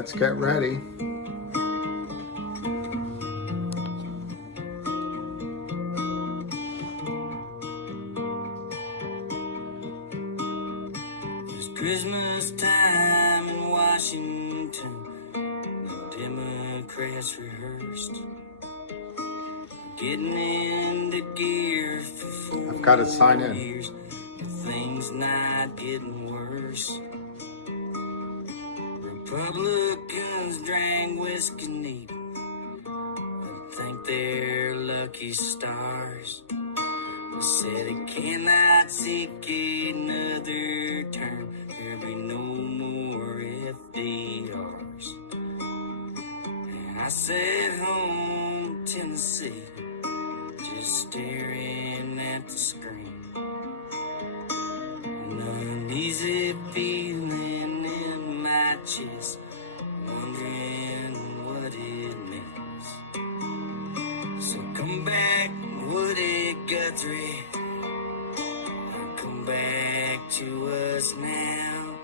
let's get ready. It's Christmas time in Washington. The Democrats rehearsed, getting into gear for I've got to sign in. years. Things not getting worse. Republicans drank whiskey neat and think they're lucky stars. They said they cannot seek another term. There'll be no more FDRs. And I sat home in Tennessee, just staring at the screen. An uneasy feeling in my chest, wondering what it means. So come back, Woody Guthrie, come back to us now.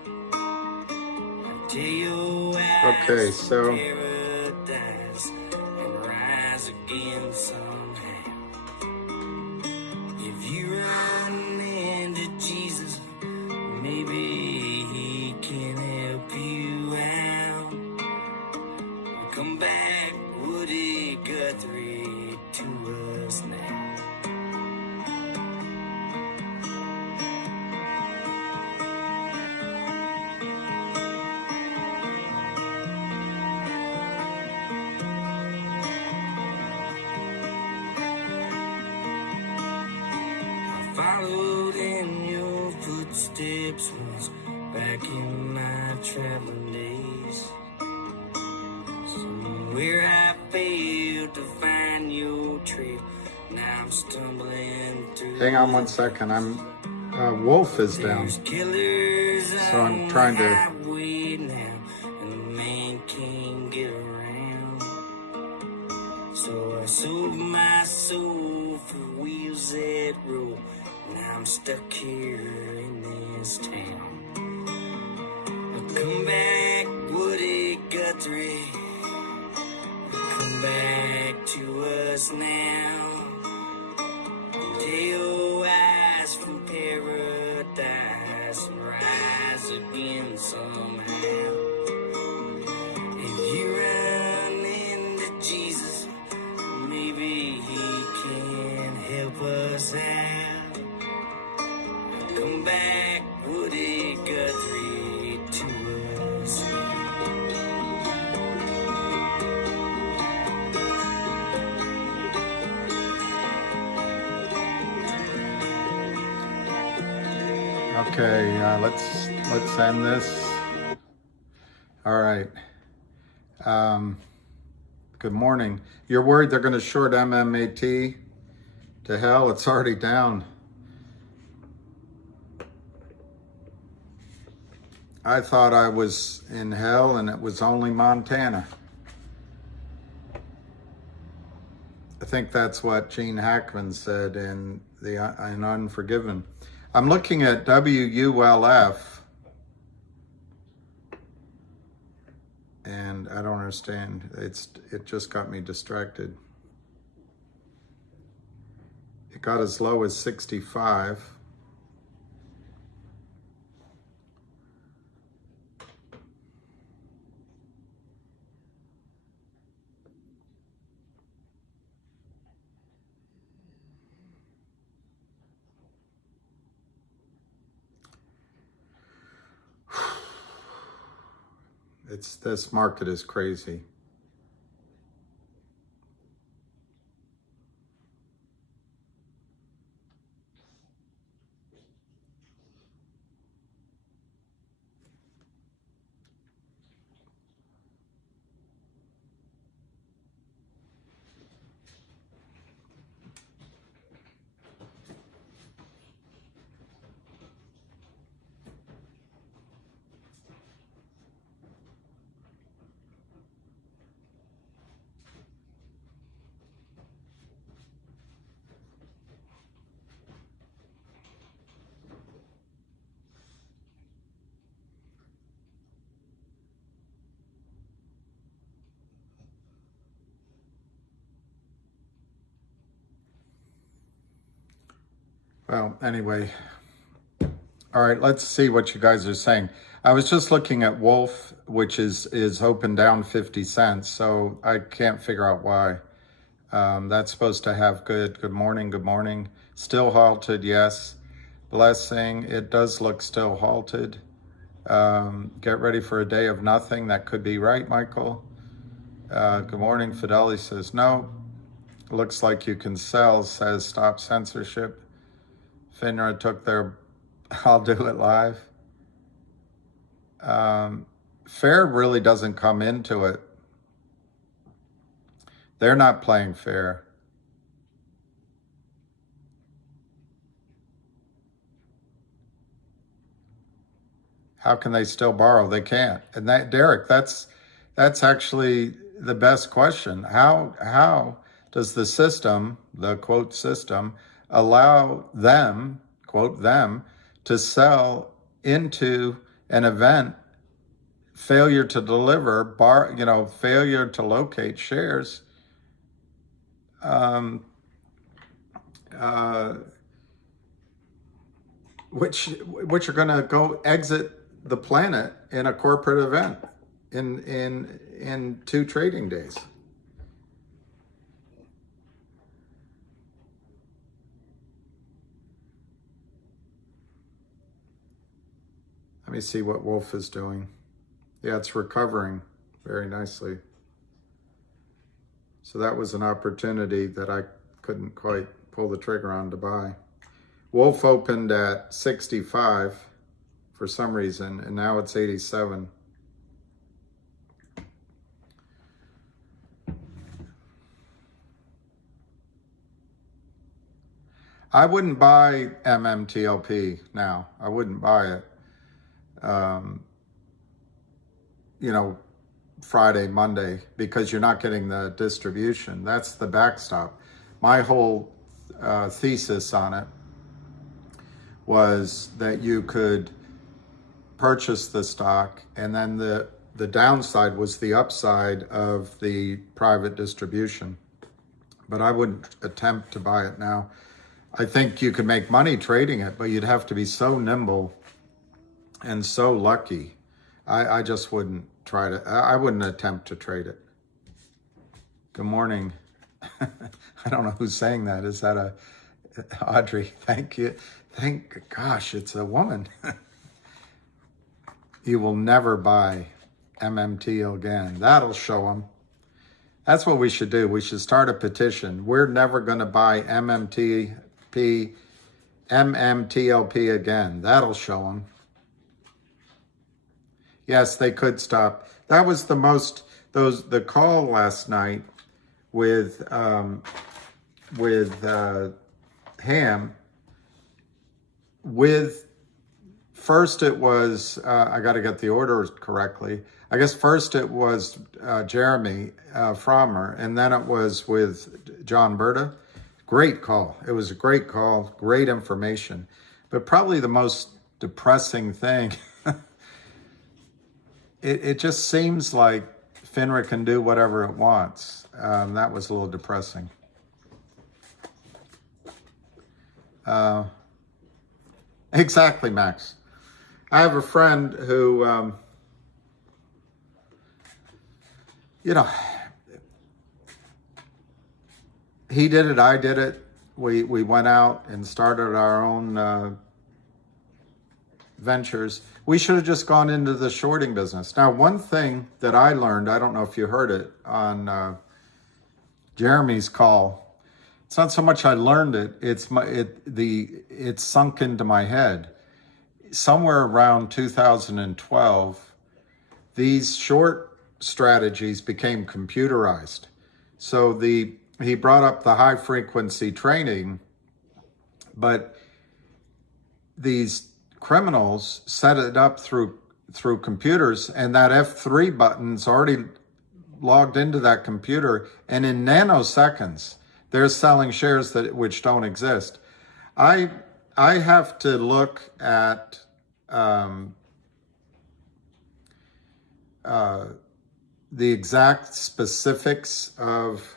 I'll tell your eyes Okay, so paradise and rise again somehow. If you run into Jesus, maybe he can help you out. Come back, Woody Guthrie, to us now. I followed in your footsteps once back in my traveling days. Somewhere I failed to find your trail. Now I'm stumbling through. hang on one second. Wolf is down. There's killers So I'm on trying the to- highway now, and the man can't get around. So I sold my soul for wheels that roll. Now I'm stuck here in this town. Come back, Woody Guthrie. Come back to us now. Take your eyes from paradise and rise again somehow. If you run into Jesus, maybe he can help us out. Come back, Woody Guthrie, to us now. Okay, let's end this. All right. Good morning. You're worried they're going to short MMAT to hell? It's already down. I thought I was in hell and it was only Montana. I think that's what Gene Hackman said in Unforgiven. I'm looking at WULF, and I don't understand. It just got me distracted. It got as low as 65. This market is crazy. Well, anyway, all right, let's see what you guys are saying. I was just looking at Wolf, which is open down 50 cents, so I can't figure out why. That's supposed to have good morning, good morning. Still halted, yes. Blessing, it does look still halted. Get ready for a day of nothing. That could be right, Michael. Good morning, Fidelity says no. Looks like you can sell, says stop censorship. FINRA took their, I'll do it live. Fair really doesn't come into it. They're not playing fair. How can they still borrow? They can't. And that, Derek, that's actually the best question. How does the system, the quote system, allow them, quote them, to sell into an event, failure to deliver, failure to locate shares, which are going to go exit the planet in a corporate event in 2 trading days. Let me see what Wolf is doing. Yeah, it's recovering very nicely. So that was an opportunity that I couldn't quite pull the trigger on to buy. Wolf opened at 65 for some reason, and now it's 87. I wouldn't buy MMTLP now. I wouldn't buy it. Friday, Monday, because you're not getting the distribution. That's the backstop. My whole thesis on it was that you could purchase the stock, and then the downside was the upside of the private distribution. But I wouldn't attempt to buy it now. I think you could make money trading it, but you'd have to be so nimble and so lucky. I just wouldn't try to, I wouldn't attempt to trade it. Good morning. I don't know who's saying that. Is that Audrey? Thank you. Thank gosh, it's a woman. You will never buy MMT again. That'll show them. That's what we should do. We should start a petition. We're never going to buy MMTLP again. That'll show them. Yes, they could stop. That was the call last night with Ham. First it was, I got to get the orders correctly. I guess first it was Jeremy Frommer, and then it was with John Brda. Great call. It was a great call, great information. But probably the most depressing thing, it just seems like FINRA can do whatever it wants. That was a little depressing. Exactly, Max. I have a friend who, he did it, I did it. We went out and started our own ventures. We should have just gone into the shorting business. Now, one thing that I learned, I don't know if you heard it on Jeremy's call. It's not so much I learned it, it's sunk into my head. Somewhere around 2012, these short strategies became computerized. So he brought up the high frequency trading, but these criminals set it up through computers, and that F3 button's already logged into that computer, and in nanoseconds they're selling shares which don't exist. I have to look at the exact specifics of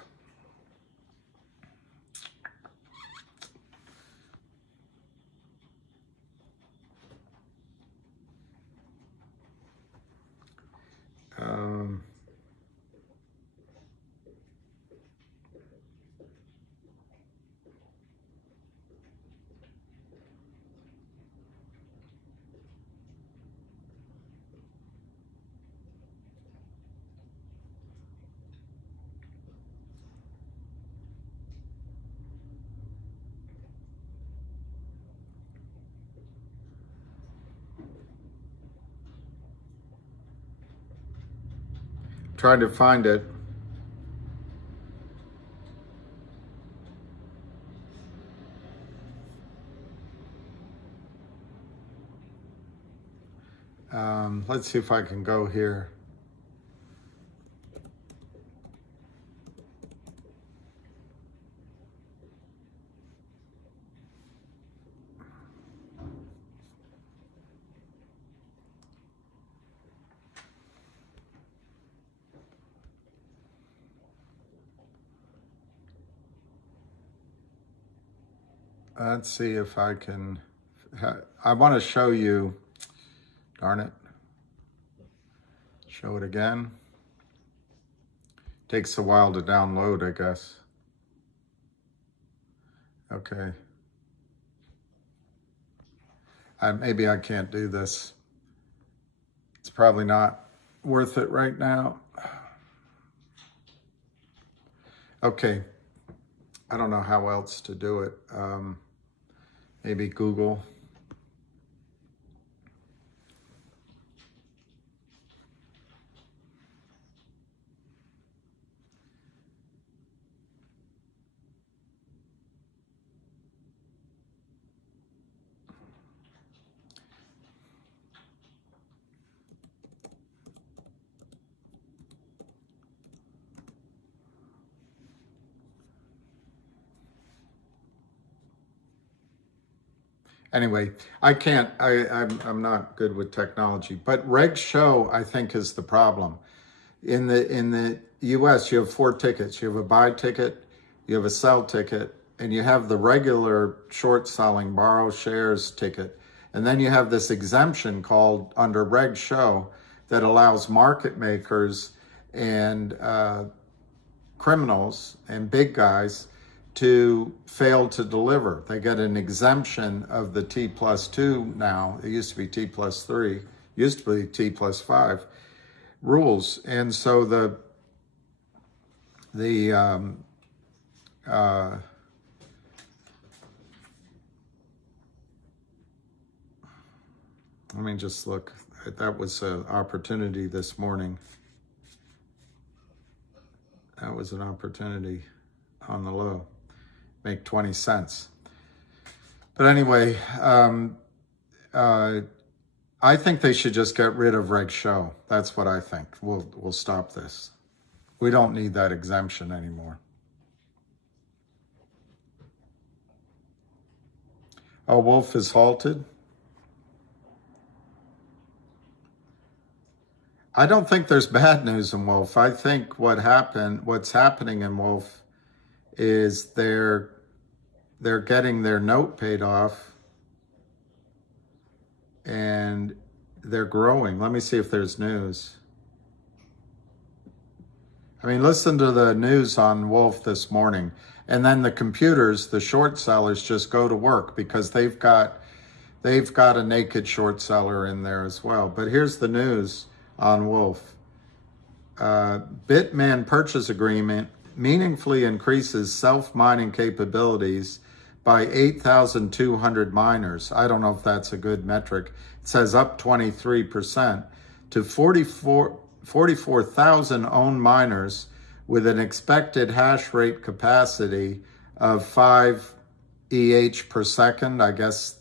Trying to find it. Let's see if I can go here. Let's see if I can, I want to show you, darn it, show it again. Takes a while to download, I guess. Okay. Maybe I can't do this. It's probably not worth it right now. Okay. I don't know how else to do it. Maybe Google. Anyway, I can't, I'm not good with technology, but reg show, I think, is the problem. In the US, you have 4 tickets. You have a buy ticket, you have a sell ticket, and you have the regular short selling borrow shares ticket. And then you have this exemption called under reg show that allows market makers and criminals and big guys to fail to deliver. They get an exemption of the T+2 now. It used to be T+3, used to be T+5 rules. And so let me just look. That was an opportunity this morning. That was an opportunity on the low. Make 20 cents. But anyway, I think they should just get rid of reg show. That's what I think. We'll stop this. We don't need that exemption anymore. Oh, Wolf is halted. I don't think there's bad news in Wolf. I think what's happening in Wolf is they're getting their note paid off and they're growing. Let me see if there's news. I mean, listen to the news on Wolf this morning, and then the computers, the short sellers, just go to work because they've got a naked short seller in there as well. But here's the news on Wolf. Bitman purchase agreement meaningfully increases self-mining capabilities by 8,200 miners. I don't know if that's a good metric. It says up 23% to 44,000 owned miners with an expected hash rate capacity of 5 EH per second. I guess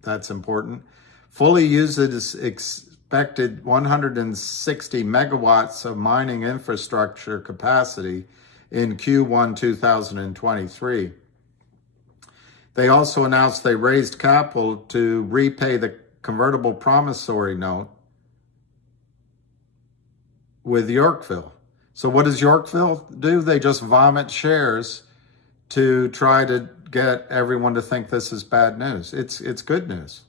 that's important. Fully uses expected 160 megawatts of mining infrastructure capacity in Q1 2023. They also announced they raised capital to repay the convertible promissory note with Yorkville. So what does Yorkville do? They just vomit shares to try to get everyone to think this is bad news. It's good news.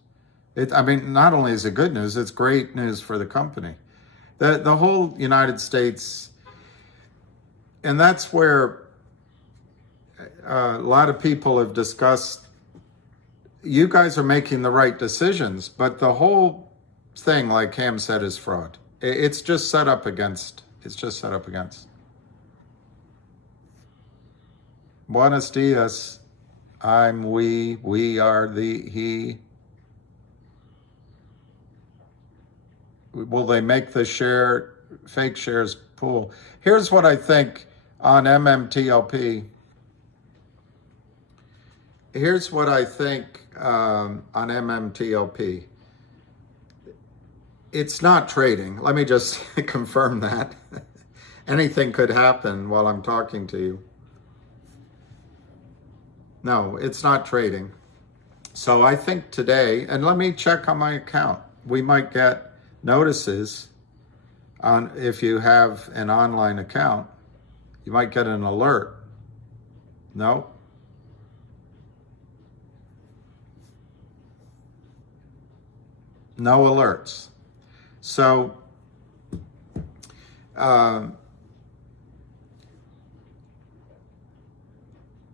I mean, not only is it good news, it's great news for the company. The whole United States, and that's where a lot of people have discussed, you guys are making the right decisions, but the whole thing, like Cam said, is fraud. It's just set up against. Buenos dias. I'm we are the he. Will they make the fake shares pool. Here's what I think on MMTLP. Here's what I think on MMTLP. It's not trading. Let me just confirm that. Anything could happen while I'm talking to you. No, it's not trading. So I think today, and let me check on my account. We might get notices on, if you have an online account, you might get an alert. No. No alerts. So,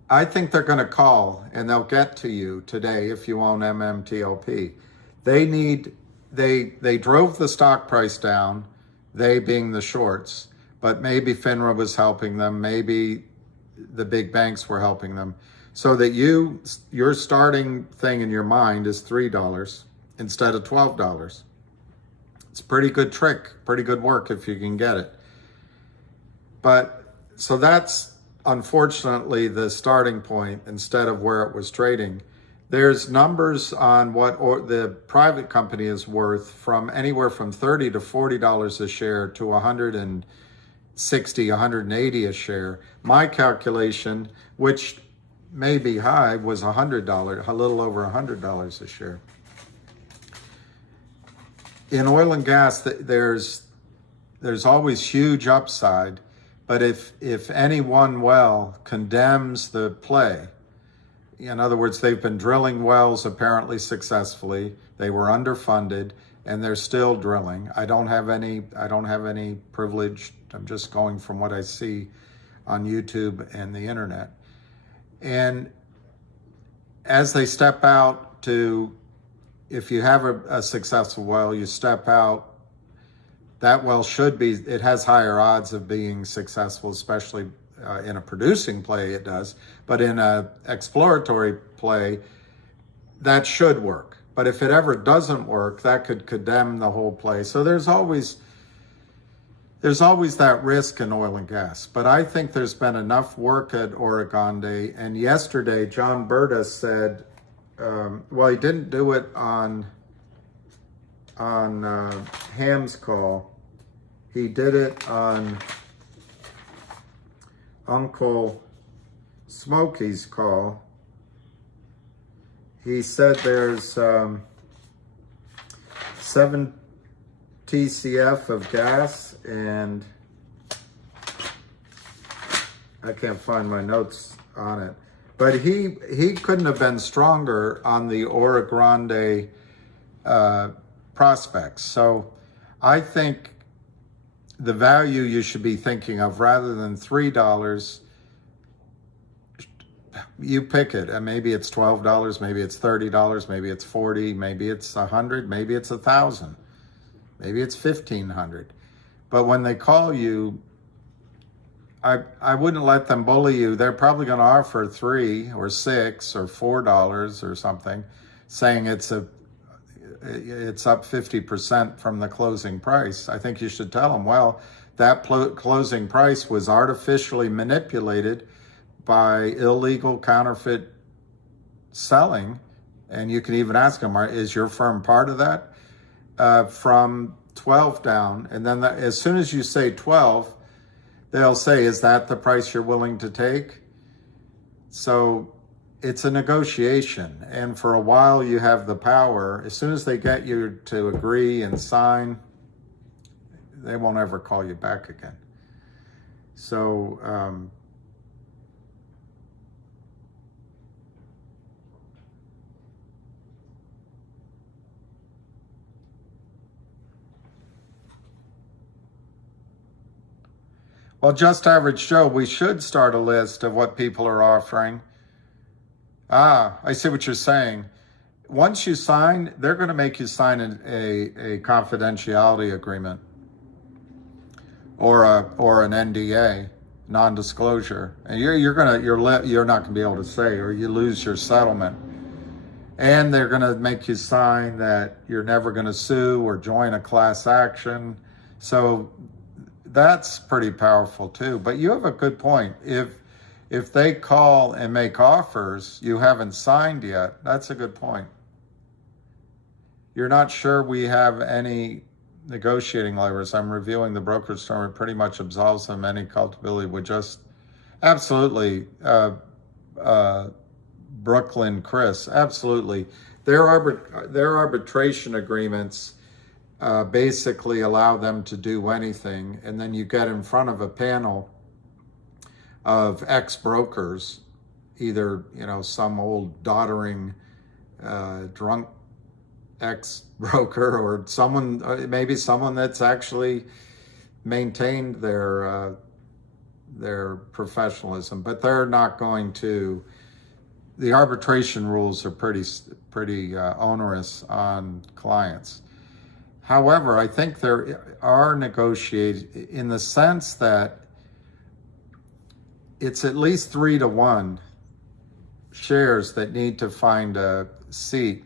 I think they're going to call and they'll get to you today if you own MMTLP. They drove the stock price down, they being the shorts, but maybe FINRA was helping them, maybe the big banks were helping them, so that your starting thing in your mind is $3 instead of $12. It's a pretty good trick, pretty good work if you can get it. But so that's unfortunately the starting point instead of where it was trading. There's numbers on what the private company is worth from anywhere from $30 to $40 a share to $160, $180 a share. My calculation, which may be high, was $100, a little over $100 a share. In oil and gas, there's always huge upside, but if any one well condemns the play, in other words, they've been drilling wells apparently successfully, they were underfunded, and they're still drilling. I don't have any privilege. I'm just going from what I see on YouTube and the internet. And as they step out to, if you have a successful well, you step out, that well it has higher odds of being successful, especially in a producing play it does, but in a exploratory play, that should work. But if it ever doesn't work, that could condemn the whole play. So there's always that risk in oil and gas. But I think there's been enough work at Oregon Day. And yesterday, John Brda said, well, he didn't do it on Ham's call. He did it on Uncle Smokey's call. He said there's 7 TCF of gas, and I can't find my notes on it. But he couldn't have been stronger on the Ora Grande prospects. So I think the value you should be thinking of, rather than $3, you pick it. And maybe it's $12, maybe it's $30, maybe it's $40, maybe it's $100, maybe it's $1,000, maybe it's $1,500. But when they call you, I wouldn't let them bully you. They're probably going to offer $3 or $6 or $4 or something, saying it's up 50% from the closing price. I think you should tell them, well, that closing price was artificially manipulated by illegal counterfeit selling. And you can even ask them, is your firm part of that? From 12 down. And then as soon as you say 12, they'll say, is that the price you're willing to take? So it's a negotiation. And for a while you have the power. As soon as they get you to agree and sign, they won't ever call you back again. So, well, Just Average Joe, we should start a list of what people are offering. Ah, I see what you're saying. Once you sign, they're going to make you sign a confidentiality agreement or an NDA, non-disclosure, and you're not going to be able to say, or you lose your settlement. And they're going to make you sign that you're never going to sue or join a class action. So that's pretty powerful too. But you have a good point. If they call and make offers you haven't signed yet, that's a good point. You're not sure we have any negotiating levers. I'm reviewing the brokerage term. It pretty much absolves them. Any culpability would just absolutely. Brooklyn Chris, absolutely. Their arbitration agreements basically allow them to do anything, and then you get in front of a panel of ex-brokers, either some old doddering drunk ex-broker or someone, maybe someone that's actually maintained their professionalism, but they're not going to. The arbitration rules are pretty onerous on clients. However, I think there are negotiated in the sense that it's at least 3-to-1 shares that need to find a seat.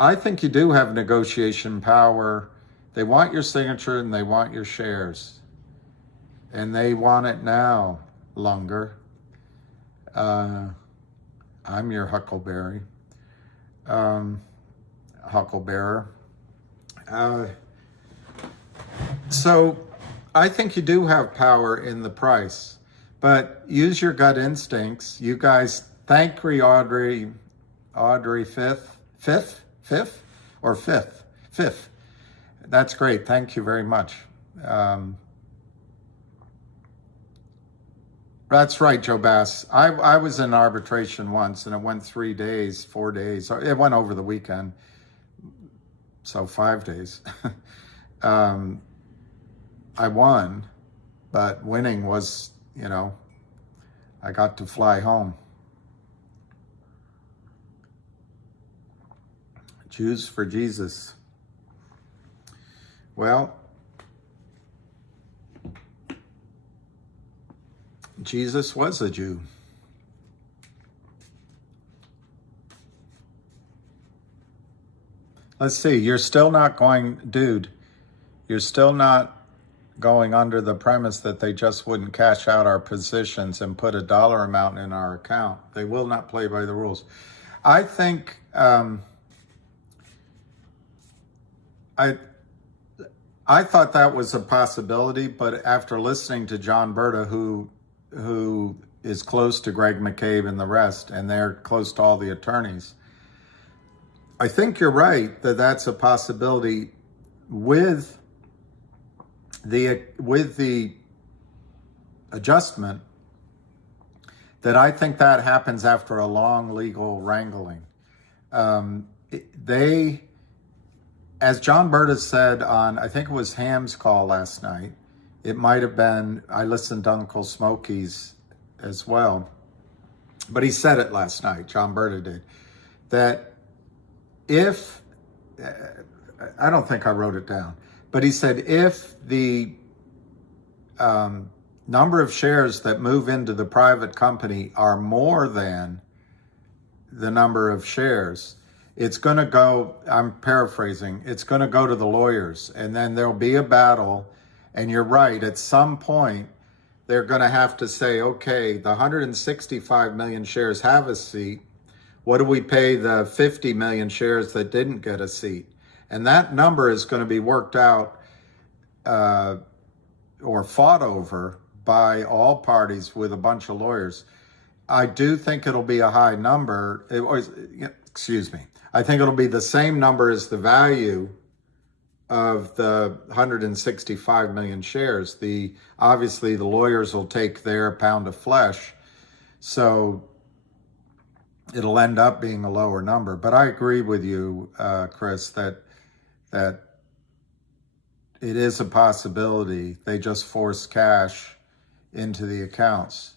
I think you do have negotiation power. They want your signature and they want your shares. And they want it now, Lunger. I'm your huckleberry, hucklebearer. So I think you do have power in the price, but use your gut instincts. You guys, thank Audrey fifth. That's great. Thank you very much. That's right, Joe Bass. I was in arbitration once, and it went 3 days, 4 days. It went over the weekend, so 5 days. I won, but winning was, I got to fly home. Jews for Jesus. Well, Jesus was a Jew. Let's see, you're still not going under the premise that they just wouldn't cash out our positions and put a dollar amount in our account. They will not play by the rules. I think I thought that was a possibility, but after listening to John Brda, who is close to Greg McCabe and the rest, and they're close to all the attorneys, I think you're right that that's a possibility with the adjustment, that I think that happens after a long legal wrangling. As John Brda said on, I think it was Ham's call last night, it might have been, I listened to Uncle Smokey's as well, but he said it last night, John Brda did, that if, I don't think I wrote it down, but he said if the number of shares that move into the private company are more than the number of shares, it's going to go, I'm paraphrasing, it's going to go to the lawyers, and then there'll be a battle. And you're right, at some point, they're going to have to say, okay, the 165 million shares have a seat. What do we pay the 50 million shares that didn't get a seat? And that number is going to be worked out or fought over by all parties with a bunch of lawyers. I do think it'll be a high number. I think it'll be the same number as the value of the 165 million shares. Obviously the lawyers will take their pound of flesh, so it'll end up being a lower number. But I agree with you, Chris, that it is a possibility. They just force cash into the accounts.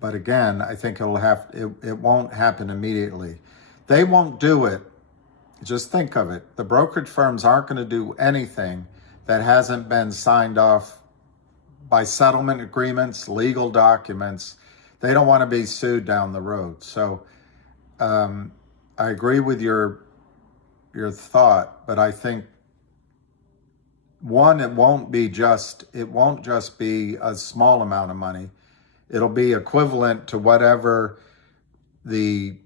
But again, I think it won't happen immediately. They won't do it. Just think of it. The brokerage firms aren't going to do anything that hasn't been signed off by settlement agreements, legal documents. They don't want to be sued down the road. So I agree with your thought, but I think one, it won't just be a small amount of money. It'll be equivalent to whatever the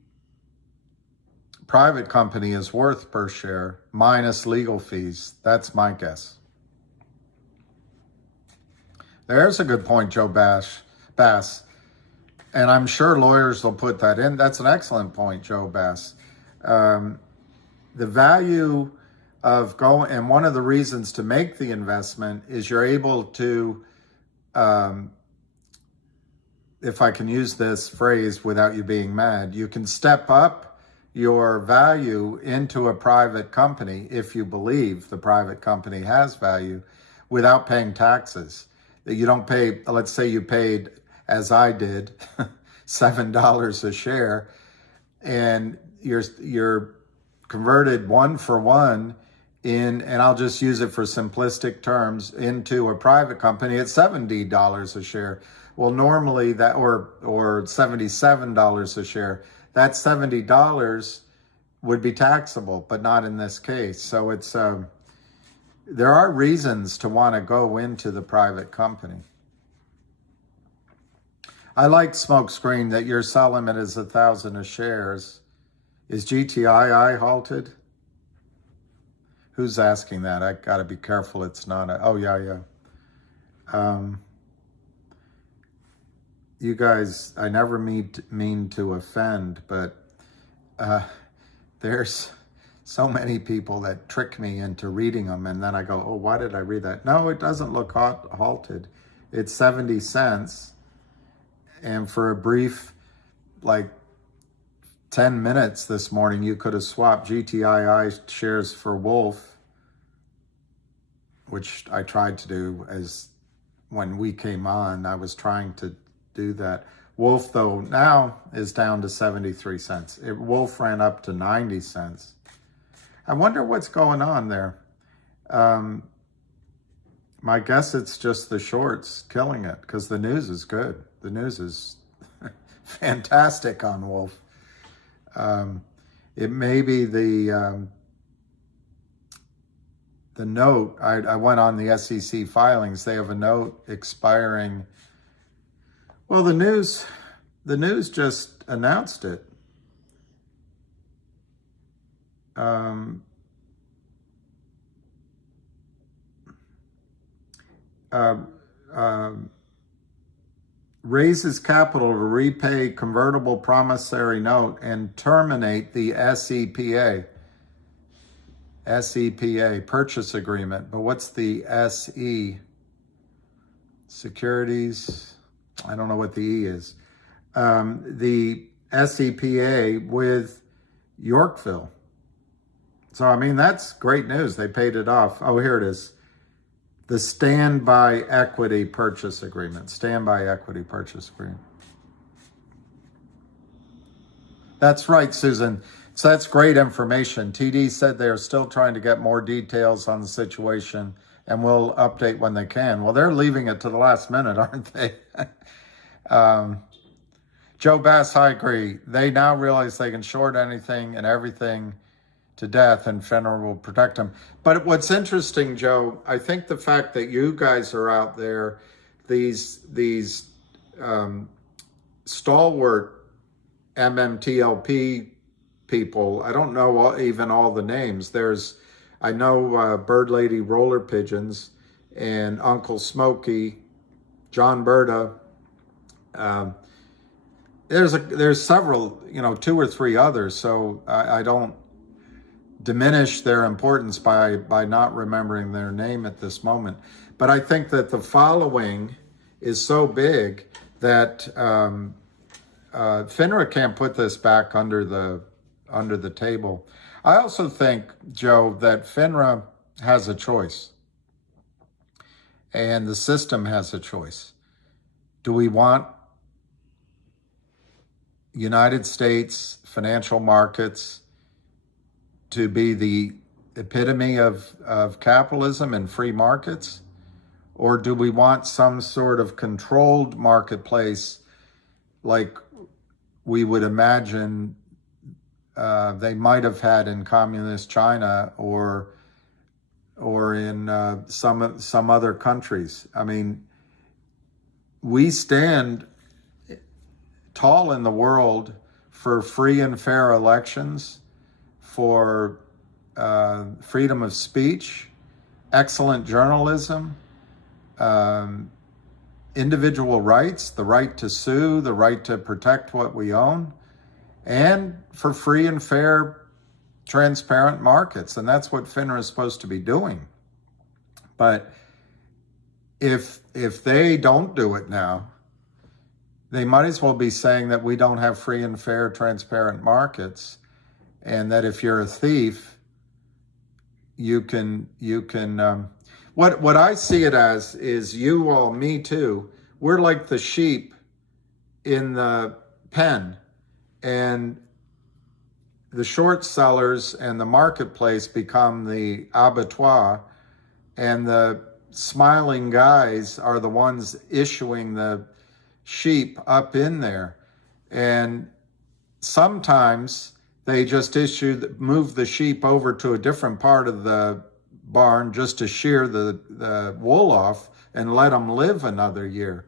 private company is worth per share, minus legal fees. That's my guess. There's a good point, Joe Bass. And I'm sure lawyers will put that in. That's an excellent point, Joe Bass. The value of going, and one of the reasons to make the investment is you're able to, if I can use this phrase without you being mad, you can step up your value into a private company if you believe the private company has value without paying taxes. You don't pay, let's say you paid, as I did, $7 a share, and you're converted 1-for-1 in, and I'll just use it for simplistic terms, into a private company at $70 a share. Well, normally that, or $77 a share, that $70 would be taxable, but not in this case. So it's, there are reasons to want to go into the private company. I like Smokescreen that your sell limit is 1,000 of shares. Is GTII halted? Who's asking that? I got to be careful. It's not a, oh yeah. You guys, I never mean to offend, but there's so many people that trick me into reading them, and then I go, oh, why did I read that? No, it doesn't look halted. It's 70 cents. And for a brief, like 10 minutes this morning, you could have swapped GTII shares for Wolf, which I tried to do as when we came on. I was trying to do that. Wolf, though, now is down to 73 cents. Wolf ran up to 90 cents. I wonder what's going on there. My guess it's just the shorts killing it, because the news is good. The news is fantastic on Wolf. It may be the note. I went on the SEC filings. They have a note expiring. Well, the news just announced it. Raises capital to repay convertible promissory note and terminate the SEPA purchase agreement. But what's the SE? Securities, I don't know what the E is. The SEPA with Yorkville. So, I mean, that's great news. They paid it off. Oh, here it is. The standby equity purchase agreement. Standby equity purchase agreement. That's right, Susan. So that's great information. TD said they're still trying to get more details on the situation, and we'll update when they can. Well, they're leaving it to the last minute, aren't they? Joe Bass, I agree. They now realize they can short anything and everything to death, and FINRA will protect them. But what's interesting, Joe, I think the fact that you guys are out there, these stalwart MMTLP people, I don't know even all the names. I know Bird Lady Roller Pigeons and Uncle Smokey, John Brda. There's several, 2 or 3 others. So I don't diminish their importance by not remembering their name at this moment. But I think that the following is so big that FINRA can't put this back under the table. I also think, Joe, that FINRA has a choice, and the system has a choice. Do we want United States financial markets to be the epitome of capitalism and free markets? Or do we want some sort of controlled marketplace like we would imagine they might have had in communist China or or in some other countries. I mean, we stand tall in the world for free and fair elections, for freedom of speech, excellent journalism, individual rights, the right to sue, the right to protect what we own, and for free and fair, transparent markets. And that's what FINRA is supposed to be doing. But if they don't do it now, they might as well be saying that we don't have free and fair, transparent markets, and that if you're a thief, you can what I see it as is you all, me too, we're like the sheep in the pen, and the short sellers and the marketplace become the abattoir, and the smiling guys are the ones issuing the sheep up in there. And sometimes they just move the sheep over to a different part of the barn just to shear the wool off and let them live another year.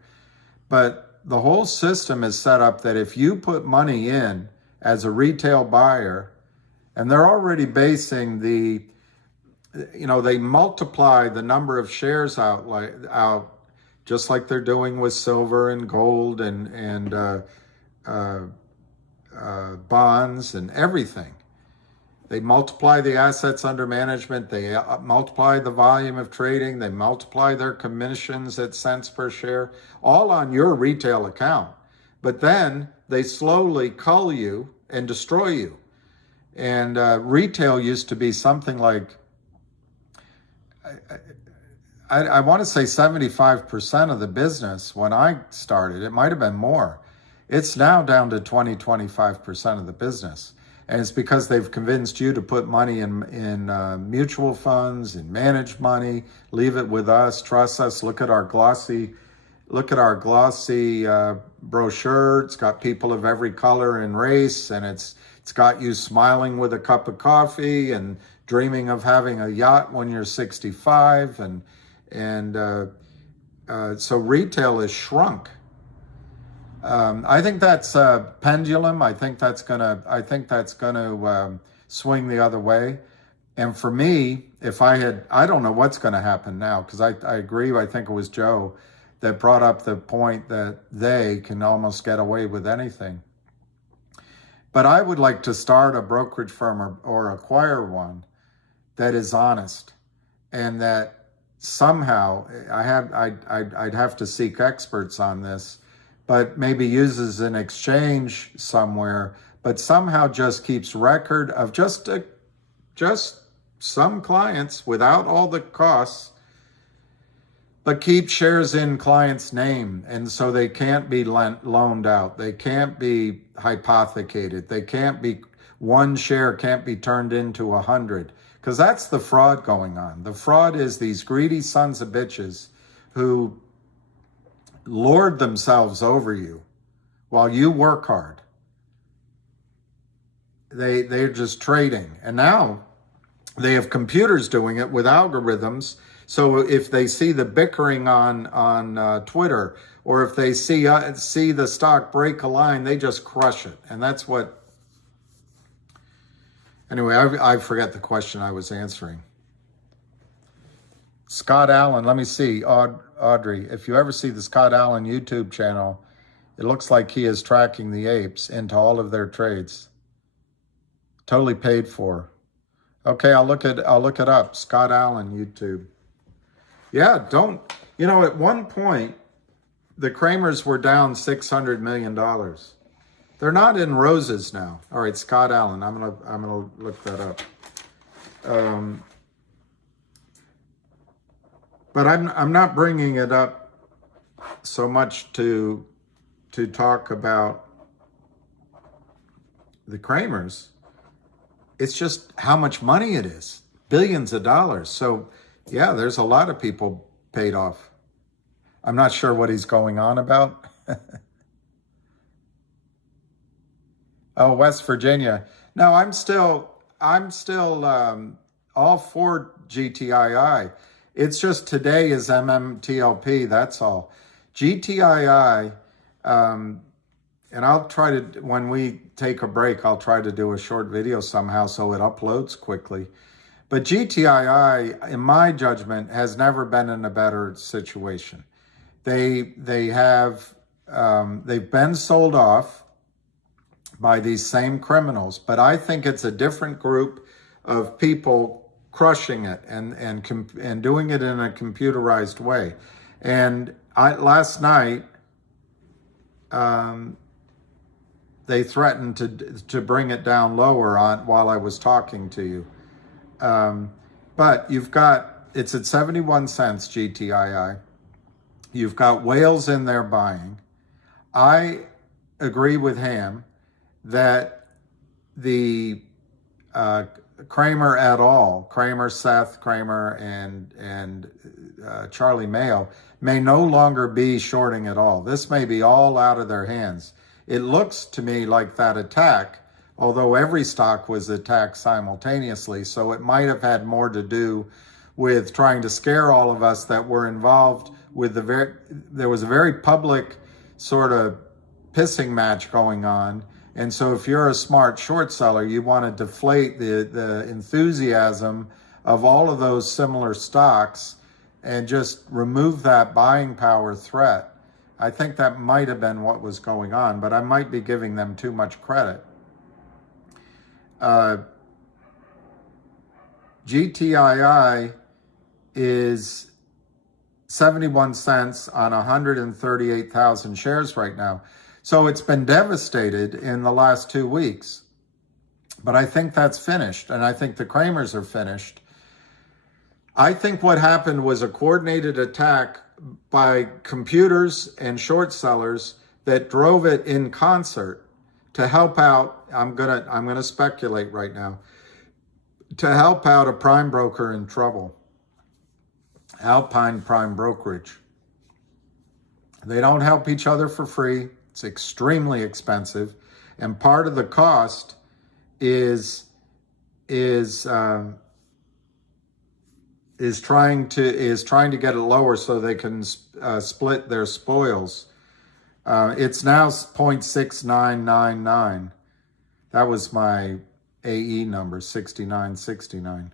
But the whole system is set up that if you put money in as a retail buyer, and they're already basing they multiply the number of shares out just like they're doing with silver and gold and bonds and everything. They multiply the assets under management, they multiply the volume of trading, they multiply their commissions at cents per share, all on your retail account. But then they slowly cull you and destroy you. And retail used to be something like, I want to say 75% of the business when I started. It might have been more. It's now down to 25% of the business. And it's because they've convinced you to put money in mutual funds, in managed money, leave it with us, trust us, look at our glossy brochure. It's got people of every color and race, and it's got you smiling with a cup of coffee and dreaming of having a yacht when you're 65, so retail is shrunk. I think that's a pendulum. I think that's gonna swing the other way. And for me, I don't know what's going to happen now, because I agree. I think it was Joe that brought up the point that they can almost get away with anything. But I would like to start a brokerage firm or acquire one that is honest, and that somehow I'd have to seek experts on this, but maybe uses an exchange somewhere, but somehow just keeps record of just some clients without all the costs, but keep shares in clients' name, and so they can't be loaned out, they can't be hypothecated, they can't be, one share can't be turned into 100. Because that's the fraud going on. The fraud is these greedy sons of bitches who lord themselves over while you work hard. They're just trading. And now they have computers doing it with algorithms. So if they see the bickering on Twitter, or if they see the stock break a line, they just crush it. And that's what... Anyway, I forget the question I was answering. Scott Allen, let me see. Audrey, if you ever see the Scott Allen YouTube channel, it looks like he is tracking the apes into all of their trades. Totally paid for. Okay, I'll look it up. Scott Allen YouTube. Yeah, at one point, the Kramers were down $600 million. They're not in roses now. All right, Scott Allen. I'm gonna look that up. But I'm not bringing it up so much to talk about the Kramers. It's just how much money it is, billions of dollars. So yeah, there's a lot of people paid off. I'm not sure what he's going on about. Oh, West Virginia. No, I'm still all for GTII. It's just today is MMTLP, that's all. GTII, and I'll try to, when we take a break, I'll try to do a short video somehow so it uploads quickly. But GTII, in my judgment, has never been in a better situation. They've been sold off by these same criminals, but I think it's a different group of people crushing it and doing it in a computerized way. And last night, they threatened to bring it down lower while I was talking to you. But it's at 71 cents GTII. You've got whales in there buying. I agree with Ham that the Kramer et al., Kramer, Seth, Kramer, and Charlie Mayo may no longer be shorting at all. This may be all out of their hands. It looks to me like that attack, although every stock was attacked simultaneously, so it might have had more to do with trying to scare all of us that were involved with there was a very public sort of pissing match going on. And so if you're a smart short seller, you want to deflate the enthusiasm of all of those similar stocks and just remove that buying power threat. I think that might have been what was going on, but I might be giving them too much credit. GTII is 71 cents on 138,000 shares right now. So it's been devastated in the last 2 weeks. But I think that's finished, and I think the Kramers are finished. I think what happened was a coordinated attack by computers and short sellers that drove it in concert to help out. I'm gonna speculate right now, to help out a prime broker in trouble, Alpine Prime Brokerage. They don't help each other for free. It's extremely expensive, and part of the cost is trying to get it lower so they can split their spoils. It's now 0.6999. That was my AE number, 6969,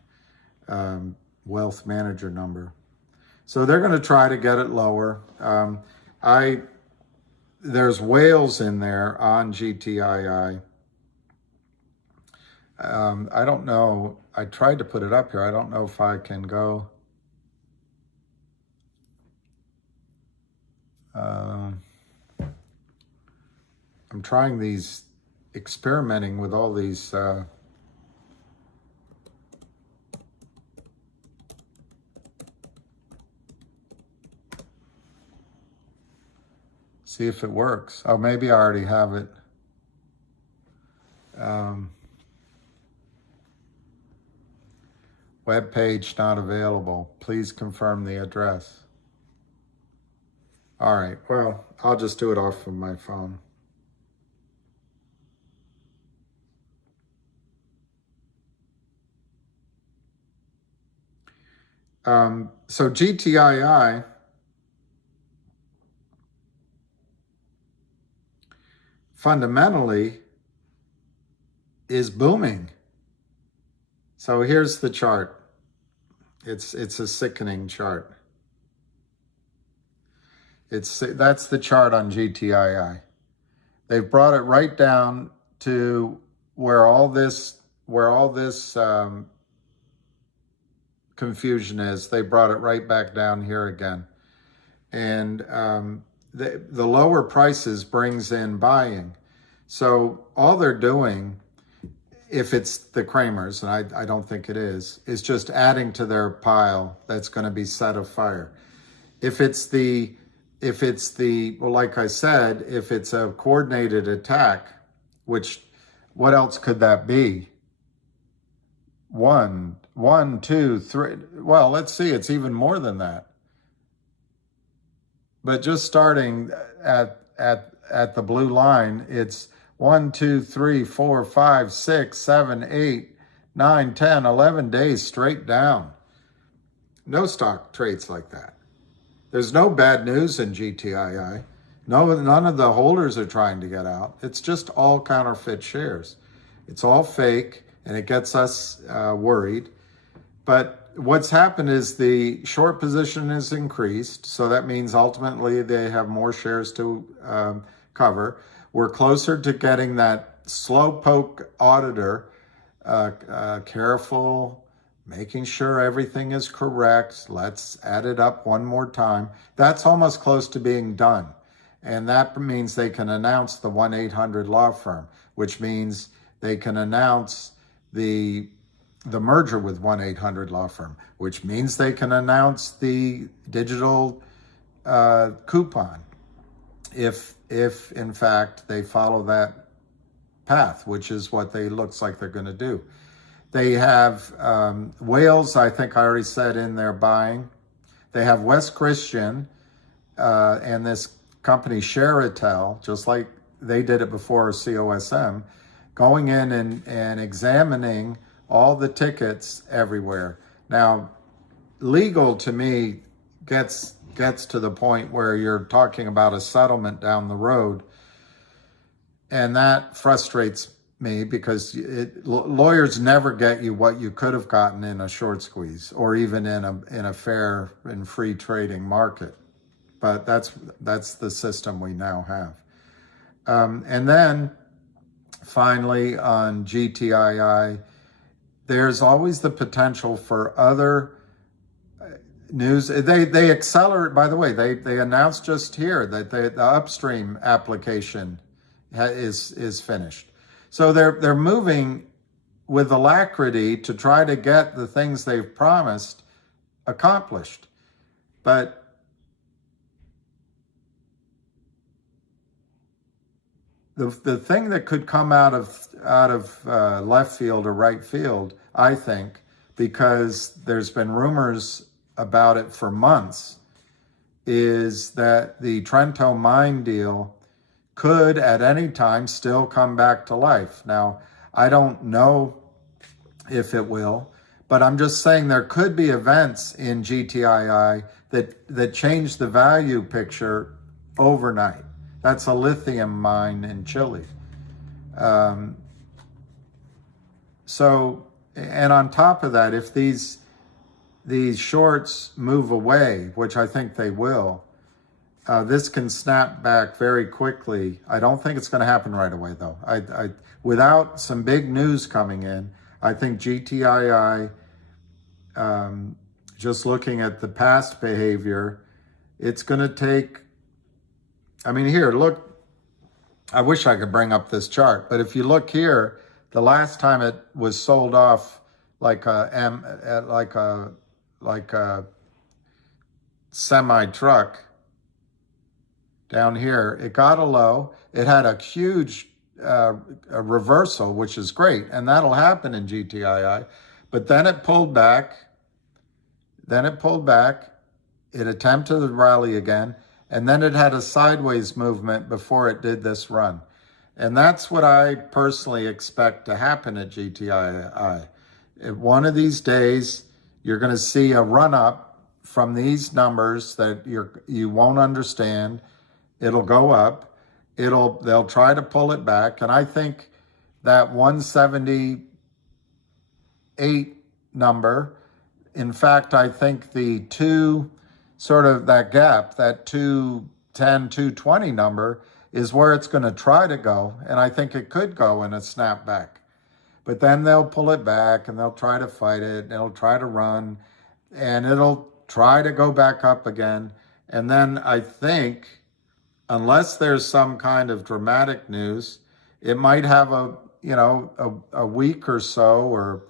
wealth manager number. So they're going to try to get it lower. There's whales in there on GTII. I don't know. I tried to put it up here. I don't know if I can go. I'm trying experimenting with all these. See if it works. Oh, maybe I already have it. Web page not available. Please confirm the address. All right, well, I'll just do it off of my phone. So GTII fundamentally is booming. So here's the chart. It's a sickening chart. That's the chart on GTII. They've brought it right down to where all this confusion is. They brought it right back down here again. And the lower prices brings in buying. So all they're doing, if it's the Kramers, and I don't think it is just adding to their pile that's going to be set afire. If it's well, like I said, if it's a coordinated attack, what else could that be? One, two, three. Well, let's see. It's even more than that. But just starting at the blue line, it's 1, 2, 3, 4, 5, 6, 7, 8, 9, 10, 11 days straight down. No stock trades like that. There's no bad news in GTII. No, none of the holders are trying to get out. It's just all counterfeit shares. It's all fake, and it gets us worried. But what's happened is the short position is increased, so that means ultimately they have more shares to cover. We're closer to getting that slowpoke auditor, careful, making sure everything is correct. Let's add it up one more time. That's almost close to being done. And that means they can announce the 1-800 law firm, which means they can announce the merger with 1-800 law firm, which means they can announce the digital coupon if in fact they follow that path, which is what they looks like they're going to do. They have Wales, I think I already said in their buying. They have West Christian and this company Sheratel, just like they did it before COSM, going in and examining all the tickets everywhere. Now, legal to me gets to the point where you're talking about a settlement down the road, and that frustrates me because lawyers never get you what you could have gotten in a short squeeze or even in a fair and free trading market. But that's the system we now have. And then finally on GTII, there's always the potential for other news. They accelerate, by the way, they announced just here that the upstream application is finished. So they're moving with alacrity to try to get the things they've promised accomplished. But the thing that could come out of left field or right field, I think, because there's been rumors about it for months, is that the Trento mine deal could at any time still come back to life. Now, I don't know if it will, but I'm just saying there could be events in GTII that change the value picture overnight. That's a lithium mine in Chile. So, and on top of that, if these shorts move away, which I think they will, this can snap back very quickly. I don't think it's going to happen right away, though. Without some big news coming in, I think GTII, just looking at the past behavior, it's going to take, I mean, here, look, I wish I could bring up this chart, but if you look here, the last time it was sold off like a semi truck down here, it got a low. It had a huge a reversal, which is great, and that'll happen in GTII. But then it pulled back. It attempted to rally again, and then it had a sideways movement before it did this run. And that's what I personally expect to happen at GTII. One of these days, you're going to see a run up from these numbers that you won't understand. It'll go up. They'll try to pull it back. And I think that 178 number, in fact, I think the that gap, that 210, 220 number is where it's going to try to go. And I think it could go in a snapback. But then they'll pull it back and they'll try to fight it. And it'll try to run and it'll try to go back up again. And then I think, unless there's some kind of dramatic news, it might have a week or so, or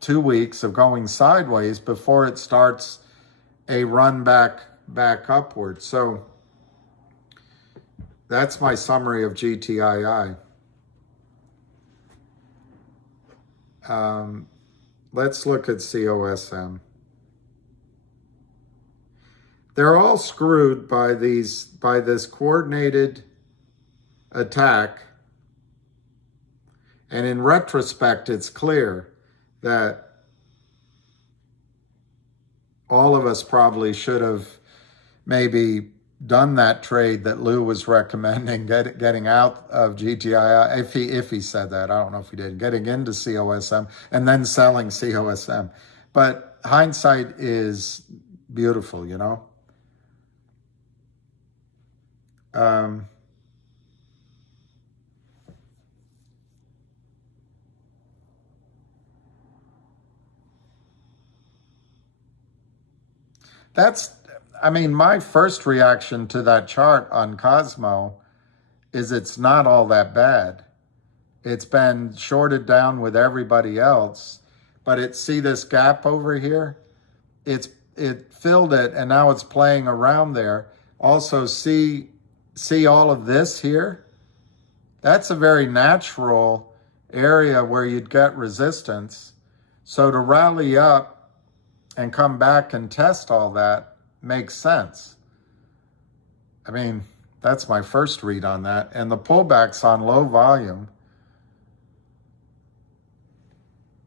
2 weeks of going sideways before it starts a run back upward. So that's my summary of GTII. Let's look at COSM. They're all screwed by this coordinated attack. And in retrospect, it's clear that all of us probably should have maybe done that trade that Lou was recommending, getting out of GTI, if he said that. I don't know if he did, getting into COSM and then selling COSM. But hindsight is beautiful, you know? My first reaction to that chart on Cosmo is it's not all that bad. It's been shorted down with everybody else, but see this gap over here? It filled it, and now it's playing around there. Also, see all of this here? That's a very natural area where you'd get resistance. So to rally up and come back and test all that makes sense. I mean, that's my first read on that. And the pullbacks on low volume,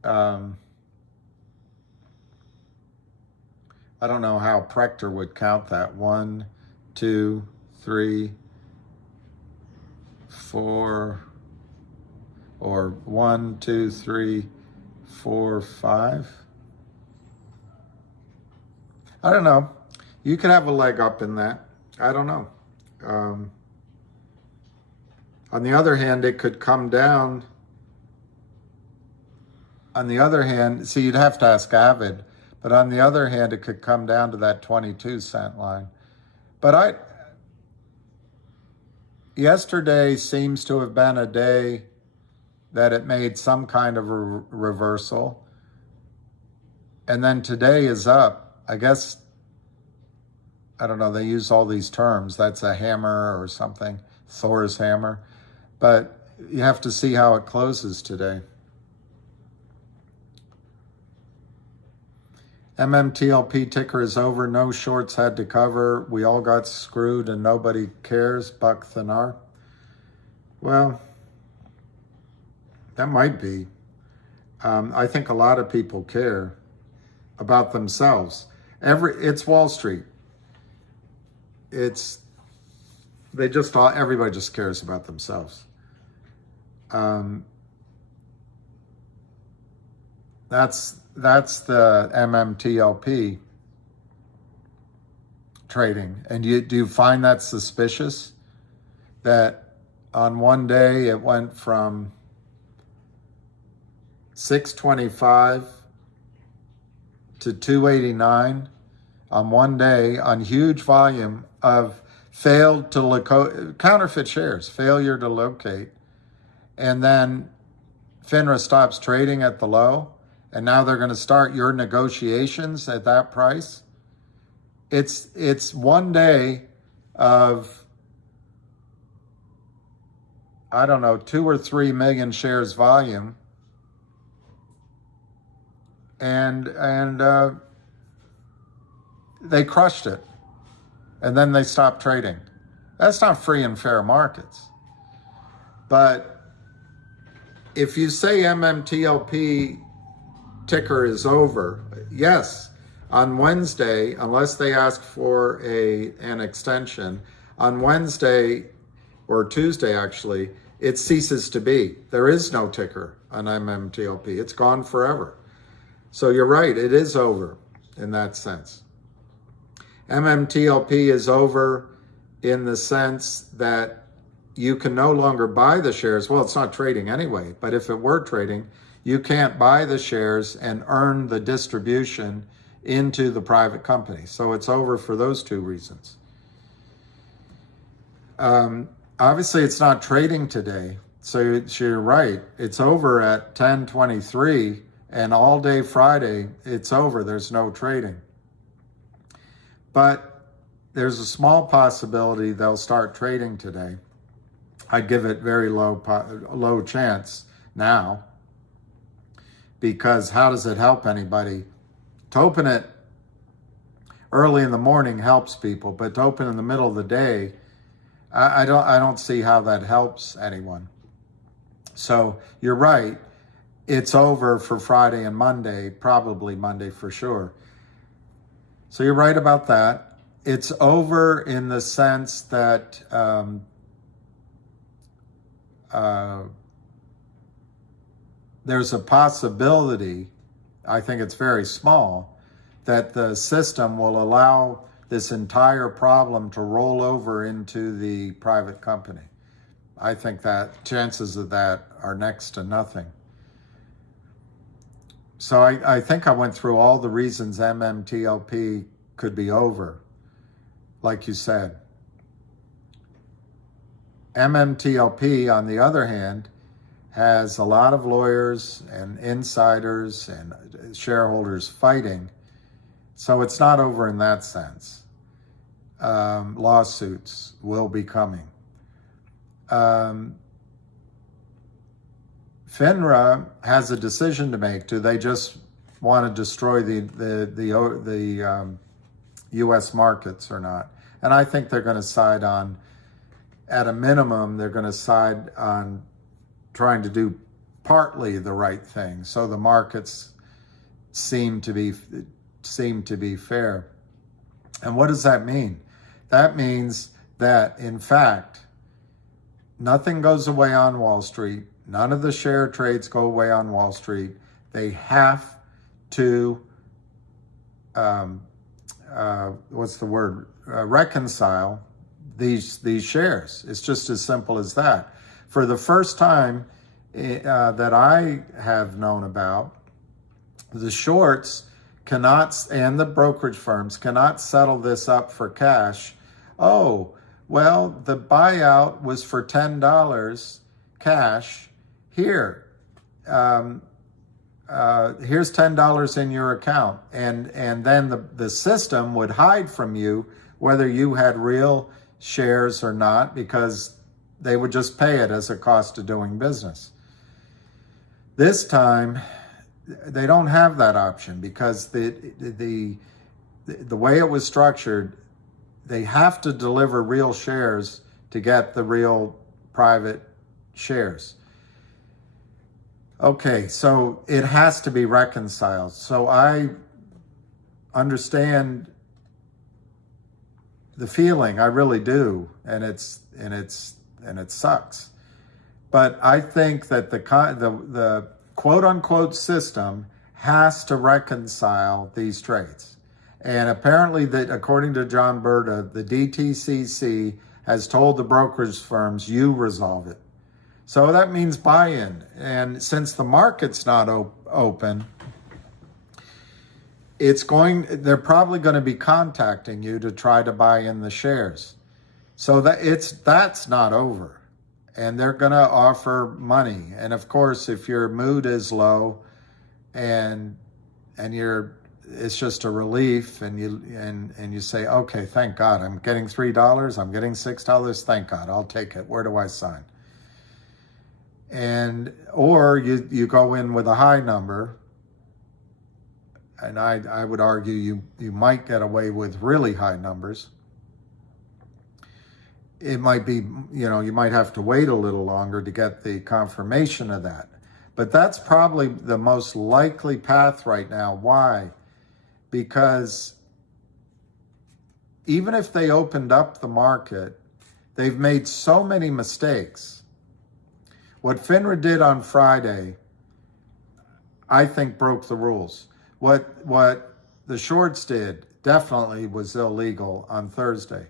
I don't know how Prechter would count that. 1, 2, 3, 4, or 1, 2, 3, 4, 5. I don't know. You could have a leg up in that. I don't know. On the other hand, it could come down. On the other hand, see, you'd have to ask Avid, but on the other hand, it could come down to that 22-cent line. But yesterday seems to have been a day that it made some kind of a reversal. And then today is up. I guess, I don't know, they use all these terms. That's a hammer or something, Thor's hammer. But you have to see how it closes today. MMTLP ticker is over. No shorts had to cover. We all got screwed and nobody cares. Buck Thanar. Well, that might be. I think a lot of people care about themselves. It's Wall Street. Everybody just cares about themselves. That's the MMTLP trading. And do you find that suspicious? That on one day it went from 625 to 289 on one day on huge volume of counterfeit shares, failure to locate. And then FINRA stops trading at the low. And now they're going to start your negotiations at that price. It's one day of, I don't know, 2 or 3 million shares volume. And they crushed it. And then they stopped trading. That's not free and fair markets. But if you say MMTLP ticker is over, yes, on Wednesday, unless they ask for an extension, on Wednesday or Tuesday actually, it ceases to be. There is no ticker on MMTLP. It's gone forever. So you're right, it is over in that sense. MMTLP is over in the sense that you can no longer buy the shares. Well, it's not trading anyway, but if it were trading, you can't buy the shares and earn the distribution into the private company. So it's over for those two reasons. Obviously, it's not trading today. So you're right. It's over at 10:23, and all day Friday, it's over. There's no trading. But there's a small possibility they'll start trading today. I'd give it very low chance now. Because how does it help anybody? To open it early in the morning helps people, but to open in the middle of the day, I don't see how that helps anyone. So you're right. It's over for Friday and Monday, probably Monday for sure. So you're right about that. It's over in the sense that there's a possibility, I think it's very small, that the system will allow this entire problem to roll over into the private company. I think that chances of that are next to nothing. So I think I went through all the reasons MMTLP could be over, like you said. MMTLP, on the other hand, has a lot of lawyers and insiders and shareholders fighting. So it's not over in that sense. Lawsuits will be coming. FINRA has a decision to make. Do they just want to destroy the U.S. markets or not? And I think they're going to side on, at a minimum, they're going to side on trying to do partly the right thing. So the markets seem to be fair. And what does that mean? That means that, in fact, nothing goes away on Wall Street. None of the share trades go away on Wall Street. They have to, reconcile these shares. It's just as simple as that. For the first time that I have known about, the shorts cannot, and the brokerage firms cannot settle this up for cash. Oh, well, the buyout was for $10 cash. Here, here's $10 in your account. And then the system would hide from you whether you had real shares or not, because they would just pay it as a cost of doing business. This time, they don't have that option, because the way it was structured, they have to deliver real shares to get the real private shares. Okay, so it has to be reconciled. So I understand the feeling, I really do, and it sucks. But I think that the quote unquote system has to reconcile these trades. And apparently, that according to John Brda, the DTCC has told the brokerage firms, you resolve it. So that means buy-in. And since the market's not open, they're probably going to be contacting you to try to buy in the shares. So that's not over. And they're going to offer money. And of course, if your mood is low and it's just a relief, and you say, okay, thank God, I'm getting $3, I'm getting $6, thank God, I'll take it. Where do I sign? Or you go in with a high number, and I would argue you might get away with really high numbers. It might be, you might have to wait a little longer to get the confirmation of that. But that's probably the most likely path right now. Why? Because even if they opened up the market, they've made so many mistakes. What FINRA did on Friday, I think, broke the rules. What the shorts did definitely was illegal on Thursday.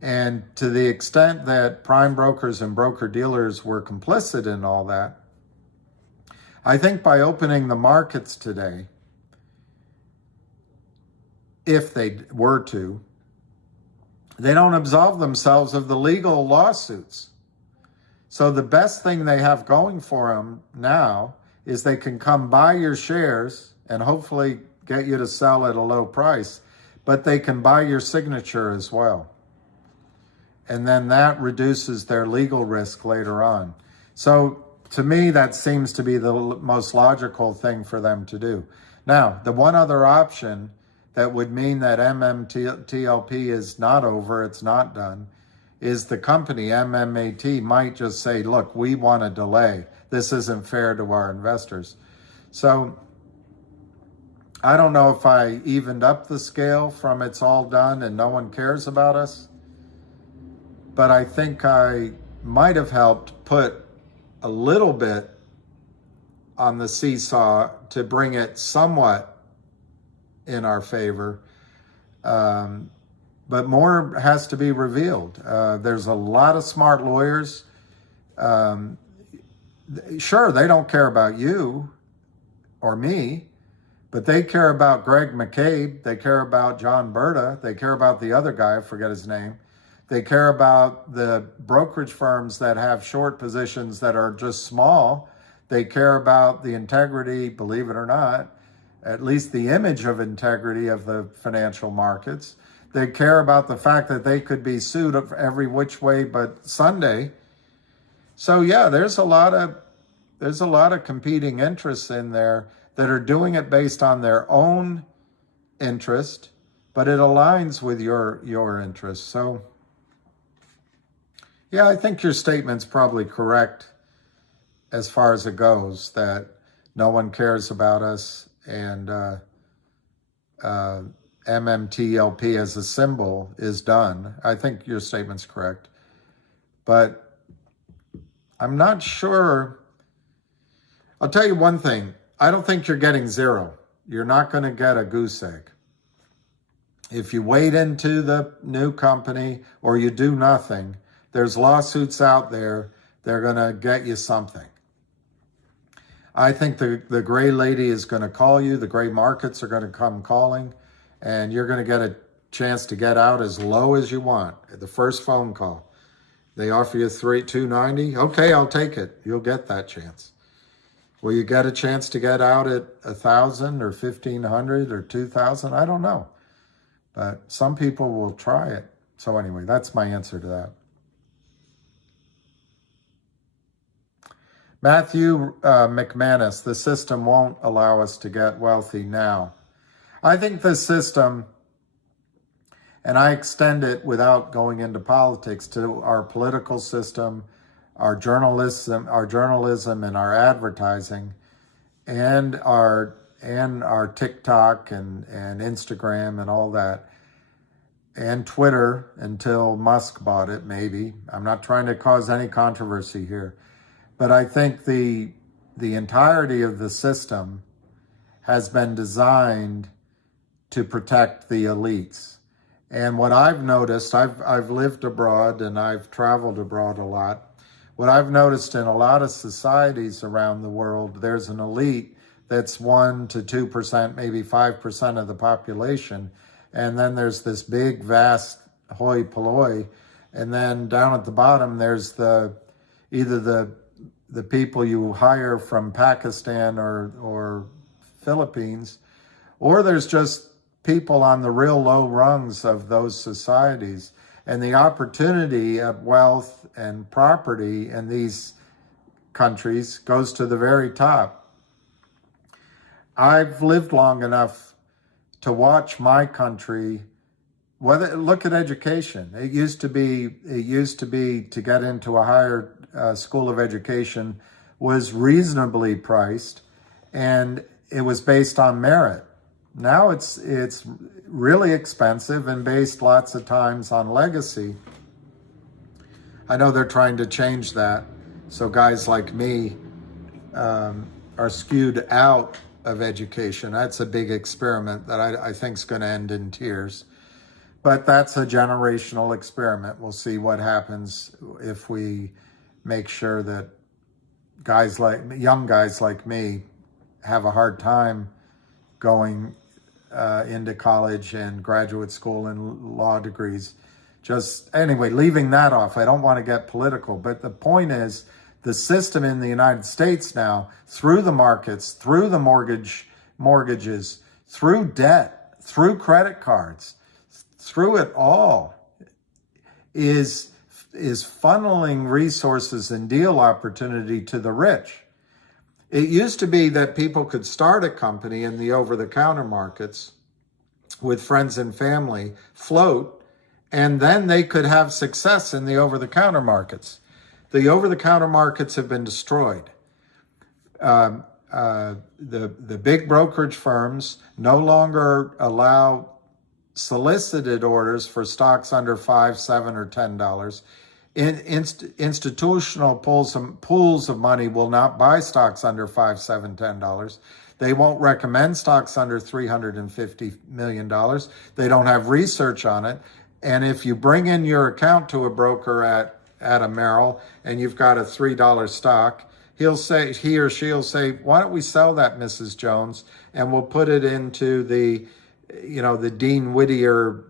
And to the extent that prime brokers and broker-dealers were complicit in all that, I think by opening the markets today, if they were to, they don't absolve themselves of the legal lawsuits. So the best thing they have going for them now is they can come buy your shares and hopefully get you to sell at a low price, but they can buy your signature as well. And then that reduces their legal risk later on. So to me, that seems to be the most logical thing for them to do. Now, the one other option that would mean that MMTLP is not over, it's not done, is the company, MMAT, might just say, look, we want a delay. This isn't fair to our investors. So I don't know if I evened up the scale from it's all done and no one cares about us, but I think I might have helped put a little bit on the seesaw to bring it somewhat in our favor. But more has to be revealed. There's a lot of smart lawyers. Sure, they don't care about you or me, but they care about Greg McCabe. They care about John Brda. They care about the other guy, I forget his name. They care about the brokerage firms that have short positions that are just small. They care about the integrity, believe it or not, at least the image of integrity of the financial markets. They care about the fact that they could be sued every which way but Sunday. So yeah, there's a lot of competing interests in there that are doing it based on their own interest, but it aligns with your interests. So yeah, I think your statement's probably correct as far as it goes, that no one cares about us, and MMTLP as a symbol is done. I think your statement's correct. But I'm not sure. I'll tell you one thing. I don't think you're getting zero. You're not going to get a goose egg. If you wade into the new company or you do nothing, there's lawsuits out there. They're going to get you something. I think the gray lady is going to call you. The gray markets are going to come calling, and you're going to get a chance to get out as low as you want at the first phone call. They offer you $290. Okay, I'll take it. You'll get that chance. Will you get a chance to get out at 1,000 or 1,500 or 2,000? I don't know, but some people will try it. So anyway, that's my answer to that. Matthew McManus, the system won't allow us to get wealthy now. I think the system, and I extend it without going into politics, to our political system, our journalism and our advertising, and our TikTok and Instagram and all that, and Twitter until Musk bought it, maybe. I'm not trying to cause any controversy here. But I think the entirety of the system has been designed to protect the elites. And what I've noticed, I've lived abroad and I've traveled abroad a lot. What I've noticed in a lot of societies around the world, there's an elite that's 1% to 2%, maybe 5% of the population. And then there's this big, vast hoi polloi. And then down at the bottom, there's either the people you hire from Pakistan or Philippines, or there's just people on the real low rungs of those societies. And the opportunity of wealth and property in these countries goes to the very top. I've lived long enough to watch my country. Look at education. It used to be to get into a higher school of education was reasonably priced, and it was based on merit. Now it's really expensive and based lots of times on legacy. I know they're trying to change that, so guys like me are skewed out of education. That's a big experiment that I think is going to end in tears. But that's a generational experiment. We'll see what happens if we make sure that young guys like me have a hard time going into college and graduate school and law degrees. Just anyway, leaving that off. I don't want to get political, but the point is the system in the United States now, through the markets, through the mortgages, through debt, through credit cards, through it all, is funneling resources and deal opportunity to the rich. It used to be that people could start a company in the over-the-counter markets with friends and family, float, and then they could have success in the over-the-counter markets. The over-the-counter markets have been destroyed. The big brokerage firms no longer allow solicited orders for stocks under $5, $7, or $10. Institutional pools of money will not buy stocks under $5, $7, $10. They won't recommend stocks under $350 million. They don't have research on it. And if you bring in your account to a broker at a Merrill and you've got a $3 stock, he or she'll say, why don't we sell that, Mrs. Jones, and we'll put it into the Dean Whittier,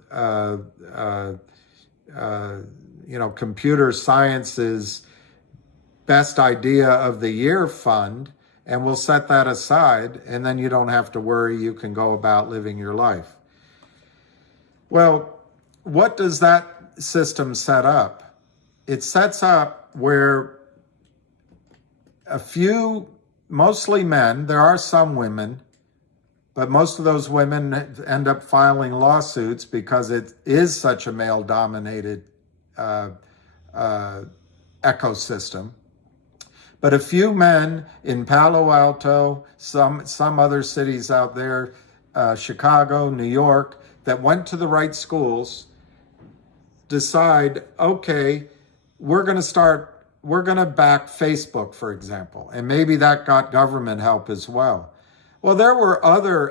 computer sciences best idea of the year fund, and we'll set that aside, and then you don't have to worry. You can go about living your life. Well, what does that system set up? It sets up where a few, mostly men, there are some women, but most of those women end up filing lawsuits because it is such a male-dominated ecosystem. But a few men in Palo Alto, some other cities out there, Chicago, New York, that went to the right schools, decide, okay, we're going to back Facebook, for example, and maybe that got government help as well. Well, there were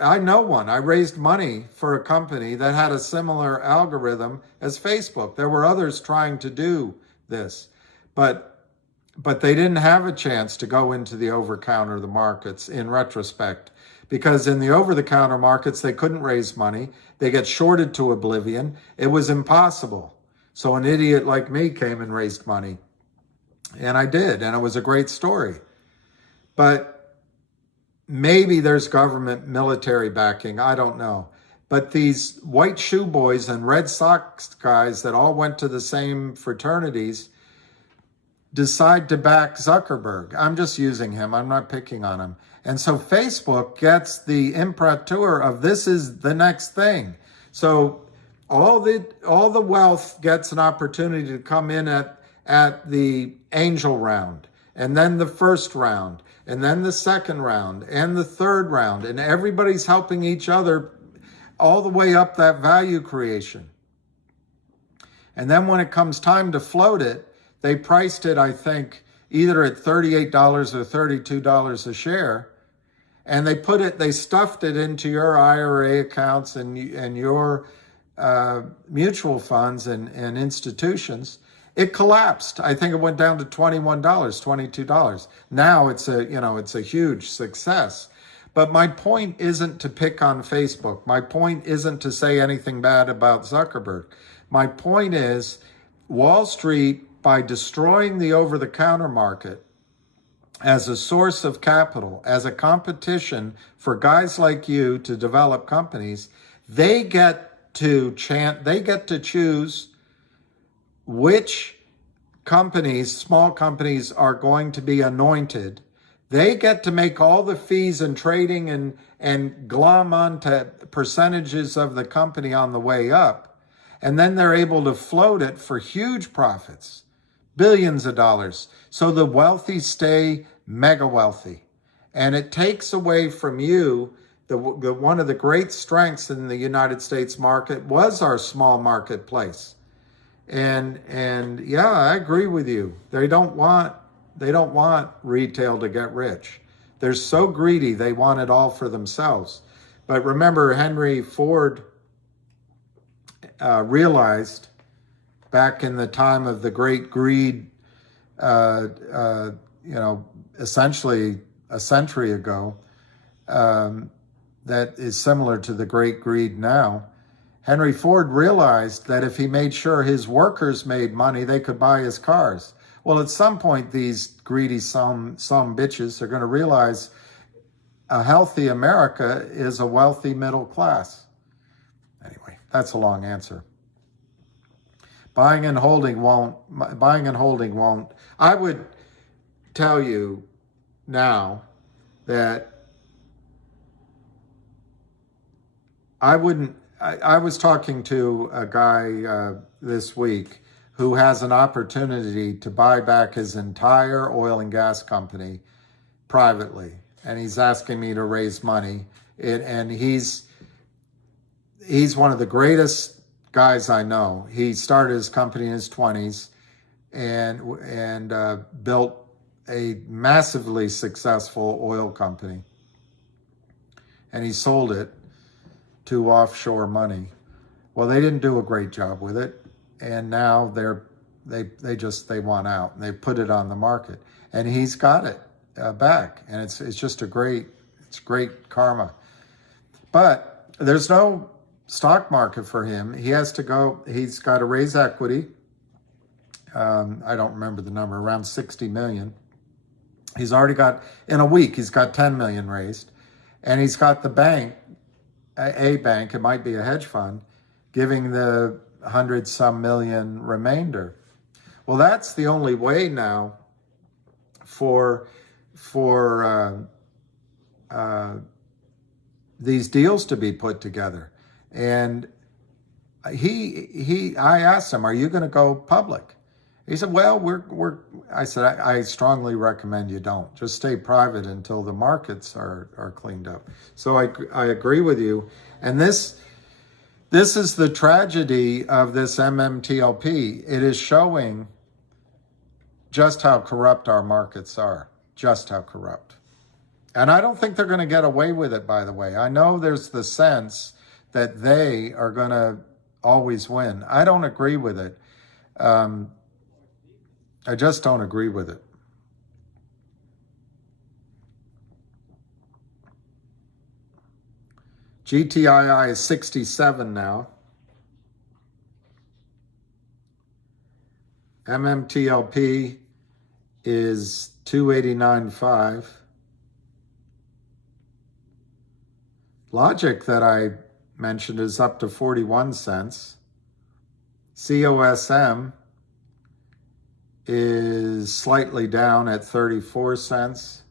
I know one. I raised money for a company that had a similar algorithm as Facebook. There were others trying to do this, but they didn't have a chance to go into the over-the-counter markets in retrospect, because in the over-the-counter markets, they couldn't raise money. They get shorted to oblivion. It was impossible. So an idiot like me came and raised money. And I did, and it was a great story. But maybe there's government military backing, I don't know. But these white shoe boys and Red Sox guys that all went to the same fraternities decide to back Zuckerberg. I'm just using him, I'm not picking on him. And so Facebook gets the imprimatur of this is the next thing. So all the wealth gets an opportunity to come in at the angel round, and then the first round, and then the second round, and the third round, and everybody's helping each other all the way up that value creation. And then when it comes time to float it, they priced it, I think, either at $38 or $32 a share, and they stuffed it into your IRA accounts and your mutual funds and institutions. It collapsed. I think it went down to $21, $22. Now it's a huge success. But my point isn't to pick on Facebook. My point isn't to say anything bad about Zuckerberg. My point is Wall Street, by destroying the over-the-counter market as a source of capital, as a competition for guys like you to develop companies, they get to choose which companies, small companies, are going to be anointed. They get to make all the fees and trading and glom onto percentages of the company on the way up. And then they're able to float it for huge profits, billions of dollars. So the wealthy stay mega wealthy. And it takes away from you one of the great strengths in the United States market was our small marketplace. And yeah, I agree with you. They don't want retail to get rich. They're so greedy, they want it all for themselves. But remember, Henry Ford realized back in the time of the Great Greed, essentially a century ago, that is similar to the Great Greed now. Henry Ford realized that if he made sure his workers made money, they could buy his cars. Well, at some point, these greedy some bitches are going to realize a healthy America is a wealthy middle class. Anyway, that's a long answer. Buying and holding won't. I would tell you now that I wouldn't, I was talking to a guy this week who has an opportunity to buy back his entire oil and gas company privately, and he's asking me to raise money. And he's one of the greatest guys I know. He started his company in his 20s and built a massively successful oil company, and he sold it to offshore money. Well, they didn't do a great job with it, and now they want out, and they put it on the market, and he's got it back, and it's just great karma. But there's no stock market for him. He's got to raise equity. I don't remember the number, around 60 million. He's already got, in a week, he's got 10 million raised, and he's got the bank, a bank, it might be a hedge fund, giving the 100-some million remainder. Well, that's the only way now for these deals to be put together. And I asked him, "Are you going to go public?" He said, "Well, I said, I strongly recommend you don't. Just stay private until the markets are cleaned up." So I agree with you. And this is the tragedy of this MMTLP. It is showing just how corrupt our markets are, just how corrupt. And I don't think they're going to get away with it, by the way. I know there's the sense that they are going to always win. I don't agree with it. I just don't agree with it. GTII is 67 now. MMTLP is 289.5. Logic that I mentioned is up to 41 cents. COSM is slightly down at 34 cents.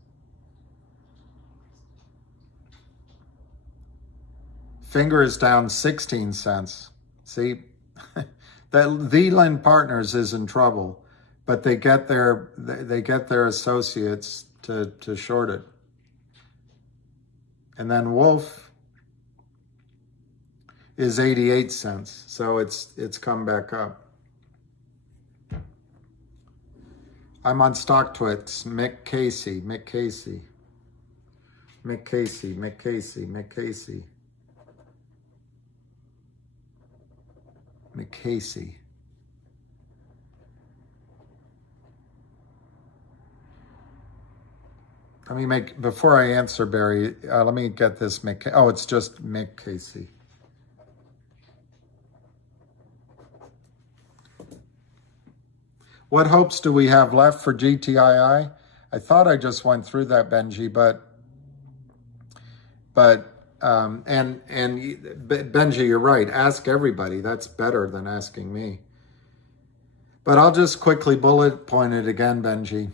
Finger is down 16 cents. See, that Leland Partners is in trouble, but they get their associates to short it. And then Wolf is 88 cents, so it's come back up. I'm on StockTwits. Mick Casey. Let me before I answer, Barry, let me get this oh, it's just Mick Casey. What hopes do we have left for GTII? I thought I just went through that, Benji, but Benji, you're right. Ask everybody. That's better than asking me. But I'll just quickly bullet point it again, Benji.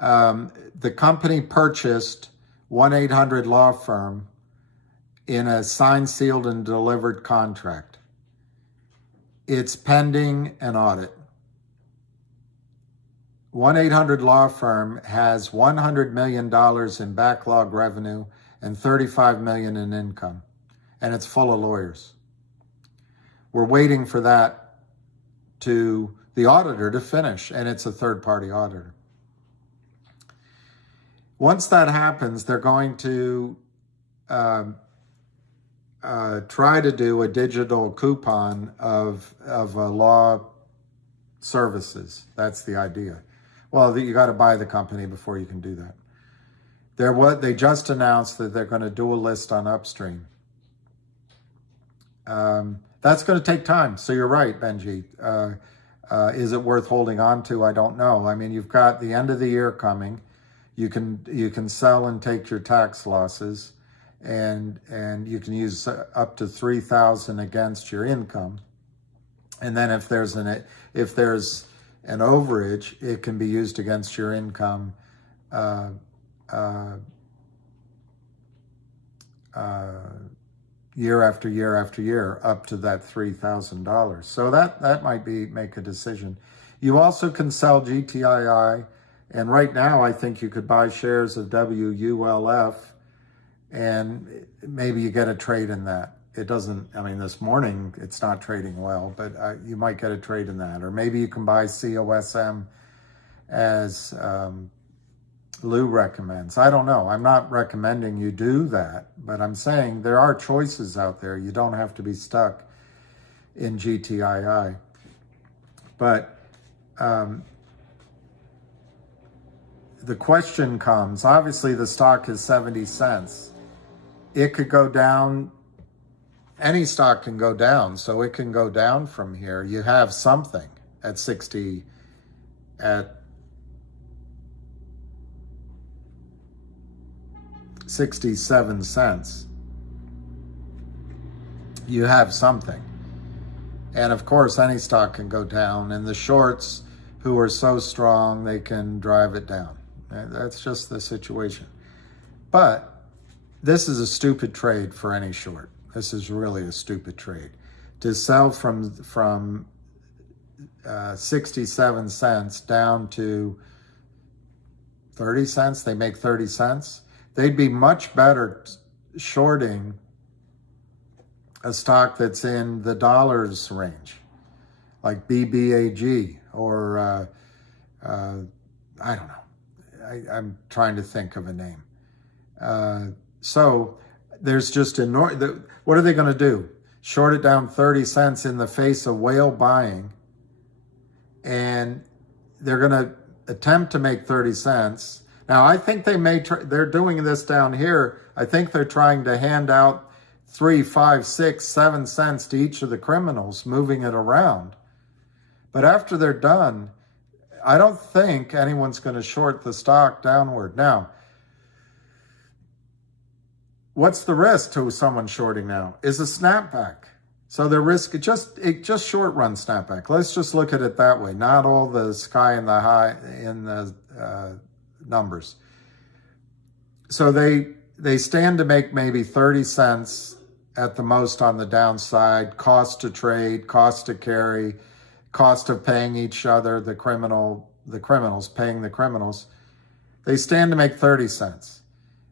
The company purchased 1-800 law firm in a signed, sealed, and delivered contract. It's pending an audit. 1-800 law firm has $100 million in backlog revenue and $35 million in income, and it's full of lawyers. We're waiting for that the auditor to finish, and it's a third-party auditor. Once that happens, they're going to try to do a digital coupon of law services. That's the idea. Well, you got to buy the company before you can do that. They just announced that they're going to do a list on Upstream. That's going to take time. So you're right, Benji. Is it worth holding on to? I don't know. I mean, you've got the end of the year coming. You can sell and take your tax losses, and you can use up to $3,000 against your income. And then if there's an overage, it can be used against your income year after year after year up to that $3,000. So that might make a decision. You also can sell GTII, and right now I think you could buy shares of WULF, and maybe you get a trade in that. It doesn't, I mean, this morning it's not trading well, but you might get a trade in that. Or maybe you can buy COSM as Lou recommends. I don't know. I'm not recommending you do that, but I'm saying there are choices out there. You don't have to be stuck in GTII. But the question comes, obviously the stock is 70 cents. It could go down. Any stock can go down, so it can go down from here. You have something at 67 cents. You have something. And of course, any stock can go down, and the shorts who are so strong, they can drive it down. That's just the situation. But this is a stupid trade for any short. This is really a stupid trade. To sell from 67 cents down to 30 cents, they make 30 cents. They'd be much better shorting a stock that's in the dollars range, like BBAG or I don't know. I'm trying to think of a name. So there's just what are they going to do? Short it down 30 cents in the face of whale buying, and they're going to attempt to make 30 cents. Now, I think they're doing this down here. I think they're trying to hand out 3, 5, 6, 7 cents to each of the criminals, moving it around. But after they're done, I don't think anyone's going to short the stock downward. Now, what's the risk to someone shorting now? Is a snapback. So the risk, it just short run snapback. Let's just look at it that way. Not all the sky and the high in the numbers. So they stand to make maybe 30 cents at the most on the downside. Cost to trade, cost to carry, cost of paying each other, the criminals paying the criminals. They stand to make 30 cents.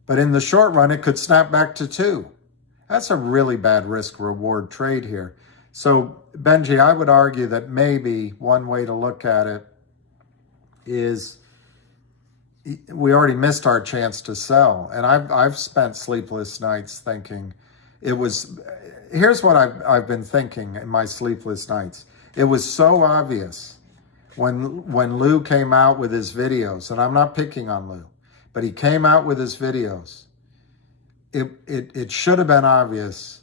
But in the short run, it could snap back to 2. That's a really bad risk-reward trade here. So, Benji, I would argue that maybe one way to look at it is we already missed our chance to sell. And I've spent sleepless nights thinking here's what I've been thinking in my sleepless nights. It was so obvious when Lou came out with his videos, and I'm not picking on Lou, but he came out with his videos. It should have been obvious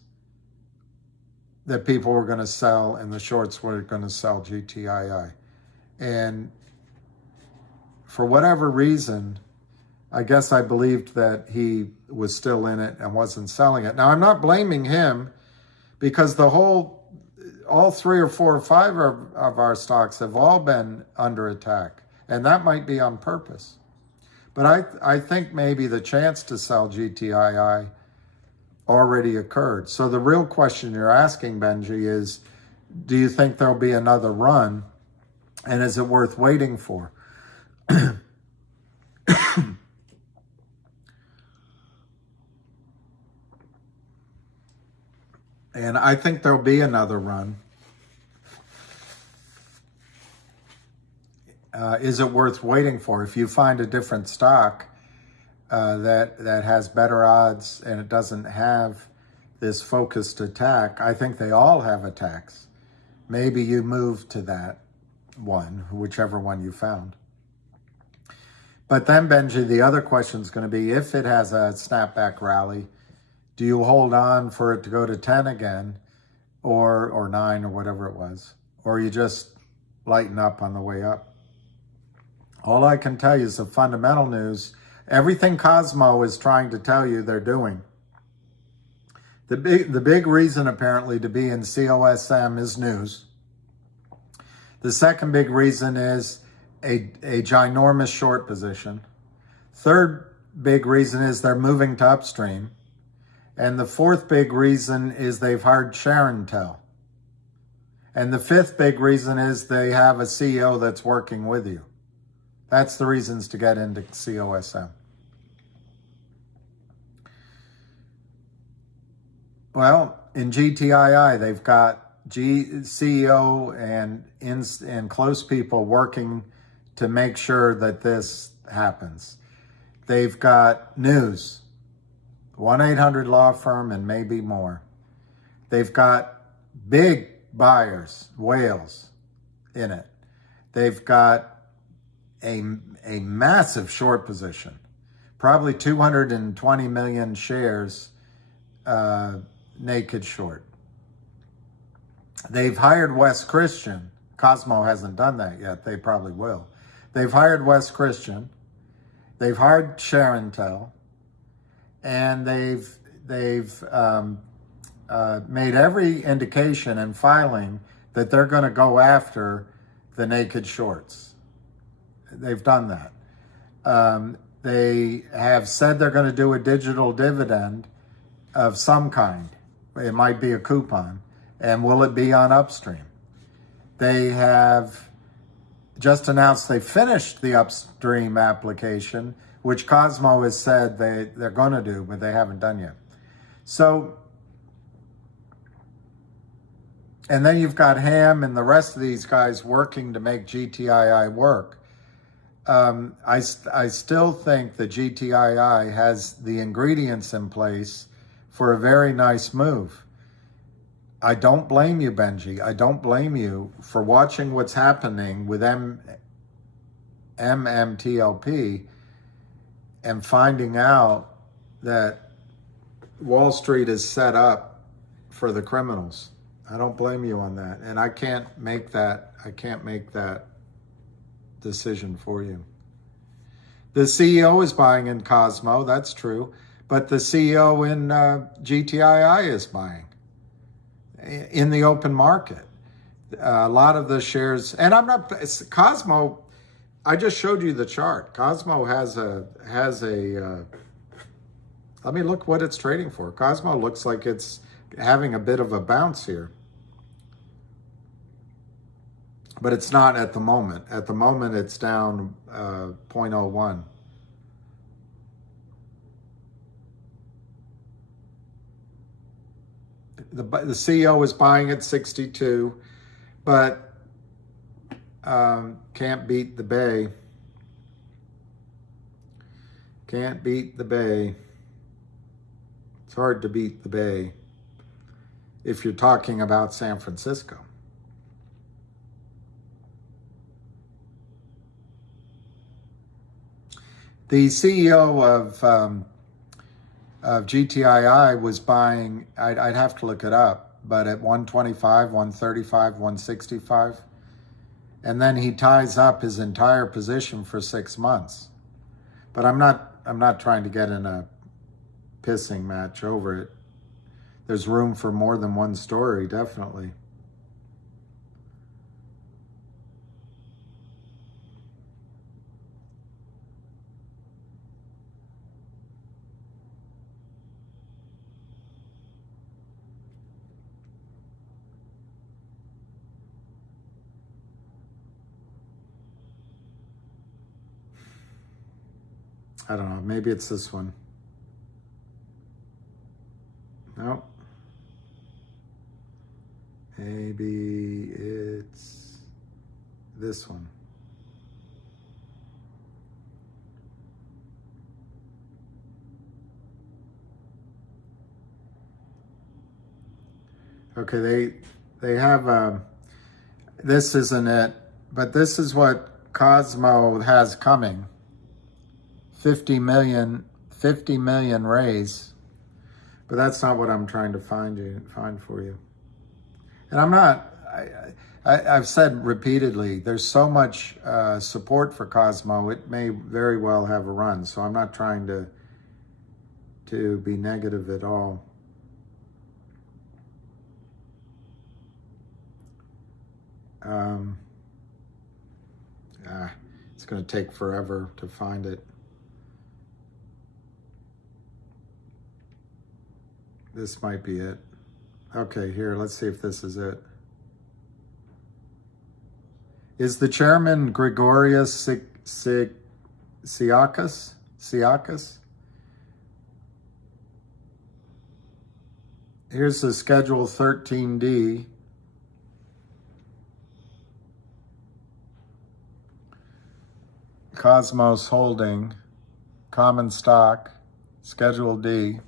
that people were going to sell and the shorts were going to sell GTII. And for whatever reason, I guess I believed that he was still in it and wasn't selling it. Now, I'm not blaming him because all 3 or 4 or 5 of our stocks have all been under attack, and that might be on purpose. But I think maybe the chance to sell GTII already occurred. So the real question you're asking, Benji, is do you think there'll be another run, and is it worth waiting for? And I think there'll be another run. Is it worth waiting for? If you find a different stock that has better odds and it doesn't have this focused attack, I think they all have attacks. Maybe you move to that one, whichever one you found. But then, Benji, the other question is going to be, if it has a snapback rally, do you hold on for it to go to 10 again, or 9 or whatever it was? Or you just lighten up on the way up? All I can tell you is the fundamental news. Everything Cosmo is trying to tell you they're doing. The big reason apparently to be in COSM is news. The second big reason is a ginormous short position. Third big reason is they're moving to upstream. And the fourth big reason is they've hired Sharon Tell. And the fifth big reason is they have a CEO that's working with you. That's the reasons to get into COSM. Well, in GTII, they've got CEO and close people working to make sure that this happens. They've got news. 1-800 law firm and maybe more. They've got big buyers, whales in it. They've got a massive short position, probably 220 million shares naked short. They've hired Wes Christian. Cosmo hasn't done that yet. They probably will. They've hired Wes Christian. They've hired Sharon Tell. And they've made every indication and filing that they're going to go after the naked shorts. They've done that. They have said they're going to do a digital dividend of some kind. It might be a coupon. And will it be on Upstream? They have just announced they finished the Upstream application, which Cosmo has said they're going to do, but they haven't done yet. So, and then you've got Ham and the rest of these guys working to make GTII work. I still think that GTII has the ingredients in place for a very nice move. I don't blame you, Benji. I don't blame you for watching what's happening with MMTLP and finding out that Wall Street is set up for the criminals. I don't blame you on that. And I can't make that decision for you. The CEO is buying in Cosmo, that's true. But the CEO in GTII is buying in the open market. A lot of the shares, and Cosmo, I just showed you the chart. Cosmo has a let me look what it's trading for. Cosmo looks like it's having a bit of a bounce here. But it's not at the moment. At the moment, it's down 0.01. The CEO is buying at 62, but can't beat the Bay. Can't beat the Bay. It's hard to beat the Bay if you're talking about San Francisco. The CEO of GTII was buying, I'd have to look it up, but at 125, 135, 165. And then he ties up his entire position for 6 months. But I'm not trying to get in a pissing match over it. There's room for more than one story, definitely. I don't know, maybe it's this one. No. Maybe it's this one. Okay, they have, this isn't it, but this is what Cosmo has coming. 50 million raise, but that's not what I'm trying to find for you. And I'm not, I've said repeatedly, there's so much support for Cosmo, it may very well have a run. So I'm not trying to be negative at all. It's going to take forever to find it. This might be it. Okay, here, let's see if this is it. Is the chairman Gregorius Siakis? Here's the Schedule 13D. Cosmos Holding, common stock, Schedule D.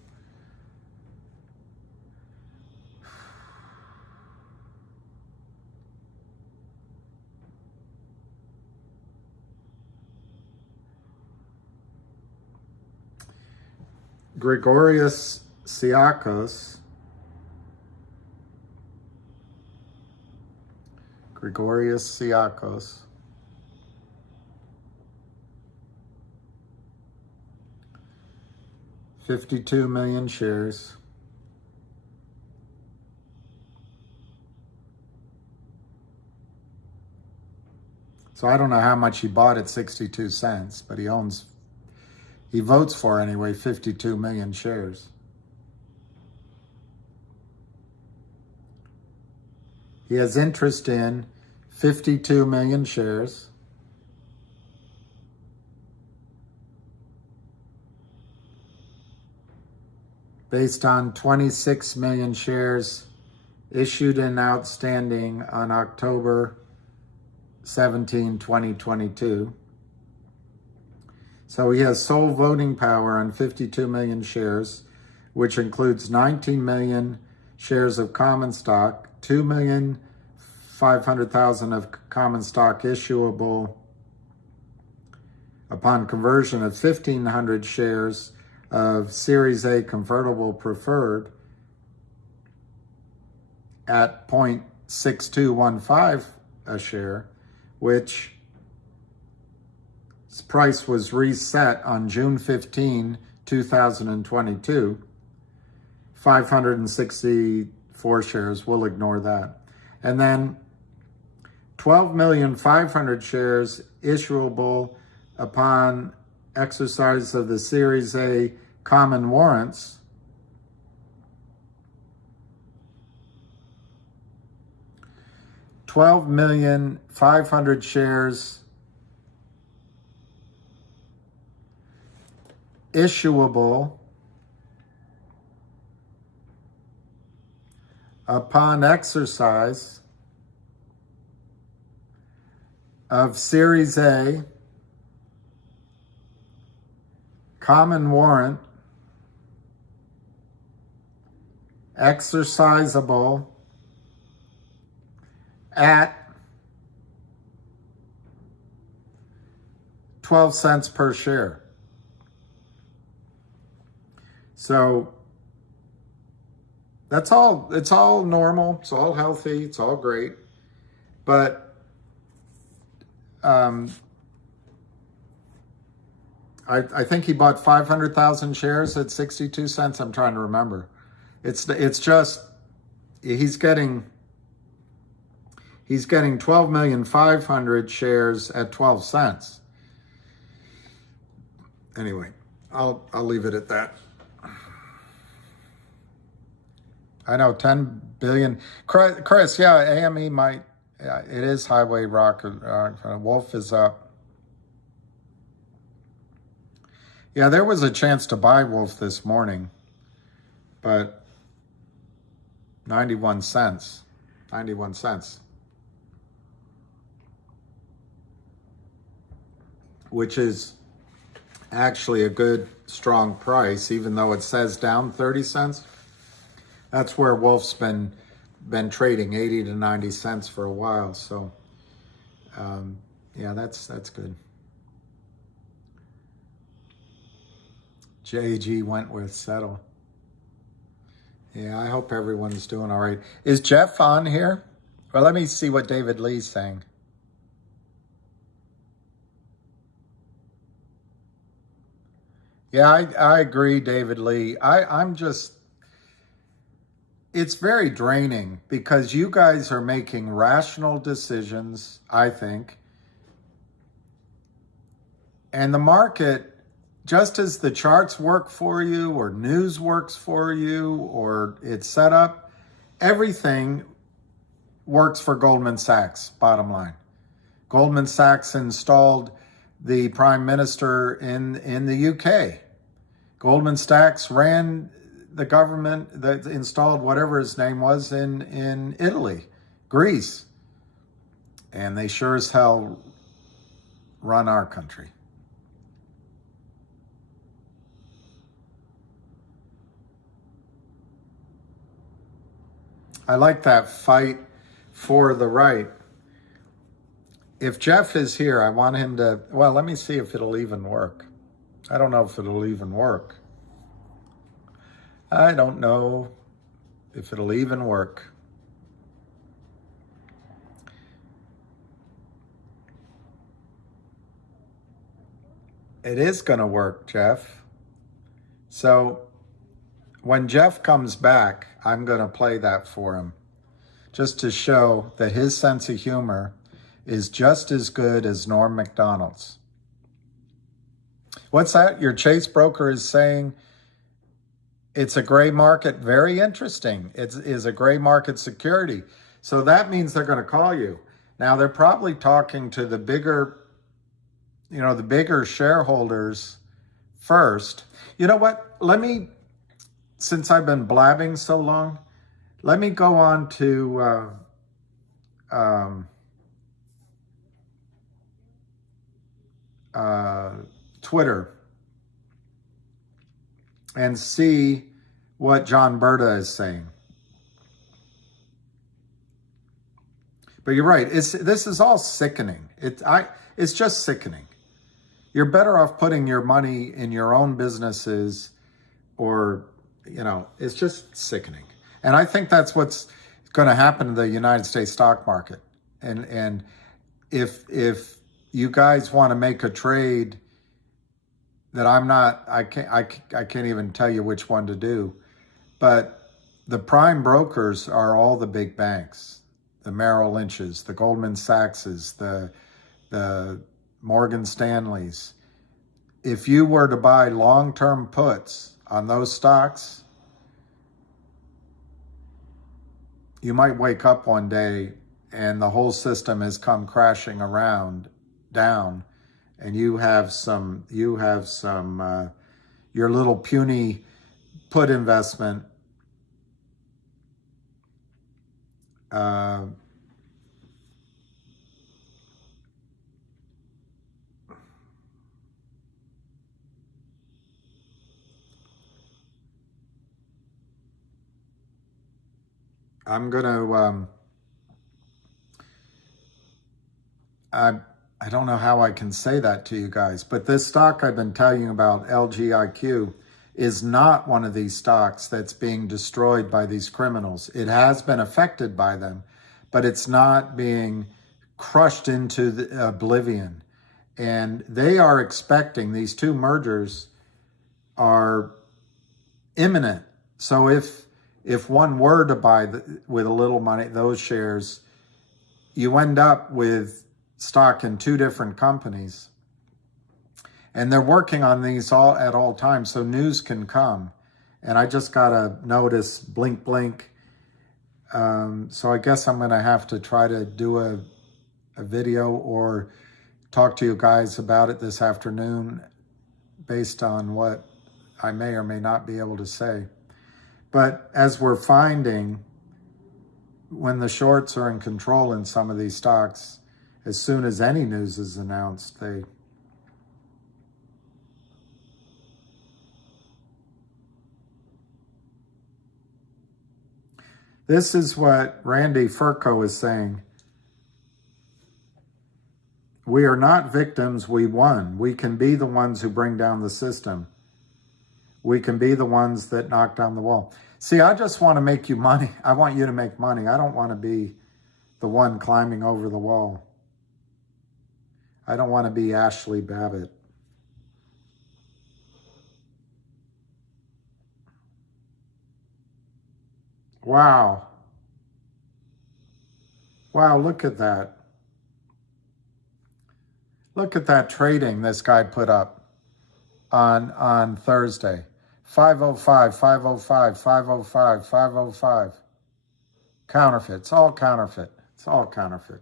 Gregorius Siakis. Gregorius Siakis. $52 million shares. So I don't know how much he bought at 62 cents, but he votes for anyway 52 million shares. He has interest in 52 million shares. Based on 26 million shares issued and outstanding on October 17, 2022. So he has sole voting power on 52 million shares, which includes 19 million shares of common stock, 2,500,000 of common stock issuable upon conversion of 1,500 shares of Series A convertible preferred at 0.6215 a share, which its price was reset on June 15, 2022. 564 shares, we'll ignore that. And then 12,500,000 shares issuable upon exercise of the Series A common warrants, $12,500,000 shares issuable upon exercise of Series A common warrant exercisable at 12 cents per share. So that's all, it's all normal, it's all healthy, it's all great. But I think he bought 500,000 shares at 62 cents. I'm trying to remember. It's just, he's getting 12,500,000 shares at 12 cents. Anyway, I'll leave it at that. I know 10 billion. Chris, yeah, AME might, it is Highway Rock. Wolf is up. Yeah, there was a chance to buy Wolf this morning, but 91 cents. 91 cents. Which is actually a good, strong price, even though it says down 30 cents. That's where Wolf's been trading, 80 to 90 cents for a while. So, yeah, that's good. JG Wentworth, settle. Yeah, I hope everyone's doing all right. Is Jeff on here? Well, let me see what David Lee's saying. Yeah, I agree, David Lee. I'm just, it's very draining because you guys are making rational decisions, I think. And the market just as the charts work for you, or news works for you, or it's set up, everything works for Goldman Sachs, bottom line. Goldman Sachs installed the prime minister in the UK. Goldman Sachs ran the government that installed whatever his name was in Italy, Greece. And they sure as hell run our country. I like that fight for the right. If Jeff is here, I want him to, well, let me see if it'll even work. I don't know if it'll even work. I don't know if it'll even work. It is going to work, Jeff. So when Jeff comes back, I'm going to play that for him, just to show that his sense of humor is just as good as Norm Macdonald's. What's that? Your Chase broker is saying it's a gray market. Very interesting. It is a gray market security. So that means they're going to call you. Now, they're probably talking to the bigger, the bigger shareholders first. You know what? Since I've been blabbing so long, let me go on to Twitter and see what John Brda is saying. But you're right. This is all sickening. It's just sickening. You're better off putting your money in your own businesses, or it's just sickening. And I think that's what's going to happen to the United States stock market. And if you guys want to make a trade that I can't even tell you which one to do, but the prime brokers are all the big banks, the Merrill Lynch's, the Goldman Sachs's, the Morgan Stanley's. If you were to buy long-term puts on those stocks, you might wake up one day and the whole system has come crashing down, and you have some your little puny put investment I'm gonna I don't know how I can say that to you guys, but this stock I've been telling you about, LGIQ, is not one of these stocks that's being destroyed by these criminals. It has been affected by them, but it's not being crushed into the oblivion. And they are expecting, these two mergers are imminent. So if one were to buy with a little money, those shares, you end up with stock in two different companies. And they're working on these at all times, so news can come. And I just got a notice, blink, blink. So I guess I'm going to have to try to do a video or talk to you guys about it this afternoon based on what I may or may not be able to say. But as we're finding, when the shorts are in control in some of these stocks, as soon as any news is announced, This is what Randy Furco is saying. We are not victims, we won. We can be the ones who bring down the system. We can be the ones that knock down the wall. See, I just want to make you money. I want you to make money. I don't want to be the one climbing over the wall. I don't want to be Ashley Babbitt. Wow. Wow, look at that. Look at that trading this guy put up. on Thursday. 505, 505, 505, 505. Counterfeit. It's all counterfeit. It's all counterfeit.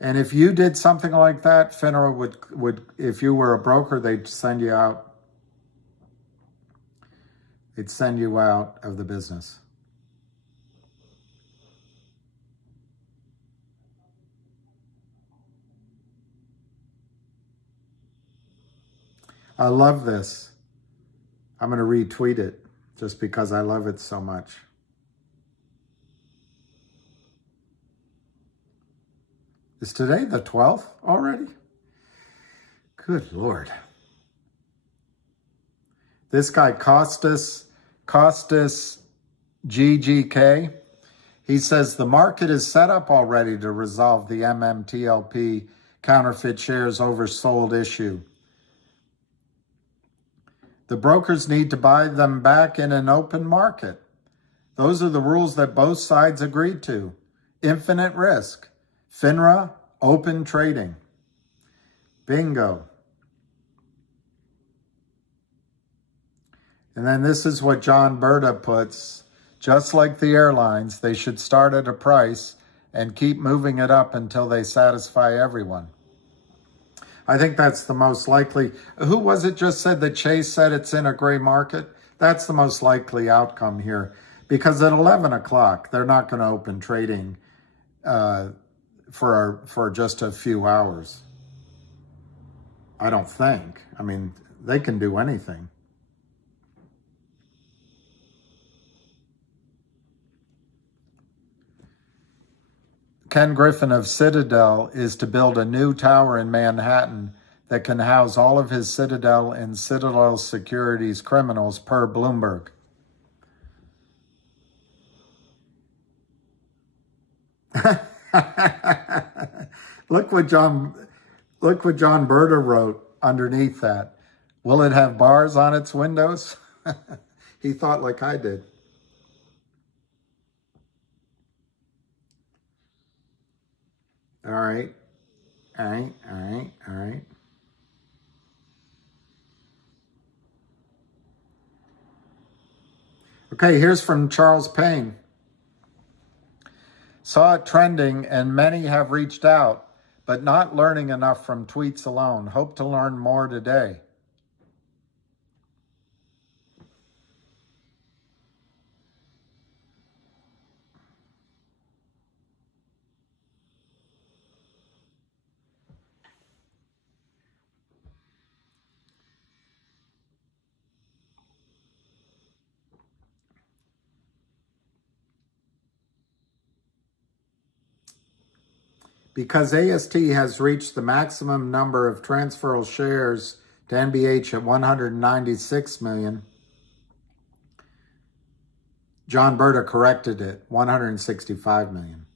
And if you did something like that, FINRA would if you were a broker, they'd send you out. They'd send you out of the business. I love this. I'm going to retweet it just because I love it so much. Is today the 12th already? Good Lord. This guy, Costas GGK, he says the market is set up already to resolve the MMTLP counterfeit shares oversold issue. The brokers need to buy them back in an open market. Those are the rules that both sides agreed to. Infinite risk. FINRA, open trading. Bingo. And then this is what John Brda puts. Just like the airlines, they should start at a price and keep moving it up until they satisfy everyone. I think that's the most likely. Who was it just said that Chase said it's in a gray market? That's the most likely outcome here. Because at 11 o'clock, they're not going to open trading for just a few hours. I don't think. I mean, they can do anything. Ken Griffin of Citadel is to build a new tower in Manhattan that can house all of his Citadel and Citadel Securities criminals per Bloomberg. Look what John Brda wrote underneath that. Will it have bars on its windows? He thought like I did. All right. Okay, here's from Charles Payne. Saw it trending and many have reached out, but not learning enough from tweets alone. Hope to learn more today. Because AST has reached the maximum number of transferable shares to NBH at 196 million, John Brda corrected it, 165 million.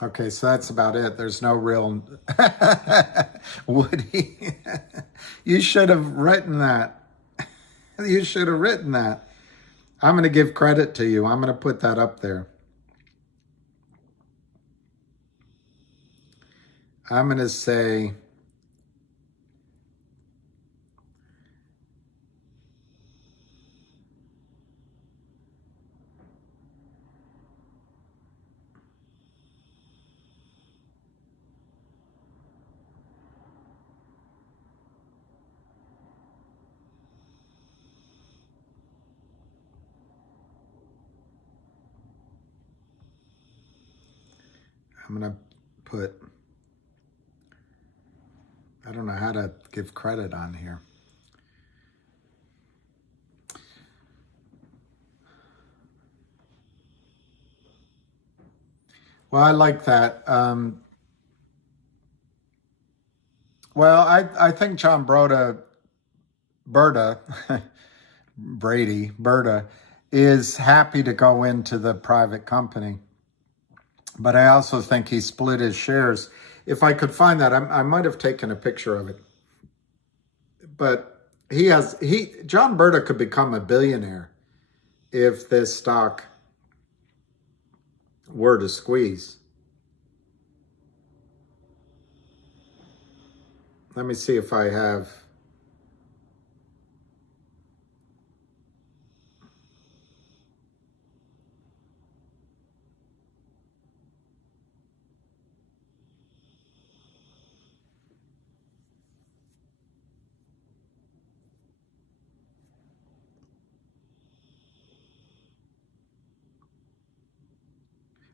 Okay, so that's about it. There's no real... Woody, you should have written that. You should have written that. I'm going to give credit to you. I'm going to put that up there. I'm going to say... I'm going to put, I don't know how to give credit on here. Well, I like that. Well, I think John Brda, is happy to go into the private company. But I also think he split his shares. If I could find that, I might have taken a picture of it. But John Brda could become a billionaire if this stock were to squeeze. Let me see if I have.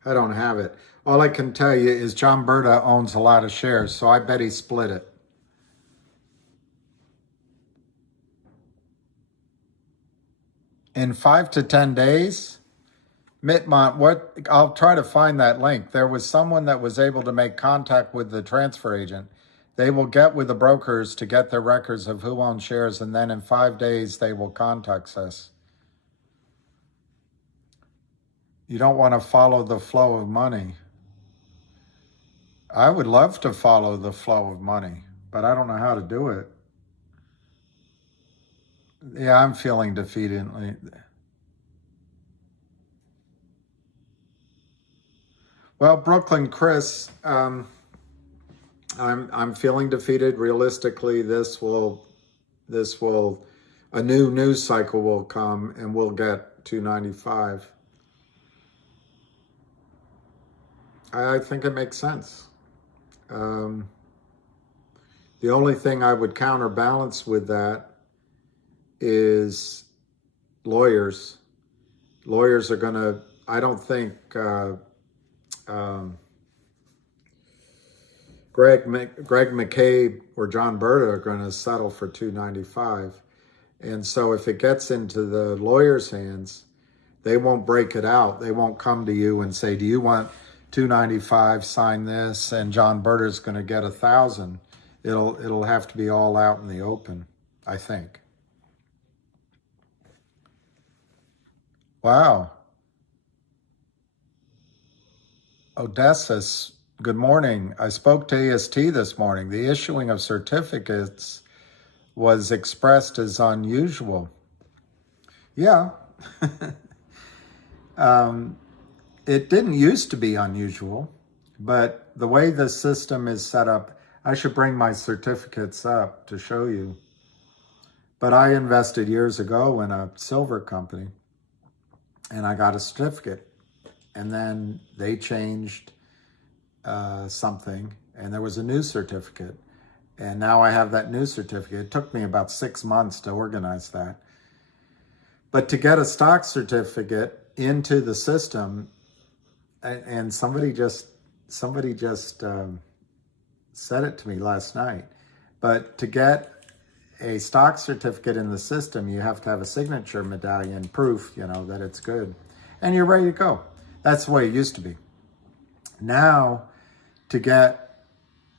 I don't have it. All I can tell you is John Brda owns a lot of shares, so I bet he split it. In 5 to 10 days, Mitmont, I'll try to find that link. There was someone that was able to make contact with the transfer agent. They will get with the brokers to get their records of who owns shares, and then in 5 days, they will contact us. You don't want to follow the flow of money. I would love to follow the flow of money, but I don't know how to do it. Yeah, I'm feeling defeated. Well, Brooklyn Chris, I'm feeling defeated. Realistically, a new news cycle will come and we'll get 295. I think it makes sense. The only thing I would counterbalance with that is lawyers. Lawyers are going to, I don't think Greg McCabe or John Brda are going to settle for 295. And so if it gets into the lawyers' hands, they won't break it out. They won't come to you and say, do you want 295, sign this, and John Brda is going to get 1,000. It'll have to be all out in the open, I think. Wow. Odysseus, good morning. I spoke to AST this morning. The issuing of certificates was expressed as unusual. Yeah. It didn't used to be unusual, but the way the system is set up, I should bring my certificates up to show you. But I invested years ago in a silver company and I got a certificate. And then they changed something and there was a new certificate. And now I have that new certificate. It took me about 6 months to organize that. But to get a stock certificate into the system, and somebody just said it to me last night, but to get a stock certificate in the system, you have to have a signature medallion proof, that it's good. And you're ready to go. That's the way it used to be. Now, to get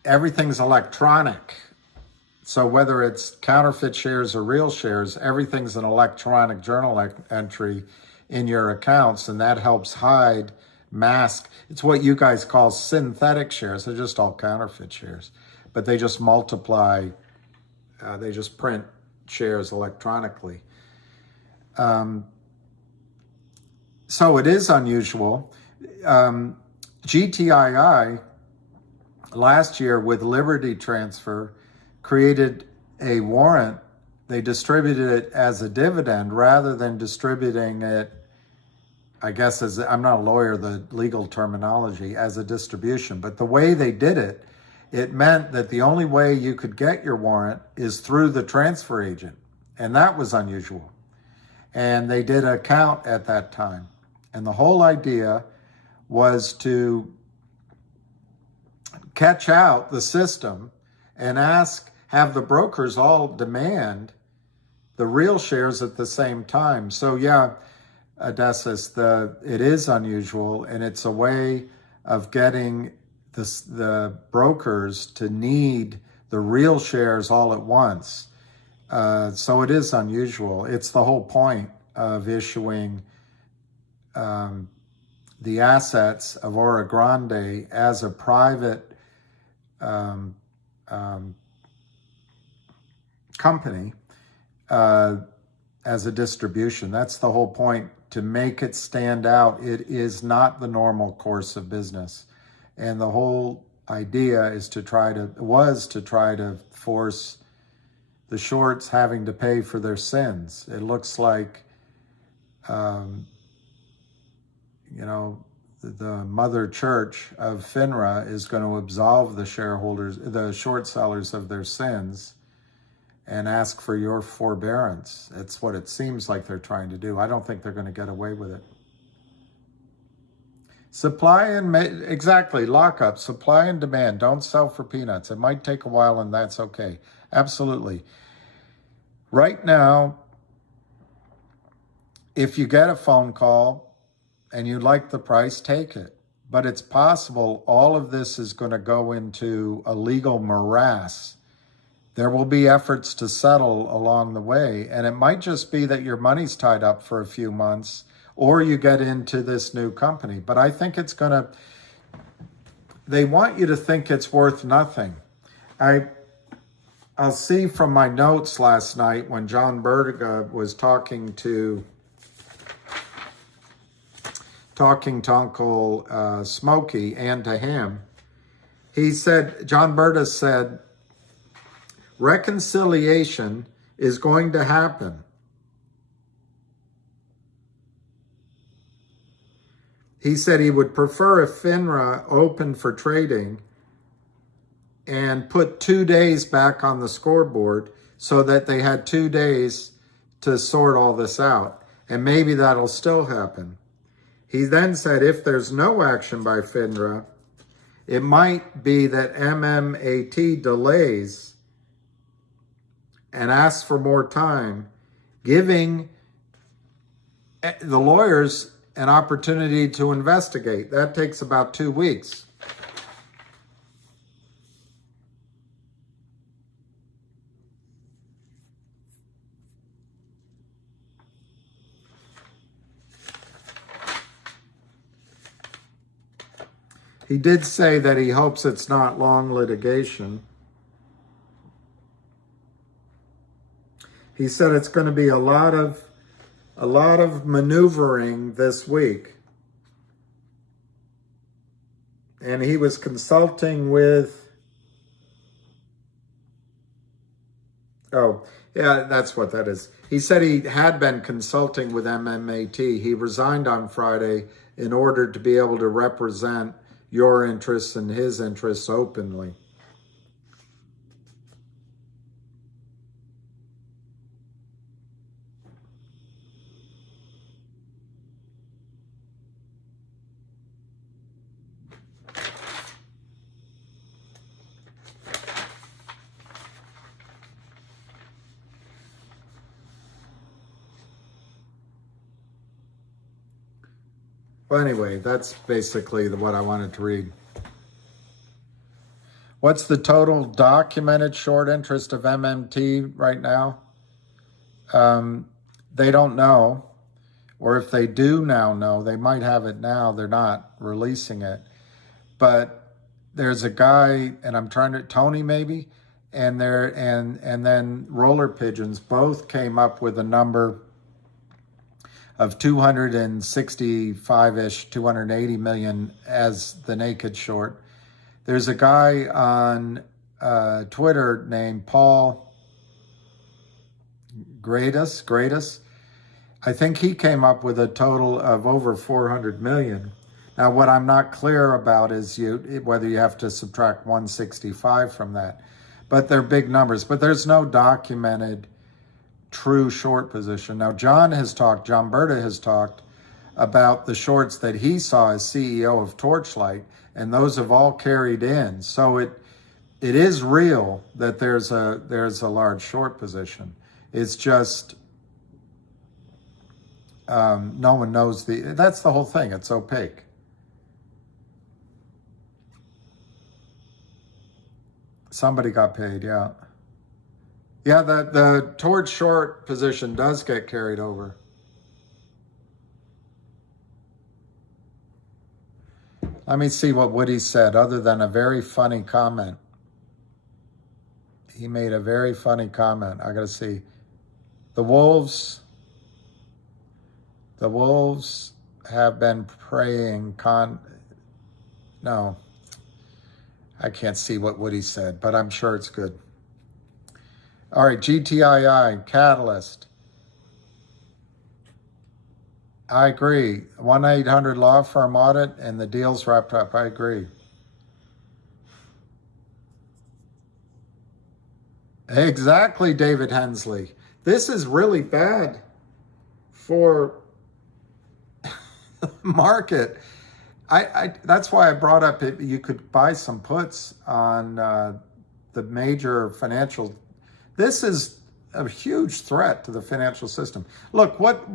everything's electronic. So whether it's counterfeit shares or real shares, everything's an electronic journal entry in your accounts, and that helps hide, mask. It's what you guys call synthetic shares. They're just all counterfeit shares, but they just multiply. They just print shares electronically. So it is unusual. GTII last year with Liberty Transfer created a warrant. They distributed it as a dividend rather than distributing it, I guess, as I'm not a lawyer, the legal terminology, as a distribution. But the way they did it, it meant that the only way you could get your warrant is through the transfer agent. And that was unusual. And they did a count at that time. And the whole idea was to catch out the system and have the brokers all demand the real shares at the same time. So yeah, Odysseus, it is unusual, and it's a way of getting the brokers to need the real shares all at once. So it is unusual. It's the whole point of issuing the assets of Ora Grande as a private company as a distribution. That's the whole point, to make it stand out. It is not the normal course of business. And the whole idea was to try to force the shorts having to pay for their sins. It looks like, the mother church of FINRA is going to absolve the shareholders, the short sellers, of their sins and ask for your forbearance. It's what it seems like they're trying to do. I don't think they're going to get away with it. Exactly, lockup, supply and demand. Don't sell for peanuts. It might take a while, and that's okay. Absolutely. Right now, if you get a phone call and you like the price, take it. But it's possible all of this is going to go into a legal morass. There will be efforts to settle along the way, and it might just be that your money's tied up for a few months, or you get into this new company. But I think they want you to think it's worth nothing. I'll see from my notes last night when John Brda was talking to Uncle Smokey and to him. John Brda said, reconciliation is going to happen. He said he would prefer if FINRA opened for trading and put 2 days back on the scoreboard so that they had 2 days to sort all this out. And maybe that'll still happen. He then said if there's no action by FINRA, it might be that MMAT delays and asks for more time, giving the lawyers an opportunity to investigate. That takes about 2 weeks. He did say that he hopes it's not long litigation. He said it's going to be a lot of maneuvering this week. And he was consulting with, that's what that is. He said he had been consulting with MMAT. He resigned on Friday in order to be able to represent your interests and his interests openly. Well, anyway, that's basically what I wanted to read. What's the total documented short interest of MMT right now? They don't know. Or if they do now know, they might have it now. They're not releasing it. But there's a guy, and I'm trying to, Tony maybe, and then Roller Pigeons both came up with a number of 265-ish, 280 million as the naked short. There's a guy on Twitter named Paul Gradus. I think he came up with a total of over 400 million. Now, what I'm not clear about is whether you have to subtract 165 from that. But they're big numbers. But there's no documented true short position. Now, John Brda has talked about the shorts that he saw as CEO of Torchlight, and those have all carried in. So it is real that there's a large short position. It's just no one knows that's the whole thing. It's opaque. Somebody got paid, yeah. Yeah, the Torch short position does get carried over. Let me see what Woody said, other than a very funny comment. He made a very funny comment. I gotta see. The Wolves have been praying no, I can't see what he said, but I'm sure it's good. All right, GTII, Catalyst. I agree. 1-800 law firm audit and the deal's wrapped up. I agree. Exactly, David Hensley. This is really bad for the market. That's why I brought up it. You could buy some puts on the major financial. This is a huge threat to the financial system. Look, what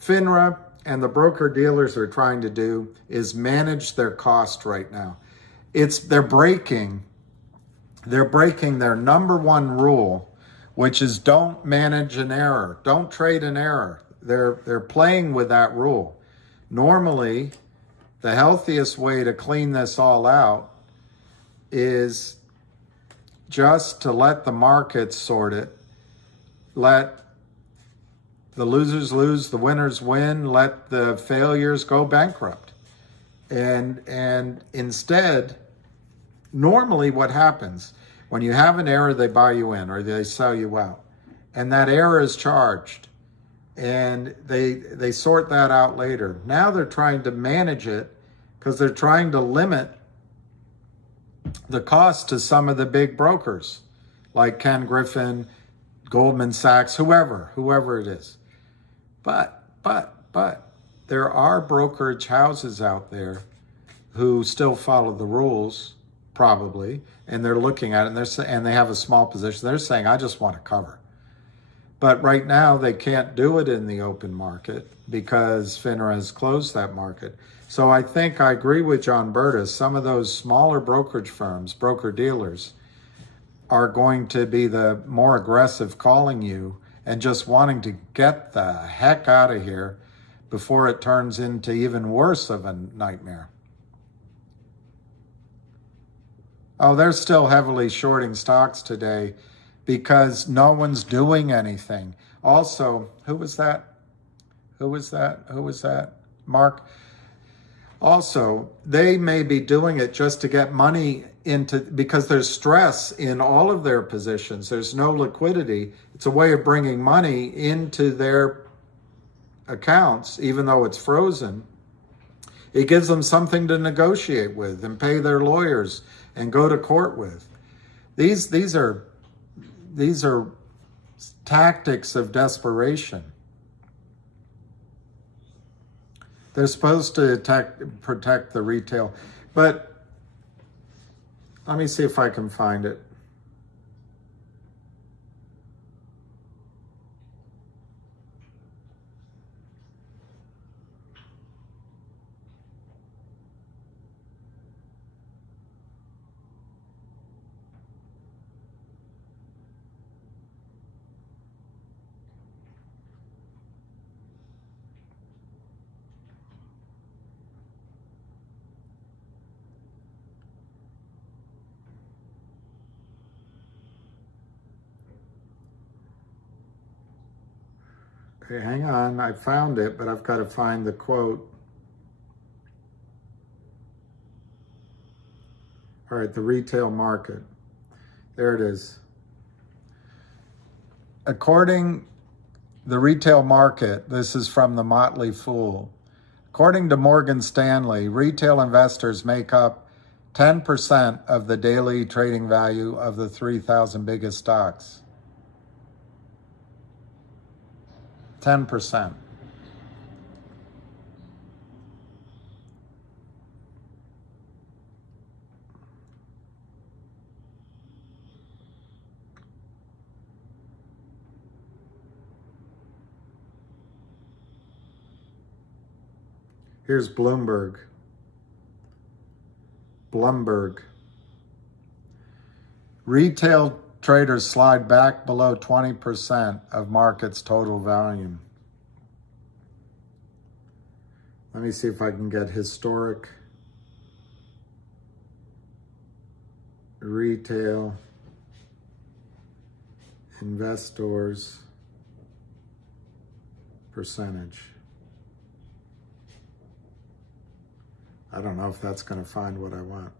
FINRA and the broker dealers are trying to do is manage their cost right now. They're breaking their number one rule, which is don't manage an error, don't trade an error. They're playing with that rule. Normally, the healthiest way to clean this all out is just to let the markets sort it, let the losers lose, the winners win, let the failures go bankrupt. And instead, normally what happens, when you have an error, they buy you in or they sell you out. And that error is charged. And they sort that out later. Now they're trying to manage it because they're trying to limit the cost to some of the big brokers, like Ken Griffin, Goldman Sachs, whoever it is. But there are brokerage houses out there who still follow the rules, probably, and they're looking at it and they have a small position. They're saying, I just want to cover. But right now they can't do it in the open market because FINRA has closed that market. So I think I agree with John Brda. Some of those smaller brokerage firms, broker dealers, are going to be the more aggressive calling you and just wanting to get the heck out of here before it turns into even worse of a nightmare. Oh, they're still heavily shorting stocks today because no one's doing anything. Also, who was that? Mark? Also, they may be doing it just to get money because there's stress in all of their positions. There's no liquidity. It's a way of bringing money into their accounts, even though it's frozen. It gives them something to negotiate with and pay their lawyers and go to court with. These are tactics of desperation. They're supposed to protect the retail, but let me see if I can find it. Okay, hang on. I found it, but I've got to find the quote. All right, the retail market. There it is. According the retail market, this is from the Motley Fool. According to Morgan Stanley, retail investors make up 10% of the daily trading value of the 3,000 biggest stocks. 10%. Here's Bloomberg. Retail traders slide back below 20% of market's total volume. Let me see if I can get historic retail investors percentage. I don't know if that's going to find what I want.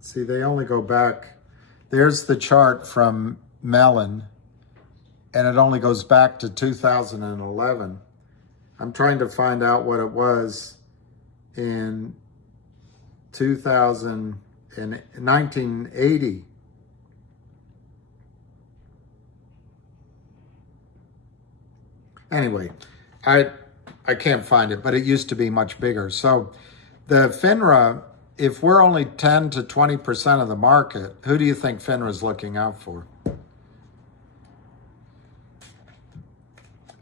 See, they only go back. There's the chart from Mellon, and it only goes back to 2011. I'm trying to find out what it was in 1980. Anyway, I can't find it, but it used to be much bigger. So the FINRA, if we're only 10 to 20% of the market, who do you think FINRA is looking out for?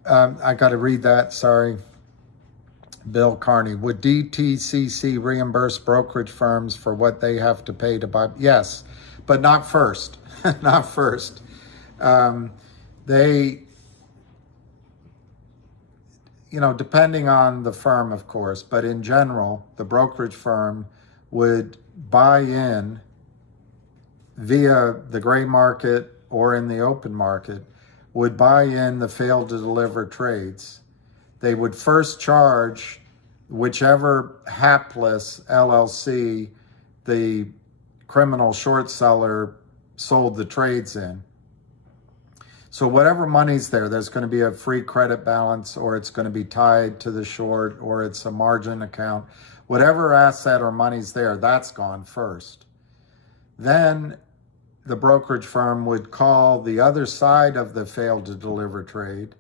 I got to read that, sorry. Bill Carney, would DTCC reimburse brokerage firms for what they have to pay to buy? Yes, but not first, not first. They, you know, depending on the firm, of course, but in general, the brokerage firm would buy in via the gray market or in the open market, would buy in the failed to deliver trades. They would first charge whichever hapless LLC the criminal short seller sold the trades in. So whatever money's there, there's going to be a free credit balance, or it's going to be tied to the short, or it's a margin account. Whatever asset or money's there, that's gone first. Then the brokerage firm would call the other side of the failed to deliver trade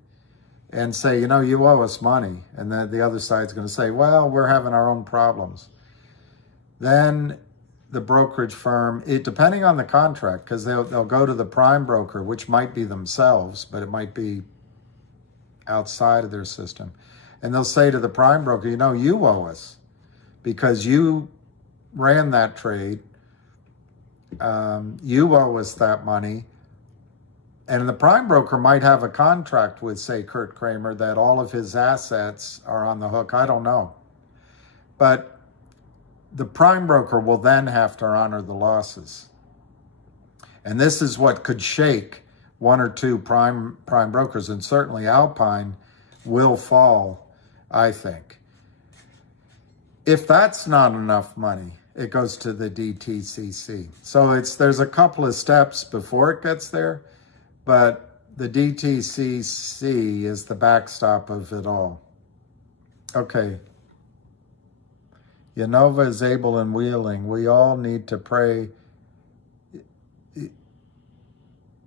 and say, you know, you owe us money. And then the other side's going to say, well, we're having our own problems. Then the brokerage firm, depending on the contract, because they'll go to the prime broker, which might be themselves, but it might be outside of their system. And they'll say to the prime broker, you know, you owe us because you ran that trade. You owe us that money. And the prime broker might have a contract with, say, Kurt Kramer, that all of his assets are on the hook. I don't know. But the prime broker will then have to honor the losses. And this is what could shake one or two prime brokers, and certainly Alpine will fall, I think. If that's not enough money, it goes to the DTCC. So there's a couple of steps before it gets there, but the DTCC is the backstop of it all. Okay. Yanova is able and willing. We all need to pray.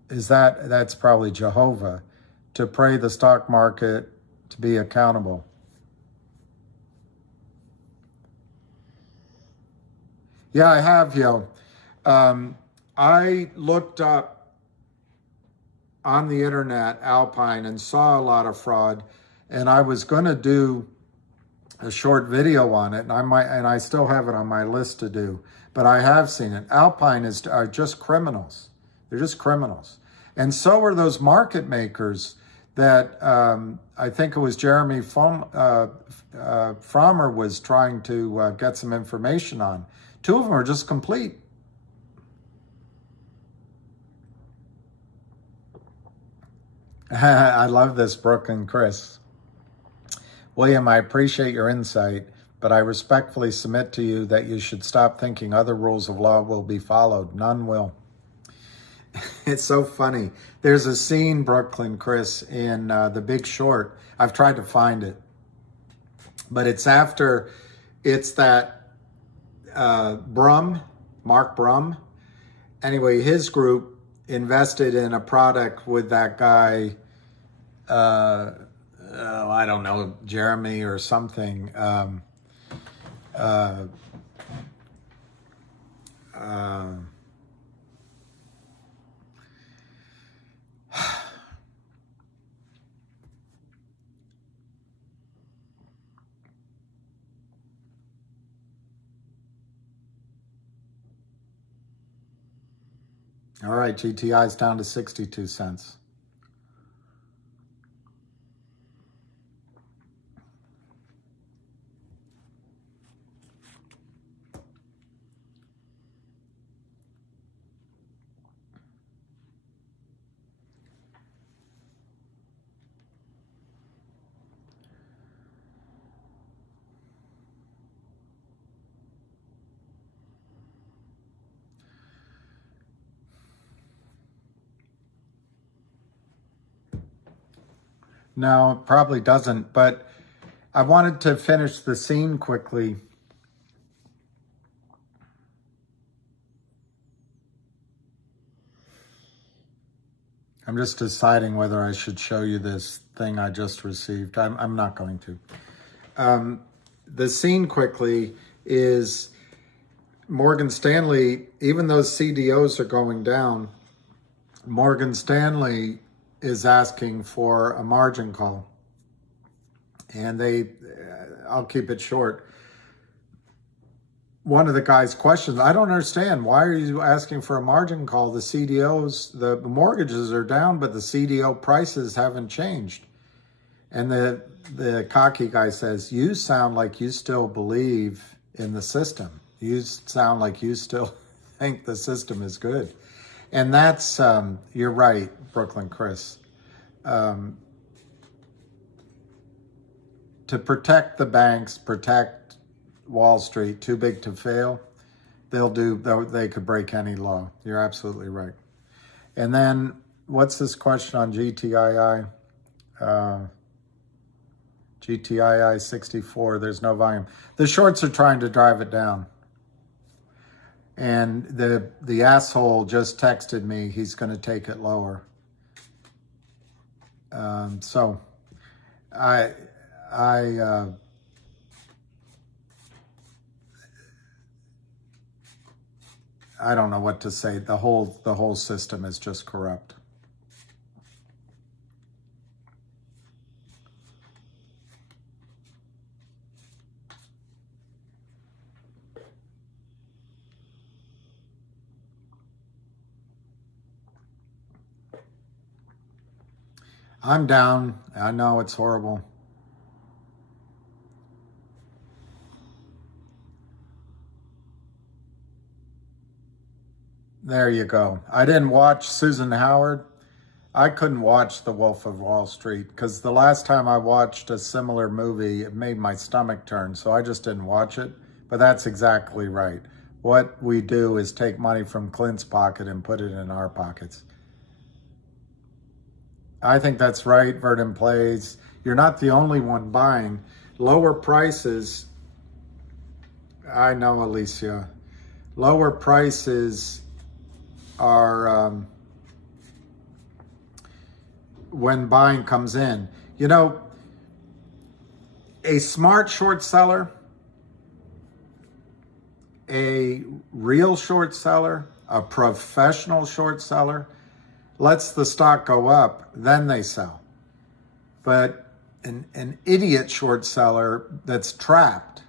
That's probably Jehovah, to pray the stock market to be accountable. Yeah, I have, yo. I looked up on the internet Alpine and saw a lot of fraud, and I was going to do a short video on it, and I still have it on my list to do, but I have seen it. Alpine are just criminals. They're just criminals. And so are those market makers that I think it was Jeremy Frommer was trying to get some information on. Two of them are just complete. I love this, Brooke and Chris. William, I appreciate your insight, but I respectfully submit to you that you should stop thinking other rules of law will be followed. None will. It's so funny. There's a scene, Brooklyn, Chris, in The Big Short. I've tried to find it, but it's that Mark Brum. Anyway, his group invested in a product with that guy, I don't know, Jeremy or something. All right, GTI is down to 62 cents. No, it probably doesn't, but I wanted to finish the scene quickly. I'm just deciding whether I should show you this thing I just received. I'm not going to. The scene quickly is Morgan Stanley, even though CDOs are going down, Morgan Stanley is asking for a margin call. And I'll keep it short. One of the guys questions, I don't understand, why are you asking for a margin call? The CDOs, the mortgages are down, but the CDO prices haven't changed. And the cocky guy says, you sound like you still believe in the system. You sound like you still think the system is good. And that's, you're right, Brooklyn Chris. To protect the banks, protect Wall Street, too big to fail, they could break any law. You're absolutely right. And then what's this question on GTII? GTII 64, there's no volume. The shorts are trying to drive it down. And the asshole just texted me, he's going to take it lower. So I don't know what to say. The whole system is just corrupt. I'm down. I know it's horrible. There you go. I didn't watch Susan Howard. I couldn't watch The Wolf of Wall Street because the last time I watched a similar movie, it made my stomach turn, so I just didn't watch it. But that's exactly right. What we do is take money from Clint's pocket and put it in our pockets. I think that's right, Verdun Plays. You're not the only one buying. Lower prices, I know, Alicia. Lower prices are when buying comes in. You know, a smart short seller, a real short seller, a professional short seller, lets the stock go up, then they sell. But an idiot short seller that's trapped,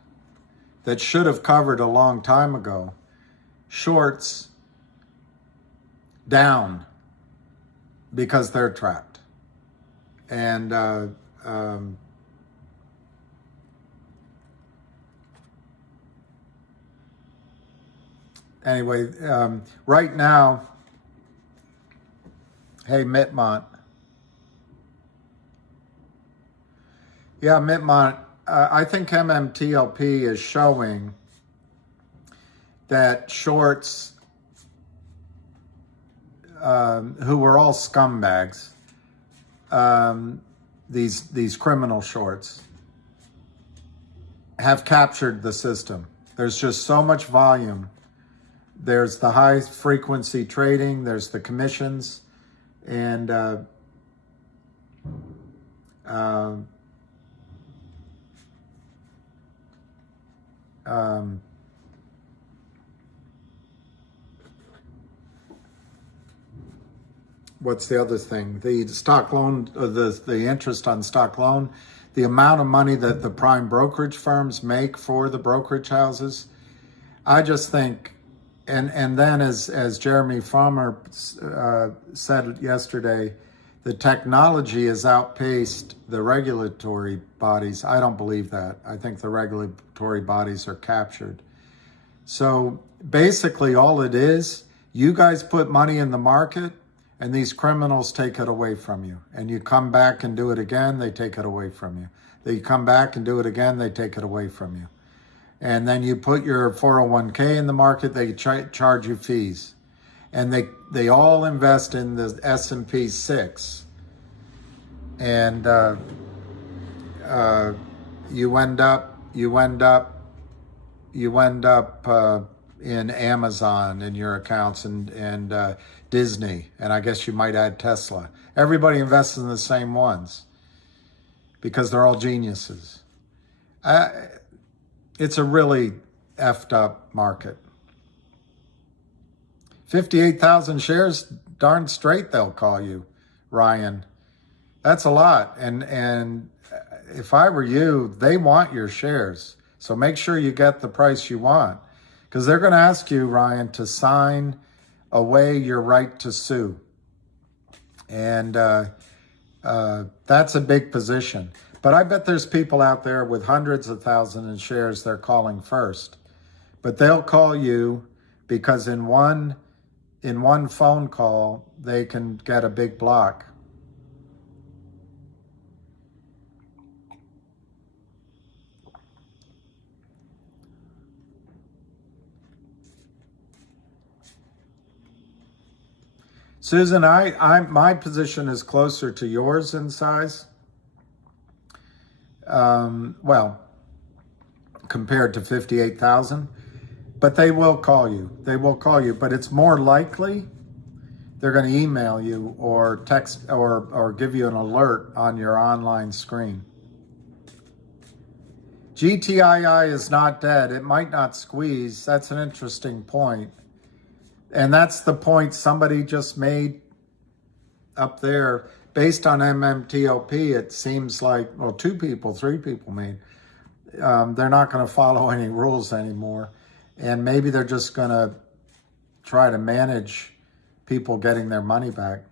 that should have covered a long time ago, shorts down because they're trapped. And anyway, right now, hey, Mittmont. Yeah, Mittmont, I think MMTLP is showing that shorts, who were all scumbags, these criminal shorts, have captured the system. There's just so much volume. There's the high frequency trading, there's the commissions, and what's the other thing? The stock loan, the interest on stock loan, the amount of money that the prime brokerage firms make for the brokerage houses. I just think, and then as Jeremy Farmer said yesterday, the technology has outpaced the regulatory bodies. I don't believe that. I think the regulatory bodies are captured. So basically all it is, you guys put money in the market and these criminals take it away from you. And you come back and do it again, they take it away from you. They come back and do it again, they take it away from you. And then you put your 401k in the market, they charge you fees. And they all invest in the S&P 6. and you end up in Amazon in your accounts, and Disney, and I guess you might add Tesla. Everybody invests in the same ones because they're all geniuses. It's a really effed up market. 58,000 shares, darn straight they'll call you, Ryan. That's a lot. And if I were you, they want your shares. So make sure you get the price you want, because they're going to ask you, Ryan, to sign away your right to sue. And that's a big position. But I bet there's people out there with hundreds of thousands of shares they're calling first. But they'll call you because in one phone call, they can get a big block. Susan, my position is closer to yours in size. Well, compared to 58,000, but they will call you. They will call you, but it's more likely they're going to email you or text or give you an alert on your online screen. GTII is not dead. It might not squeeze. That's an interesting point. And that's the point somebody just made up there. Based on MMTLP, it seems like, well, 3 people made. They're not going to follow any rules anymore. And maybe they're just going to try to manage people getting their money back.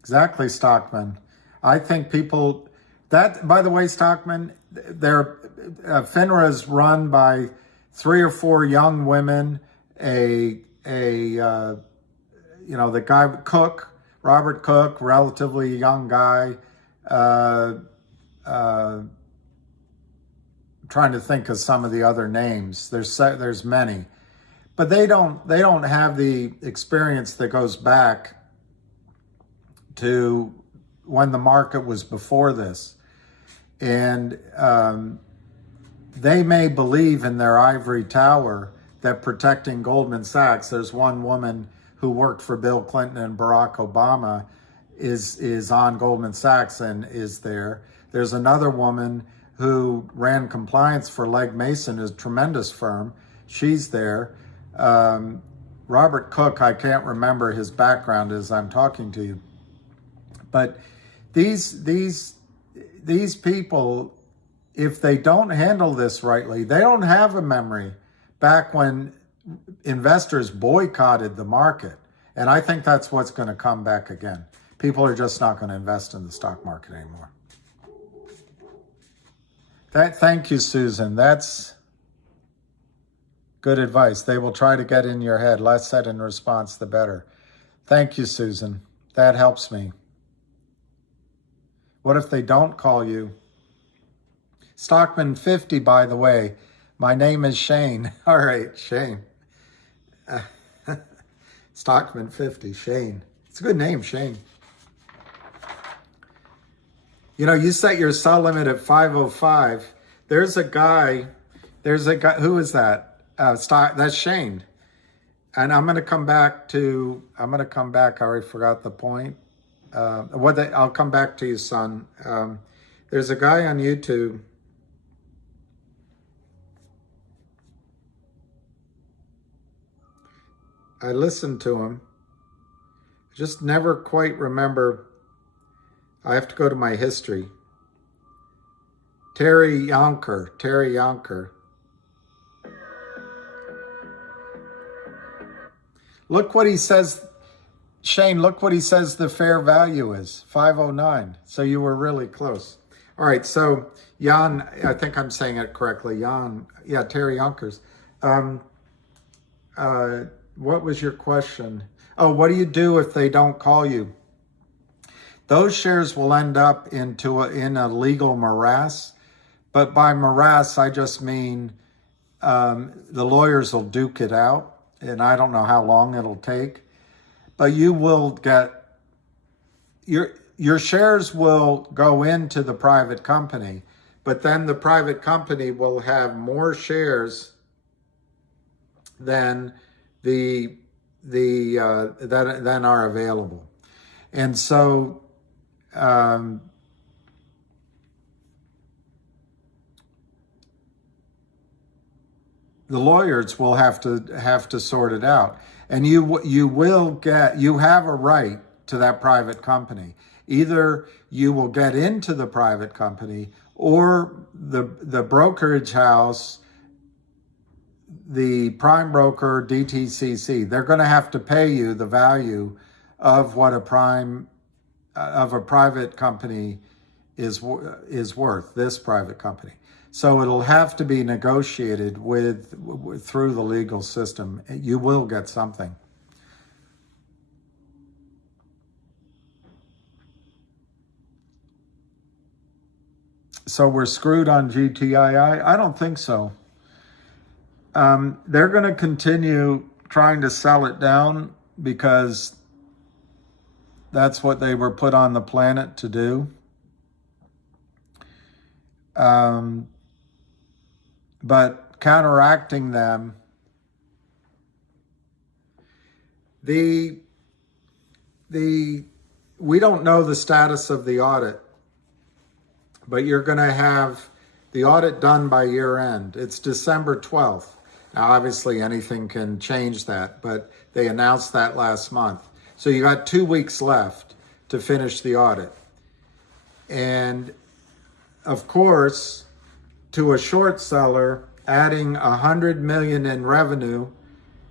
Exactly, Stockman. I think people, that, by the way, Stockman, FINRA is run by 3 or 4 young women, the guy, Robert Cook, relatively young guy, trying to think of some of the other names. There's many, but they don't have the experience that goes back to when the market was before this. And they may believe in their ivory tower that protecting Goldman Sachs. There's one woman who worked for Bill Clinton and Barack Obama is on Goldman Sachs and is there. There's another woman who ran compliance for Legg Mason, a tremendous firm. She's there. Robert Cook, I can't remember his background as I'm talking to you. But these people, if they don't handle this rightly, they don't have a memory back when investors boycotted the market. And I think that's what's going to come back again. People are just not going to invest in the stock market anymore. Thank you, Susan. That's good advice. They will try to get in your head. Less said in response, the better. Thank you, Susan. That helps me. What if they don't call you? Stockman 50, by the way. My name is Shane. All right, Shane. Stockman 50, Shane. It's a good name, Shane. You know, you set your sell limit at 505. There's a guy, who is that? That's Shane. And I'm going to come back, I already forgot the point. I'll come back to you, son. There's a guy on YouTube. I listened to him. I just never quite remember. I have to go to my history. Terry Yonker. Look what he says, Shane, look what he says the fair value is, 509. So you were really close. All right, so Jan, I think I'm saying it correctly, Terry Yonkers. What was your question? Oh, what do you do if they don't call you? Those shares will end up in a legal morass. But by morass, I just mean the lawyers will duke it out. And I don't know how long it'll take. But you will get your shares will go into the private company, but then the private company will have more shares than than are available. And so the lawyers will have to sort it out. And you have a right to that private company. Either you will get into the private company, or the brokerage house, the prime broker, DTCC, they're going to have to pay you the value of what a private company is worth, this private company. So it'll have to be negotiated through the legal system. You will get something. So we're screwed on GTII? I don't think so. They're going to continue trying to sell it down because that's what they were put on the planet to do. But counteracting them, we don't know the status of the audit, but you're going to have the audit done by year end. It's December 12th. Now, obviously, anything can change that, but they announced that last month. So you got 2 weeks left to finish the audit. And of course, to a short seller, adding $100 million in revenue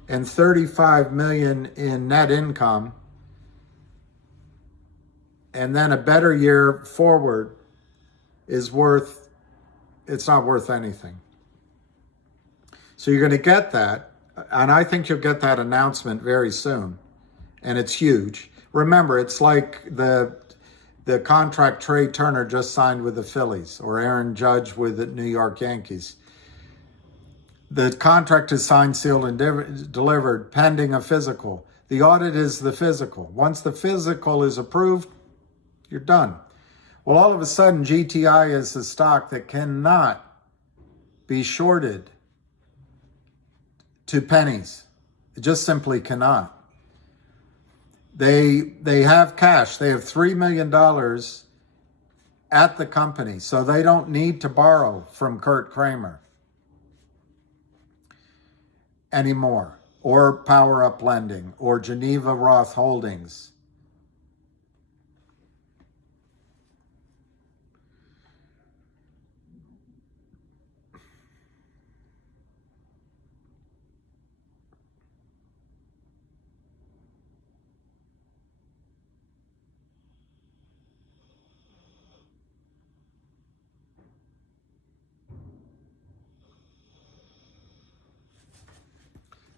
and $35 million in net income, and then a better year forward it's not worth anything. So you're going to get that, and I think you'll get that announcement very soon, and it's huge. Remember, it's like the contract Trey Turner just signed with the Phillies, or Aaron Judge with the New York Yankees. The contract is signed, sealed, and delivered pending a physical. The audit is the physical. Once the physical is approved, you're done. Well, all of a sudden, GTI is a stock that cannot be shorted to pennies. It just simply cannot. They have cash. They have $3 million at the company, so they don't need to borrow from Kurt Kramer anymore, or Power Up Lending, or Geneva Roth Holdings.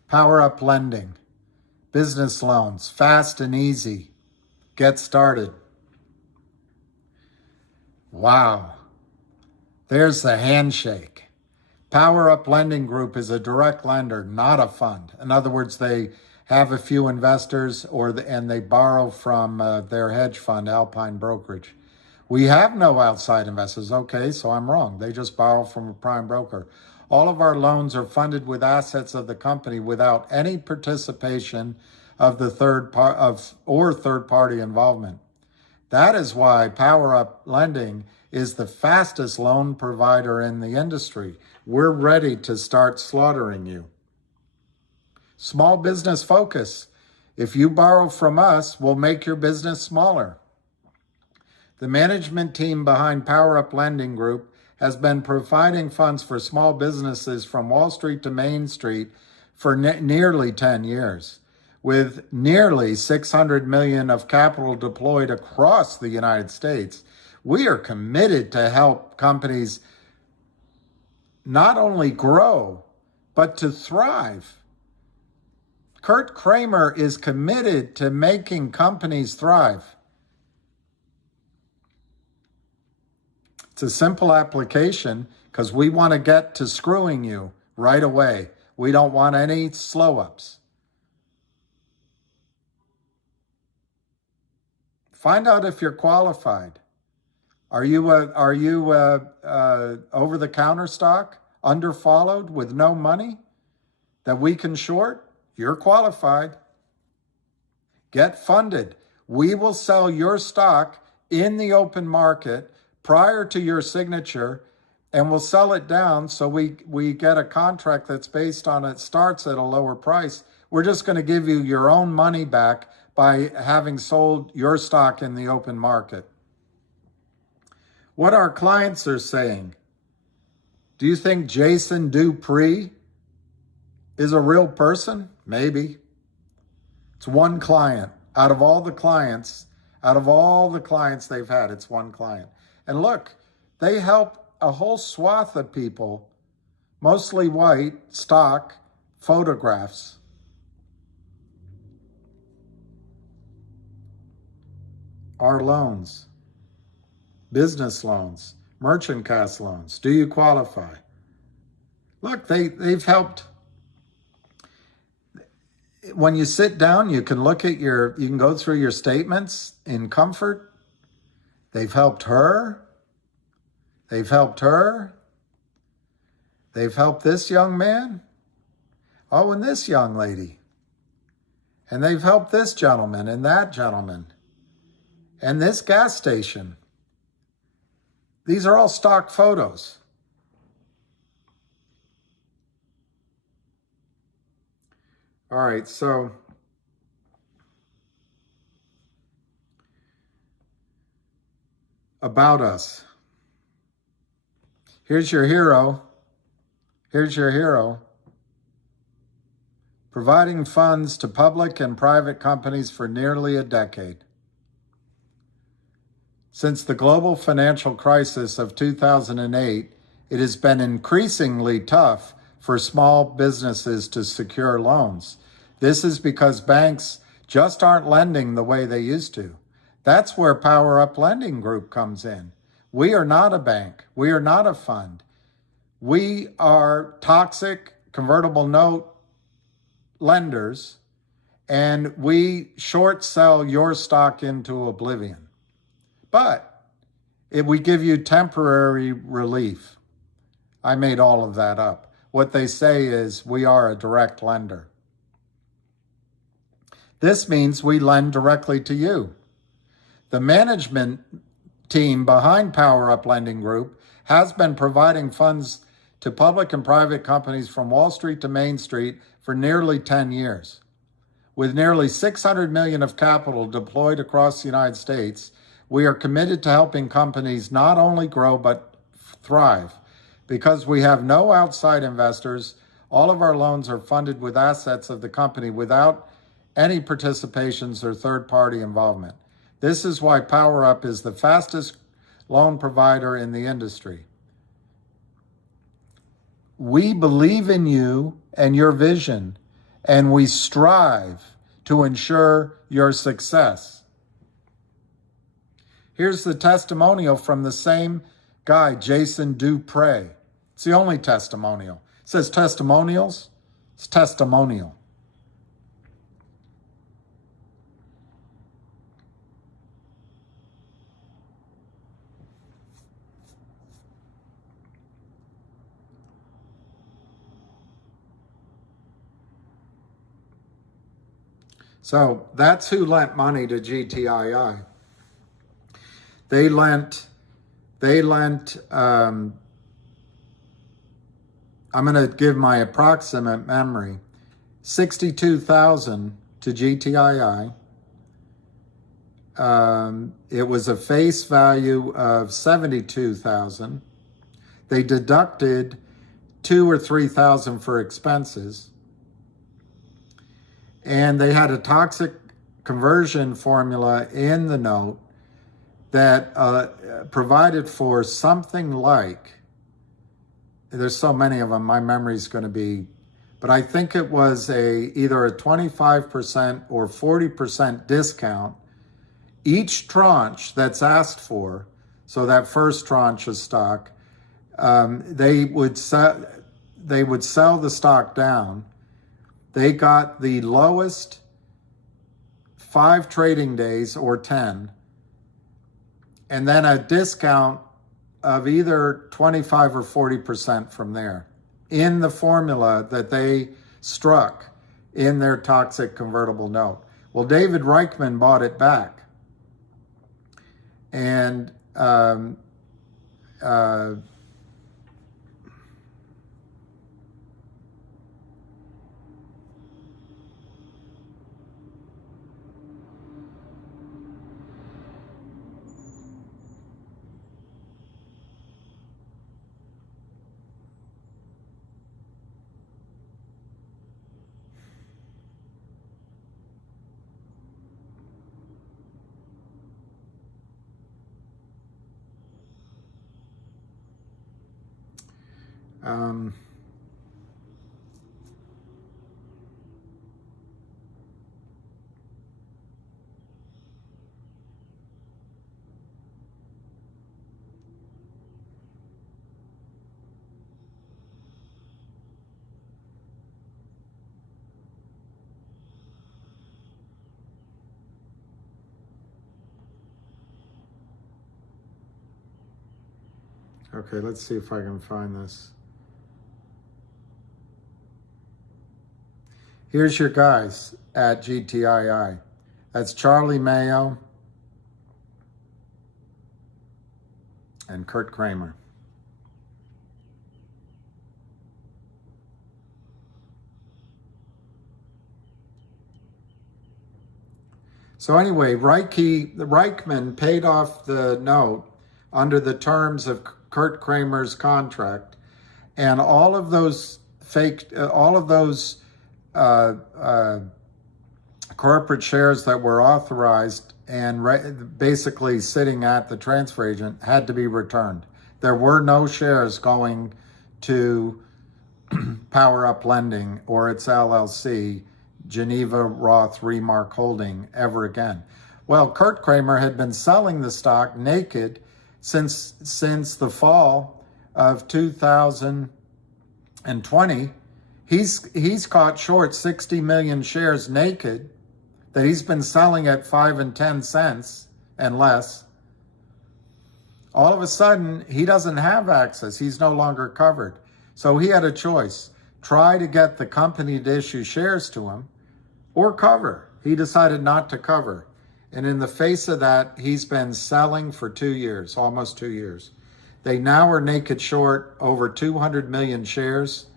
Power Up Lending, business loans, fast and easy. Get started. Wow. There's the handshake. Power Up Lending Group is a direct lender, not a fund. In other words, they have a few investors and they borrow from their hedge fund, Alpine Brokerage. We have no outside investors. Okay, so I'm wrong. They just borrow from a prime broker. All of our loans are funded with assets of the company without any participation of the third-party involvement. That is why Power Up Lending is the fastest loan provider in the industry. We're ready to start slaughtering you. Small business focus. If you borrow from us, we'll make your business smaller. The management team behind Power Up Lending Group has been providing funds for small businesses from Wall Street to Main Street for nearly 10 years. With nearly $600 million of capital deployed across the United States, we are committed to help companies not only grow, but to thrive. Kurt Kramer is committed to making companies thrive. It's a simple application because we want to get to screwing you right away. We don't want any slow ups. Find out if you're qualified. Are you over-the-counter stock, underfollowed with no money that we can short? You're qualified. Get funded. We will sell your stock in the open market prior to your signature, and we'll sell it down so we get a contract that's based on it starts at a lower price. We're just going to give you your own money back by having sold your stock in the open market. What our clients are saying, do you think Jason Dupree is a real person? Maybe. It's one client. Out of all the clients they've had, it's one client. And look, they help a whole swath of people, mostly white, stock photographs. Our loans, business loans, merchant cash loans. Do you qualify? Look, they've helped. When you sit down, you can look at you can go through your statements in comfort. They've helped her. They've helped her. They've helped this young man. Oh, and this young lady. And they've helped this gentleman and that gentleman. And this gas station. These are all stock photos. All right, so about us. Here's your hero. Here's your hero. Providing funds to public and private companies for nearly a decade. Since the global financial crisis of 2008, it has been increasingly tough for small businesses to secure loans. This is because banks just aren't lending the way they used to. That's where Power Up Lending Group comes in. We are not a bank. We are not a fund. We are toxic convertible note lenders, and we short sell your stock into oblivion. But we give you temporary relief. I made all of that up. What they say is we are a direct lender. This means we lend directly to you. The management team behind Power Up Lending Group has been providing funds to public and private companies from Wall Street to Main Street for nearly 10 years. With nearly $600 million of capital deployed across the United States, we are committed to helping companies not only grow but thrive. Because we have no outside investors, all of our loans are funded with assets of the company without any participations or third-party involvement. This is why Power Up is the fastest loan provider in the industry. We believe in you and your vision, and we strive to ensure your success. Here's the testimonial from the same guy, Jason Dupree. It's the only testimonial. It says testimonials. It's testimonial. So that's who lent money to GTII. They lent, I'm going to give my approximate memory, $62,000 to GTII. It was a face value of $72,000. They deducted $2,000 or $3,000 for expenses. And they had a toxic conversion formula in the note that provided for something like, there's so many of them, my memory's going to be, but I think it was either a 25% or 40% discount. Each tranche that's asked for, so that first tranche of stock, they would sell the stock down. They got the lowest 5 trading days or 10 and then a discount of either 25 or 40% from there in the formula that they struck in their toxic convertible note. Well, David Reichman bought it back. And okay, let's see if I can find this. Here's your guys at GTII. That's Charlie Mayo and Kurt Kramer. So anyway, Reichman paid off the note under the terms of Kurt Kramer's contract, and all of those corporate shares that were authorized and basically sitting at the transfer agent had to be returned. There were no shares going to Power Up Lending or its LLC, Geneva Roth Remark Holding, ever again. Well, Kurt Kramer had been selling the stock naked since the fall of 2020. He's caught short 60 million shares naked that he's been selling at 5 and 10 cents and less. All of a sudden, he doesn't have access. He's no longer covered. So he had a choice: try to get the company to issue shares to him or cover. He decided not to cover. And in the face of that, he's been selling for 2 years, almost 2 years. They now are naked short over 200 million shares,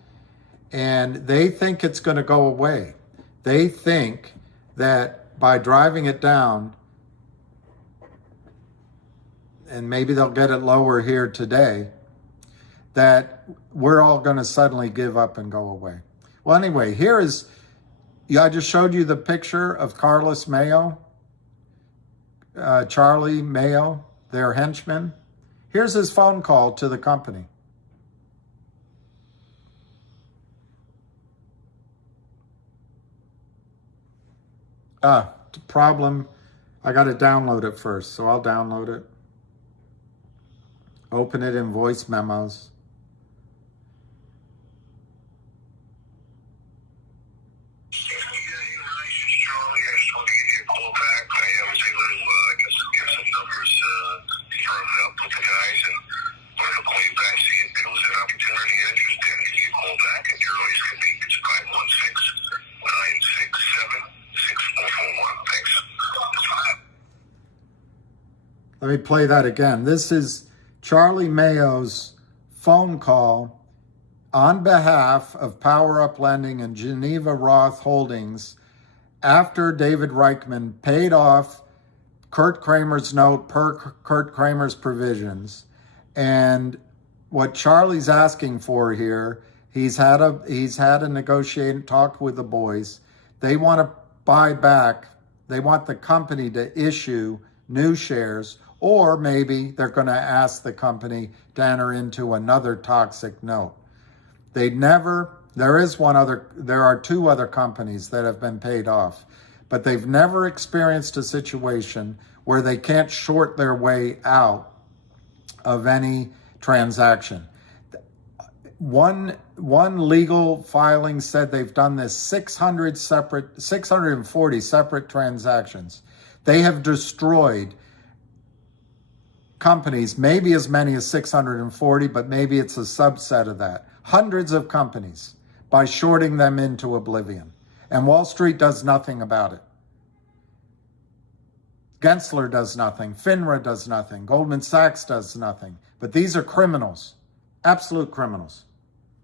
and they think it's going to go away. They think that by driving it down, and maybe they'll get it lower here today, that we're all going to suddenly give up and go away. Well, anyway, I just showed you the picture of Carlos Mayo, Charlie Mayo, their henchman. Here's his phone call to the company. Problem, I got to download it first, so I'll download it. Open it in voice memos. Let me play that again. This is Charlie Mayo's phone call on behalf of Power Up Lending and Geneva Roth Holdings after David Reichman paid off Kurt Kramer's note per Kurt Kramer's provisions. And what Charlie's asking for here, he's had a negotiating talk with the boys. They want to buy back. They want the company to issue new shares, or maybe they're going to ask the company to enter into another toxic note. There are 2 other companies that have been paid off, but they've never experienced a situation where they can't short their way out of any transaction. One legal filing said they've done this 640 separate transactions. They have destroyed companies, maybe as many as 640, but maybe it's a subset of that. Hundreds of companies by shorting them into oblivion. And Wall Street does nothing about it. Gensler does nothing. FINRA does nothing. Goldman Sachs does nothing. But these are criminals, absolute criminals.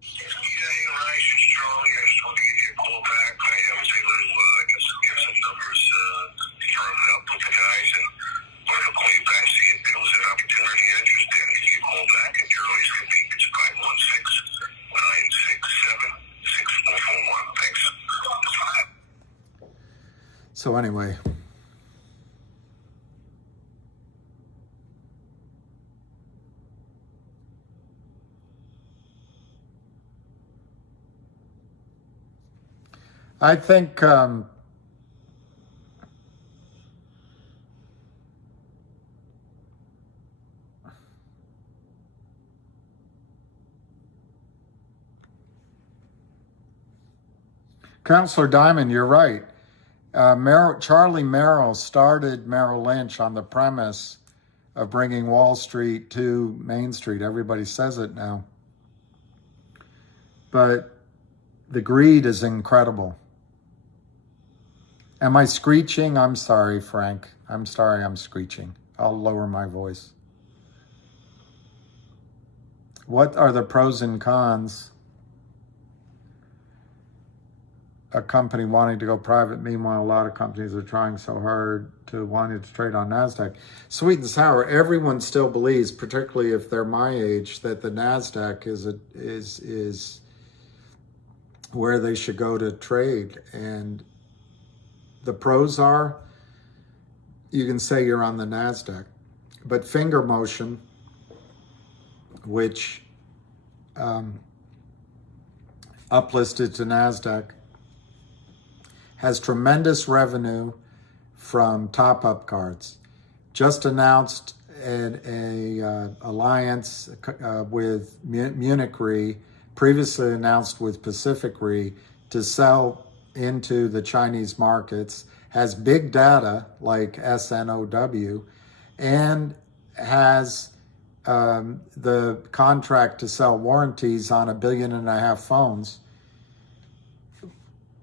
Yeah, you're right. You're strong. I just want to give you a call back. I was able to get some numbers firmed up with the guys, and wanted to call you back, see if there was an opportunity you're interested in. Give you a call back at your earliest convenience, 516-967-6441. Thanks. So anyway, I think Counselor Diamond, you're right. Charlie Merrill started Merrill Lynch on the premise of bringing Wall Street to Main Street. Everybody says it now. But the greed is incredible. Am I screeching? I'm sorry, Frank. I'm sorry I'm screeching. I'll lower my voice. What are the pros and cons? A company wanting to go private. Meanwhile, a lot of companies are trying so hard to wanting to trade on NASDAQ. Sweet and sour, everyone still believes, particularly if they're my age, that the NASDAQ is where they should go to trade. And the pros are, you can say you're on the NASDAQ. But finger motion, which uplisted to NASDAQ, has tremendous revenue from top-up cards. Just announced an alliance with Munich Re, previously announced with Pacific Re, to sell into the Chinese markets, has big data like SNOW, and has the contract to sell warranties on 1.5 billion phones.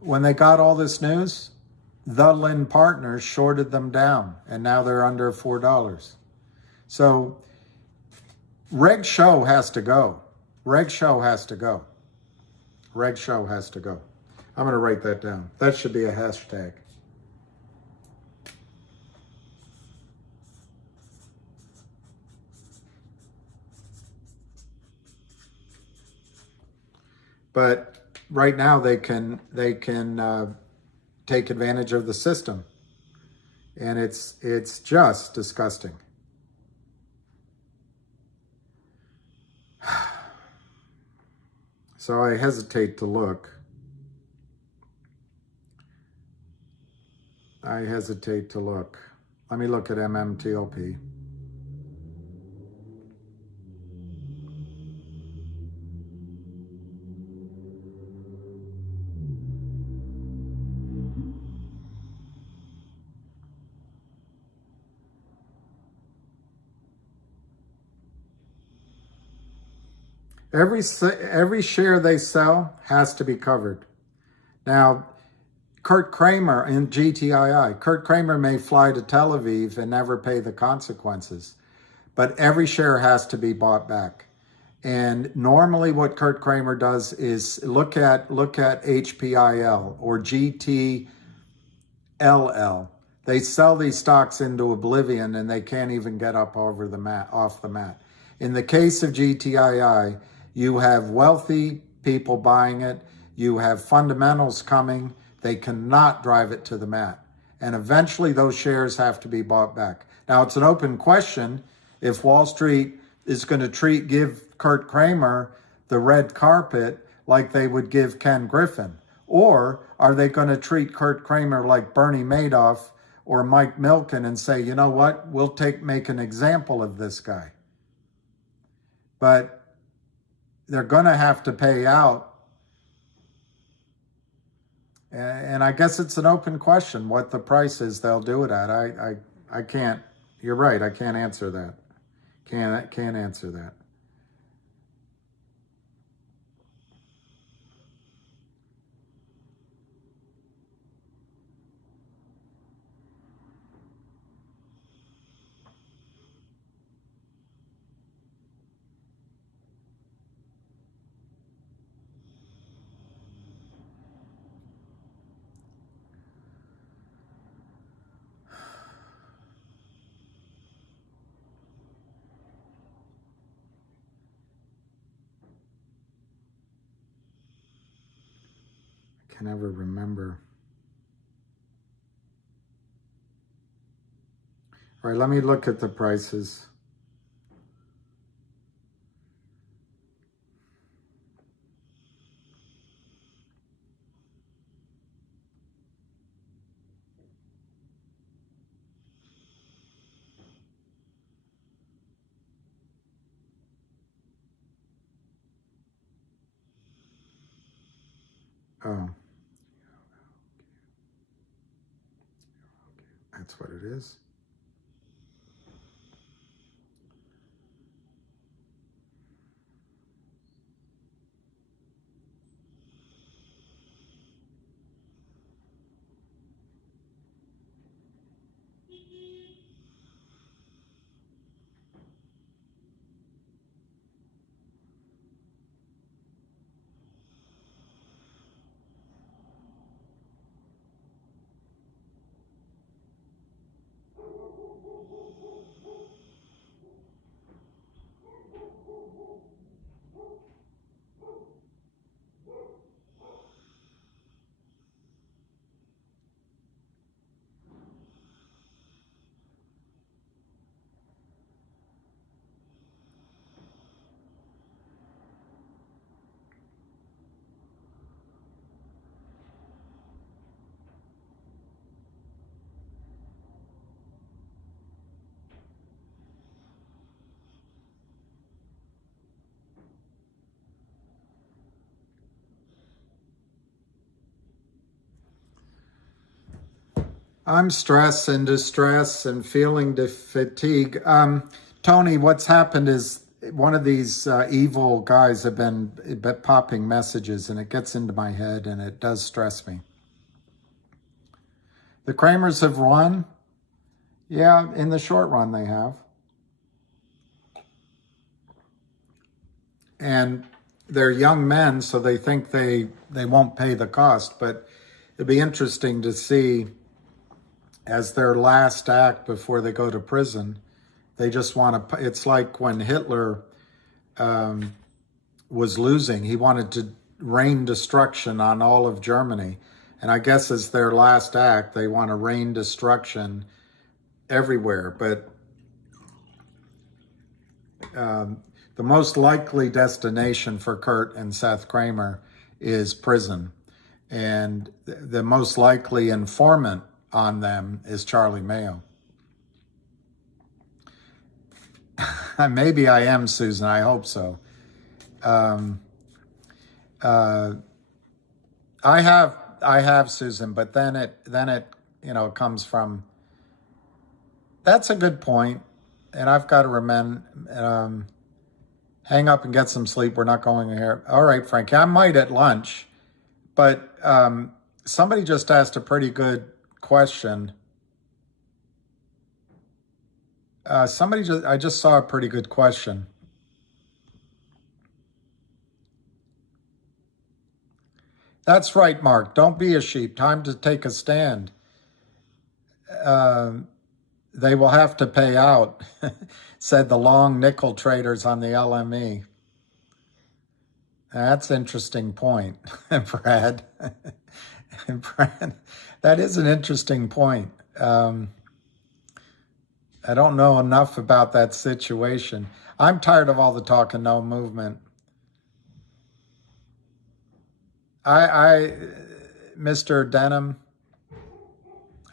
When they got all this news, the Lin partners shorted them down, and now they're under $4. So Reg Show has to go. Reg Show has to go. Reg Show has to go. I'm going to write that down. That should be a hashtag. But right now they can take advantage of the system, and it's just disgusting. So I hesitate to look. Let me look at MMTLP. Every share they sell has to be covered. Now, Kurt Kramer in GTII, Kurt Kramer may fly to Tel Aviv and never pay the consequences, but every share has to be bought back. And normally what Kurt Kramer does is look at HPIL or GTIILIVE. They sell these stocks into oblivion and they can't even get up off the mat. In the case of GTII, you have wealthy people buying it. You have fundamentals coming. They cannot drive it to the mat. And eventually those shares have to be bought back. Now, it's an open question if Wall Street is going to give Kurt Kramer the red carpet like they would give Ken Griffin. Or are they going to treat Kurt Kramer like Bernie Madoff or Mike Milken and say, you know what, we'll make an example of this guy. But they're going to have to pay out. And I guess it's an open question what the price is they'll do it at. I can't, you're right, I can't answer that. Can't answer that. I can never remember. All right, let me look at the prices. Oh, that's what it is. I'm stressed and distress and feeling fatigue. Tony, what's happened is one of these evil guys have been popping messages, and it gets into my head, and it does stress me. The Kramers have won. Yeah, in the short run they have. And they're young men, so they think they won't pay the cost. But it'd be interesting to see, as their last act before they go to prison, they just want to, it's like when Hitler was losing, he wanted to rain destruction on all of Germany. And I guess as their last act, they want to rain destruction everywhere. But the most likely destination for Kurt and Seth Kramer is prison. And the most likely informant on them is Charlie Mayo. Maybe I am, Susan. I hope so. I have Susan, but then it comes from. That's a good point, and I've got to remember. Hang up and get some sleep. We're not going here. All right, Frankie. I might at lunch, but somebody just asked a pretty good question. I just saw a pretty good question. That's right, Mark. Don't be a sheep. Time to take a stand. They will have to pay out, said the long nickel traders on the LME. That's an interesting point, Brad. Brad, that is an interesting point. I don't know enough about that situation. I'm tired of all the talk and no movement. Mr. Denham,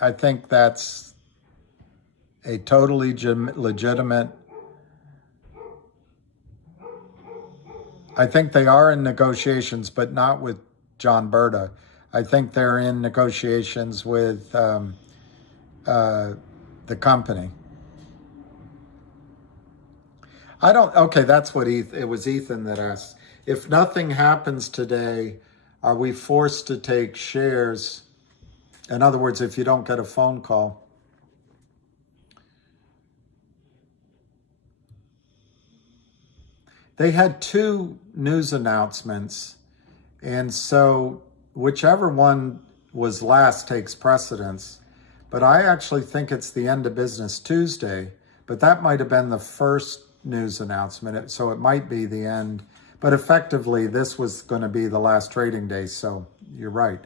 I think that's a totally legitimate. I think they are in negotiations, but not with John Brda. I think they're in negotiations with the company. I don't, okay, that's what it was Ethan that asked. If nothing happens today, are we forced to take shares? In other words, if you don't get a phone call. They had 2 news announcements, and so whichever one was last takes precedence. But I actually think it's the end of business Tuesday, but that might have been the first news announcement, so it might be the end. But effectively, this was going to be the last trading day, so you're right.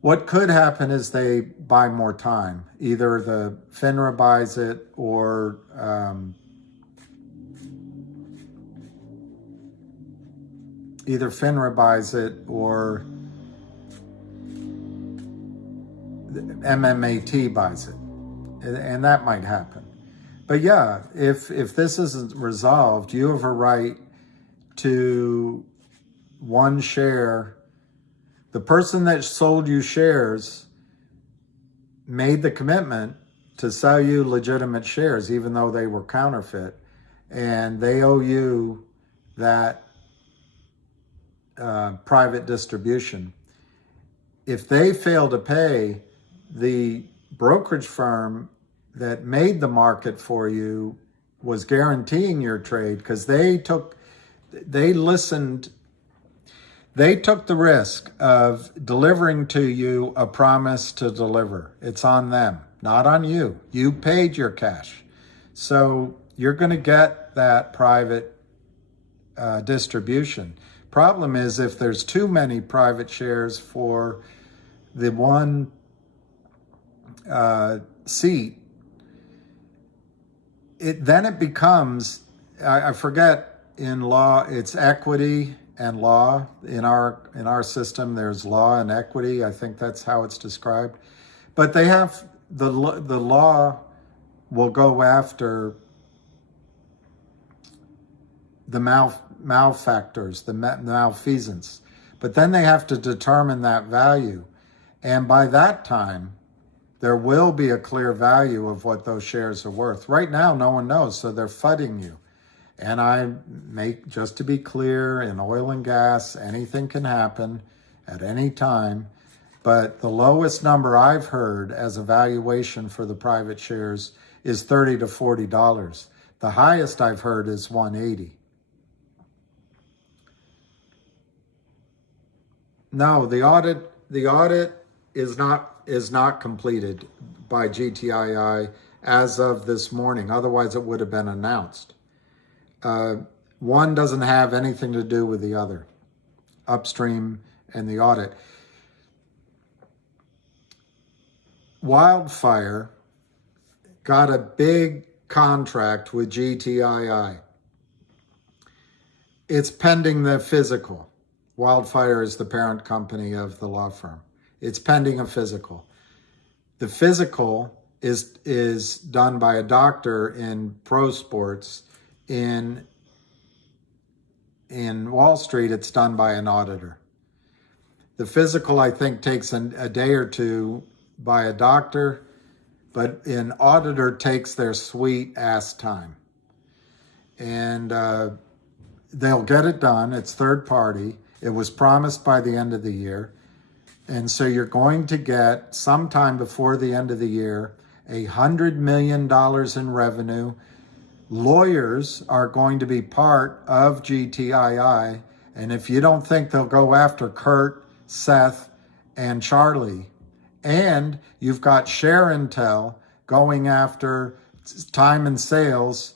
What could happen is they buy more time. Either the FINRA buys it, or either FINRA buys it, or MMAT buys it, and that might happen. But yeah, if this isn't resolved, you have a right to one share. The person that sold you shares made the commitment to sell you legitimate shares, even though they were counterfeit, and they owe you that private distribution. If they fail to pay, the brokerage firm that made the market for you was guaranteeing your trade, because they took the risk of delivering to you a promise to deliver. It's on them, not on you. You paid your cash. So you're going to get that private distribution. Problem is, if there's too many private shares for the one seat, then it becomes, I forget, in law, it's equity and law. In our system, there's law and equity. I think that's how it's described. But they have, the law will go after the malfactors, the malfeasance. But then they have to determine that value. And by that time, there will be a clear value of what those shares are worth. Right now, no one knows, so they're fudding you. And just to be clear, in oil and gas, anything can happen at any time. But the lowest number I've heard as a valuation for the private shares is $30 to $40. The highest I've heard is $180. No, the audit is not completed by GTII as of this morning. Otherwise, it would have been announced. One doesn't have anything to do with the other, upstream and the audit. Wildfire got a big contract with GTII. It's pending the physical. Wildfire is the parent company of the law firm. It's pending a physical. The physical is done by a doctor in pro sports. In Wall Street, it's done by an auditor. The physical, I think, takes a day or two by a doctor, but an auditor takes their sweet ass time. And they'll get it done. It's third party. It was promised by the end of the year. And so you're going to get, sometime before the end of the year, $100 million in revenue. Lawyers are going to be part of GTII. And if you don't think they'll go after Kurt, Seth, and Charlie, and you've got ShareIntel going after time and sales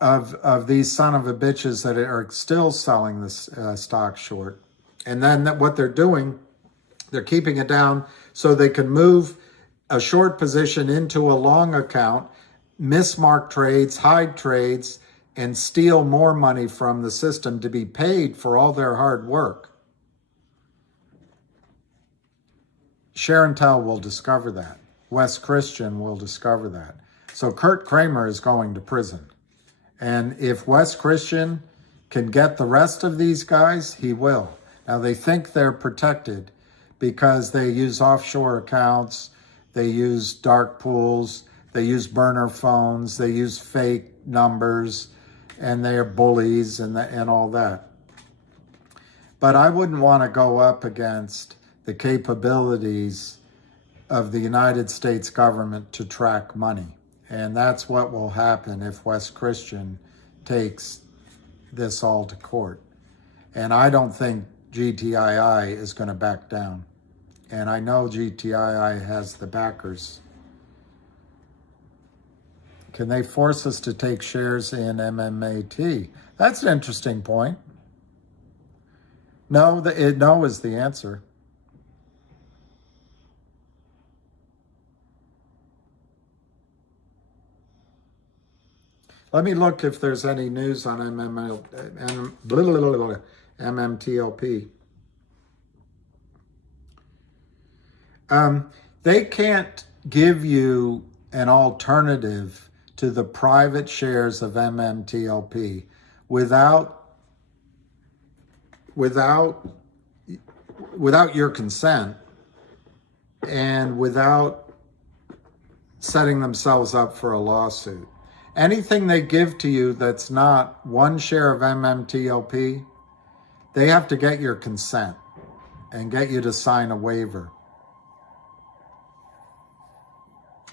of these son of a bitches that are still selling this stock short. And then what they're doing, they're keeping it down so they can move a short position into a long account, mismark trades, hide trades, and steal more money from the system to be paid for all their hard work. ShareIntel will discover that. Wes Christian will discover that. So Kurt Kramer is going to prison. And if Wes Christian can get the rest of these guys, he will. Now, they think they're protected because they use offshore accounts, they use dark pools, they use burner phones, they use fake numbers, and they're bullies and all that. But I wouldn't want to go up against the capabilities of the United States government to track money. And that's what will happen if West Christian takes this all to court. And I don't think GTII is going to back down. And I know GTII has the backers. Can they force us to take shares in MMAT? That's an interesting point. No, no is the answer. Let me look if there's any news on MMTLP. They can't give you an alternative to the private shares of MMTLP without your consent and without setting themselves up for a lawsuit. Anything they give to you that's not one share of MMTLP, they have to get your consent and get you to sign a waiver.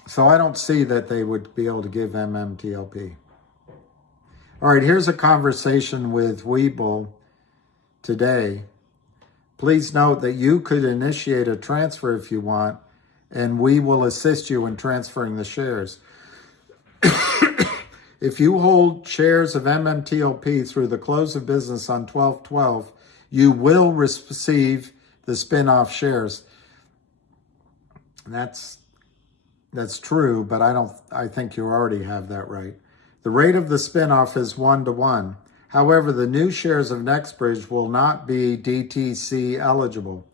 So I don't see that they would be able to give MMTLP. All right, here's a conversation with Webull today. Please note that you could initiate a transfer if you want, and we will assist you in transferring the shares. If you hold shares of MMTLP through the close of business on 12/12, you will receive the spin-off shares. That's true, but I think you already have that right. The rate of the spin-off is 1-to-1. However, the new shares of NextBridge will not be DTC eligible.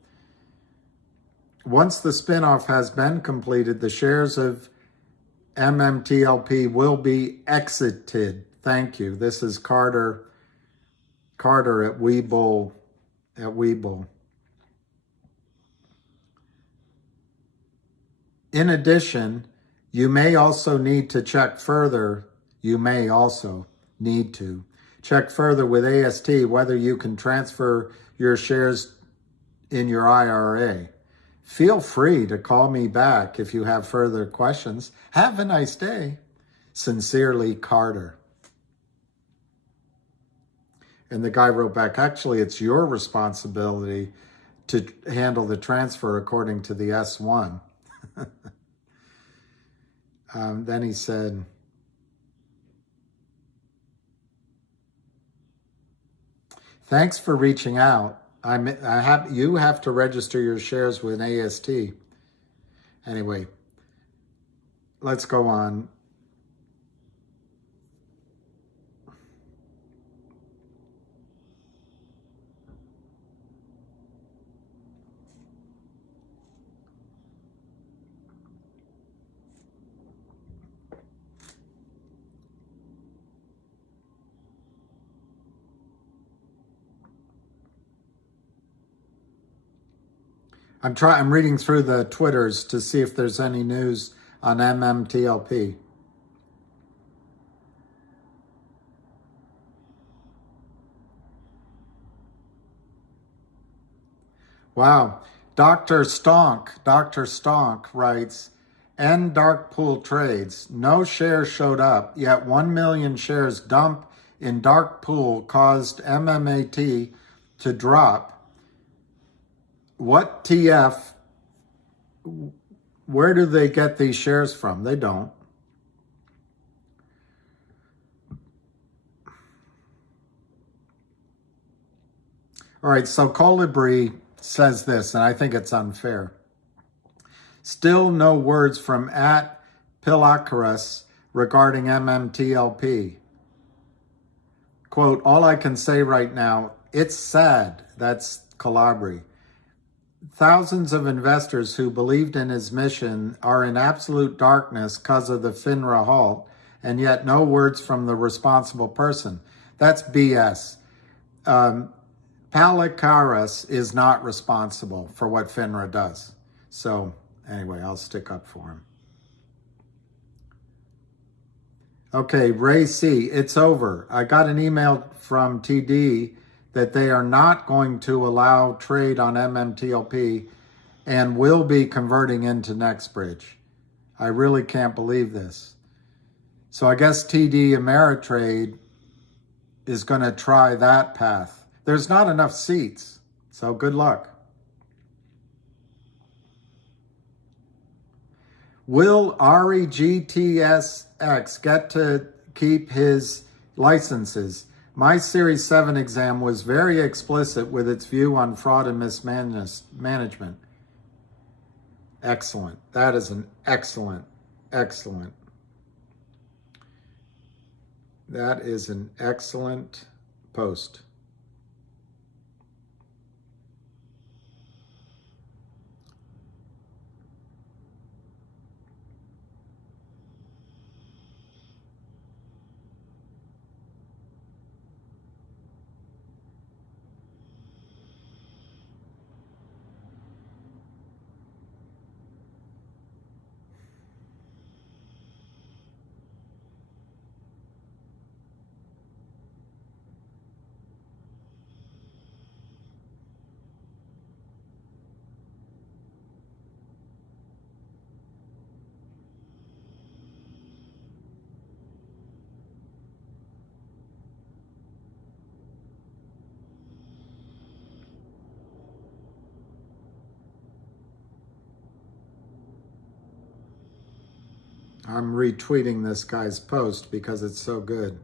Once the spin-off has been completed, the shares of MMTLP will be exited. Thank you. This is Carter at Webull. In addition, you may also need to check further. Check further with AST whether you can transfer your shares in your IRA. Feel free to call me back if you have further questions. Have a nice day. Sincerely, Carter. And the guy wrote back, actually, it's your responsibility to handle the transfer according to the S1. Then he said, thanks for reaching out. You have to register your shares with AST. Anyway, let's go on. I'm reading through the Twitters to see if there's any news on MMTLP. Wow. Dr. Stonk writes, end dark pool trades. No shares showed up, yet 1 million shares dump in dark pool caused MMAT to drop. What TF, where do they get these shares from? They don't. All right, so Colibri says this, and I think it's unfair. Still no words from @Pilacaris regarding MMTLP. Quote, all I can say right now, it's sad. That's Calabri. Thousands of investors who believed in his mission are in absolute darkness because of the FINRA halt, and yet no words from the responsible person. That's BS. Palikaris is not responsible for what FINRA does. So anyway, I'll stick up for him. Okay, Ray C, it's over. I got an email from TD that they are not going to allow trade on MMTLP and will be converting into NextBridge. I really can't believe this. So I guess TD Ameritrade is going to try that path. There's not enough seats, so good luck. Will Ari GTSX get to keep his licenses? My Series 7 exam was very explicit with its view on fraud and mismanagement. Excellent. That is an excellent. That is an excellent post. I'm retweeting this guy's post because it's so good.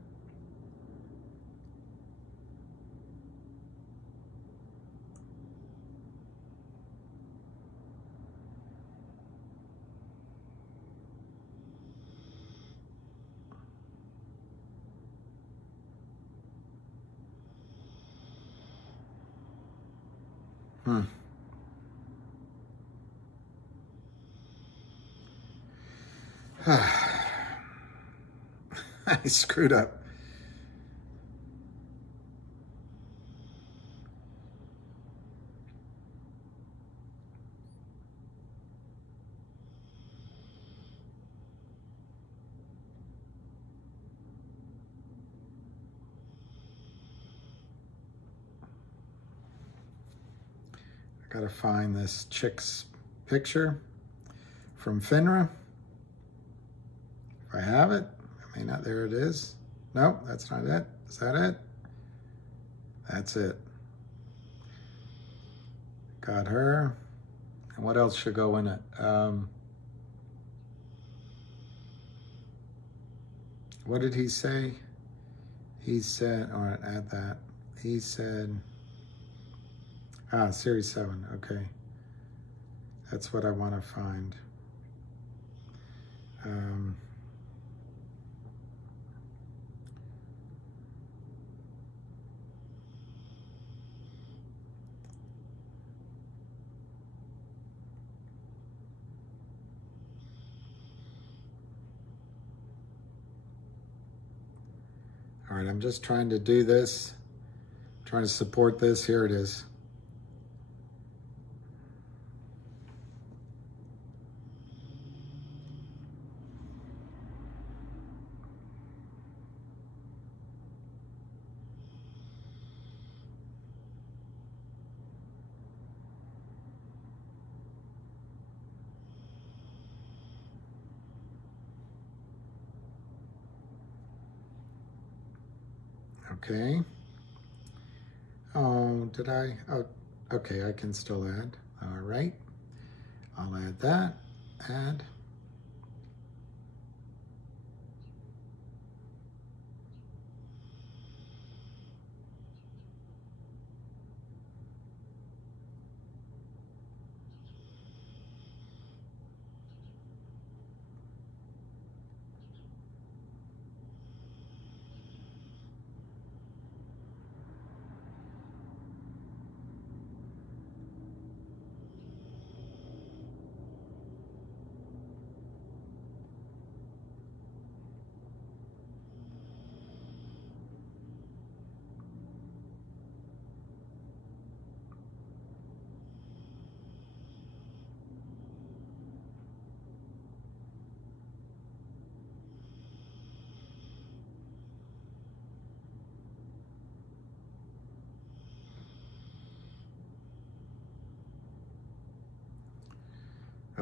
I screwed up. I gotta find this chick's picture from FINRA. If I have it, I may not. There it is. Nope, that's not it. Is that it? That's it. Got her. And what else should go in it? What did he say? He said, all right, add that. He said, Series 7, okay. That's what I want to find. All right, I'm just trying to do this, trying to support this. Here it is. Okay. Oh, did I? Oh, okay, I can still add. All right. I'll add that. Add.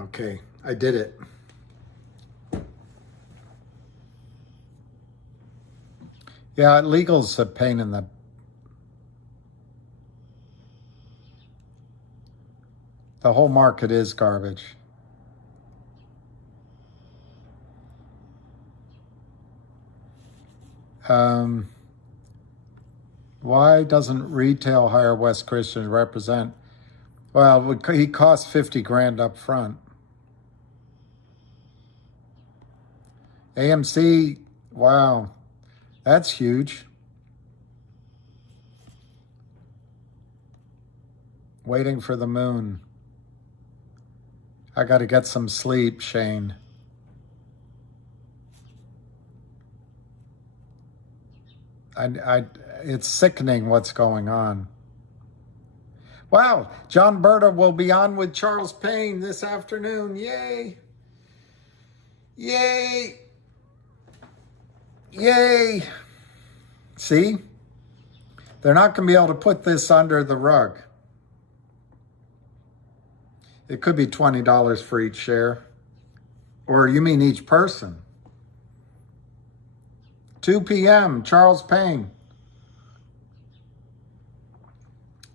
Okay, I did it. Yeah, legal's a pain in the... The whole market is garbage. Why doesn't retail hire Wes Christian to represent? Well, he cost 50 grand up front. AMC, wow, that's huge. Waiting for the moon. I got to get some sleep, Shane. It's sickening what's going on. Wow, John Brda will be on with Charles Payne this afternoon. Yay! Yay! Yay! See? They're not going to be able to put this under the rug. It could be $20 for each share. Or you mean each person? 2 p.m., Charles Payne.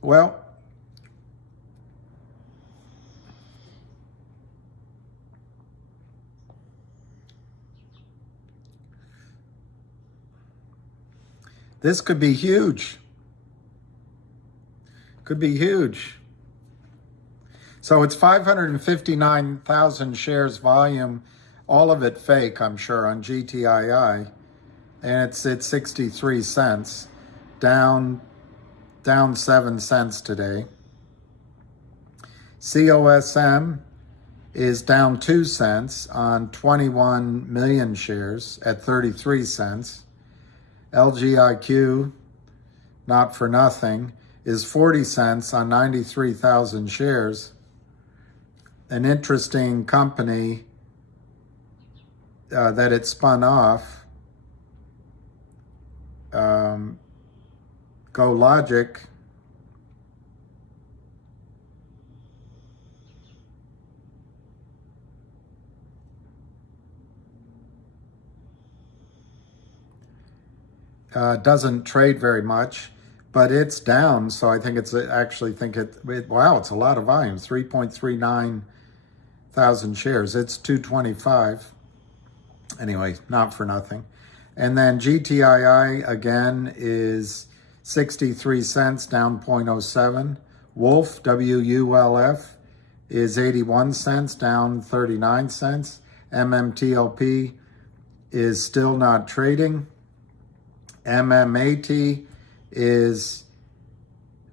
Well, this could be huge. Could be huge. So it's 559,000 shares volume, all of it fake, I'm sure, on GTII. And it's at 63 cents, down 7 cents today. COSM is down 2 cents on 21 million shares at 33 cents. LGIQ, not for nothing, is 40 cents on 93,000 shares. An interesting company that it spun off, Go Logic, doesn't trade very much, but it's down. So I think it's wow, it's a lot of volume, 3.39 thousand shares. It's 225. Anyway, not for nothing. And then GTII again is 63 cents, down 0.07. Wolf, WULF, is 81 cents, down 39 cents. MMTLP is still not trading. MMAT is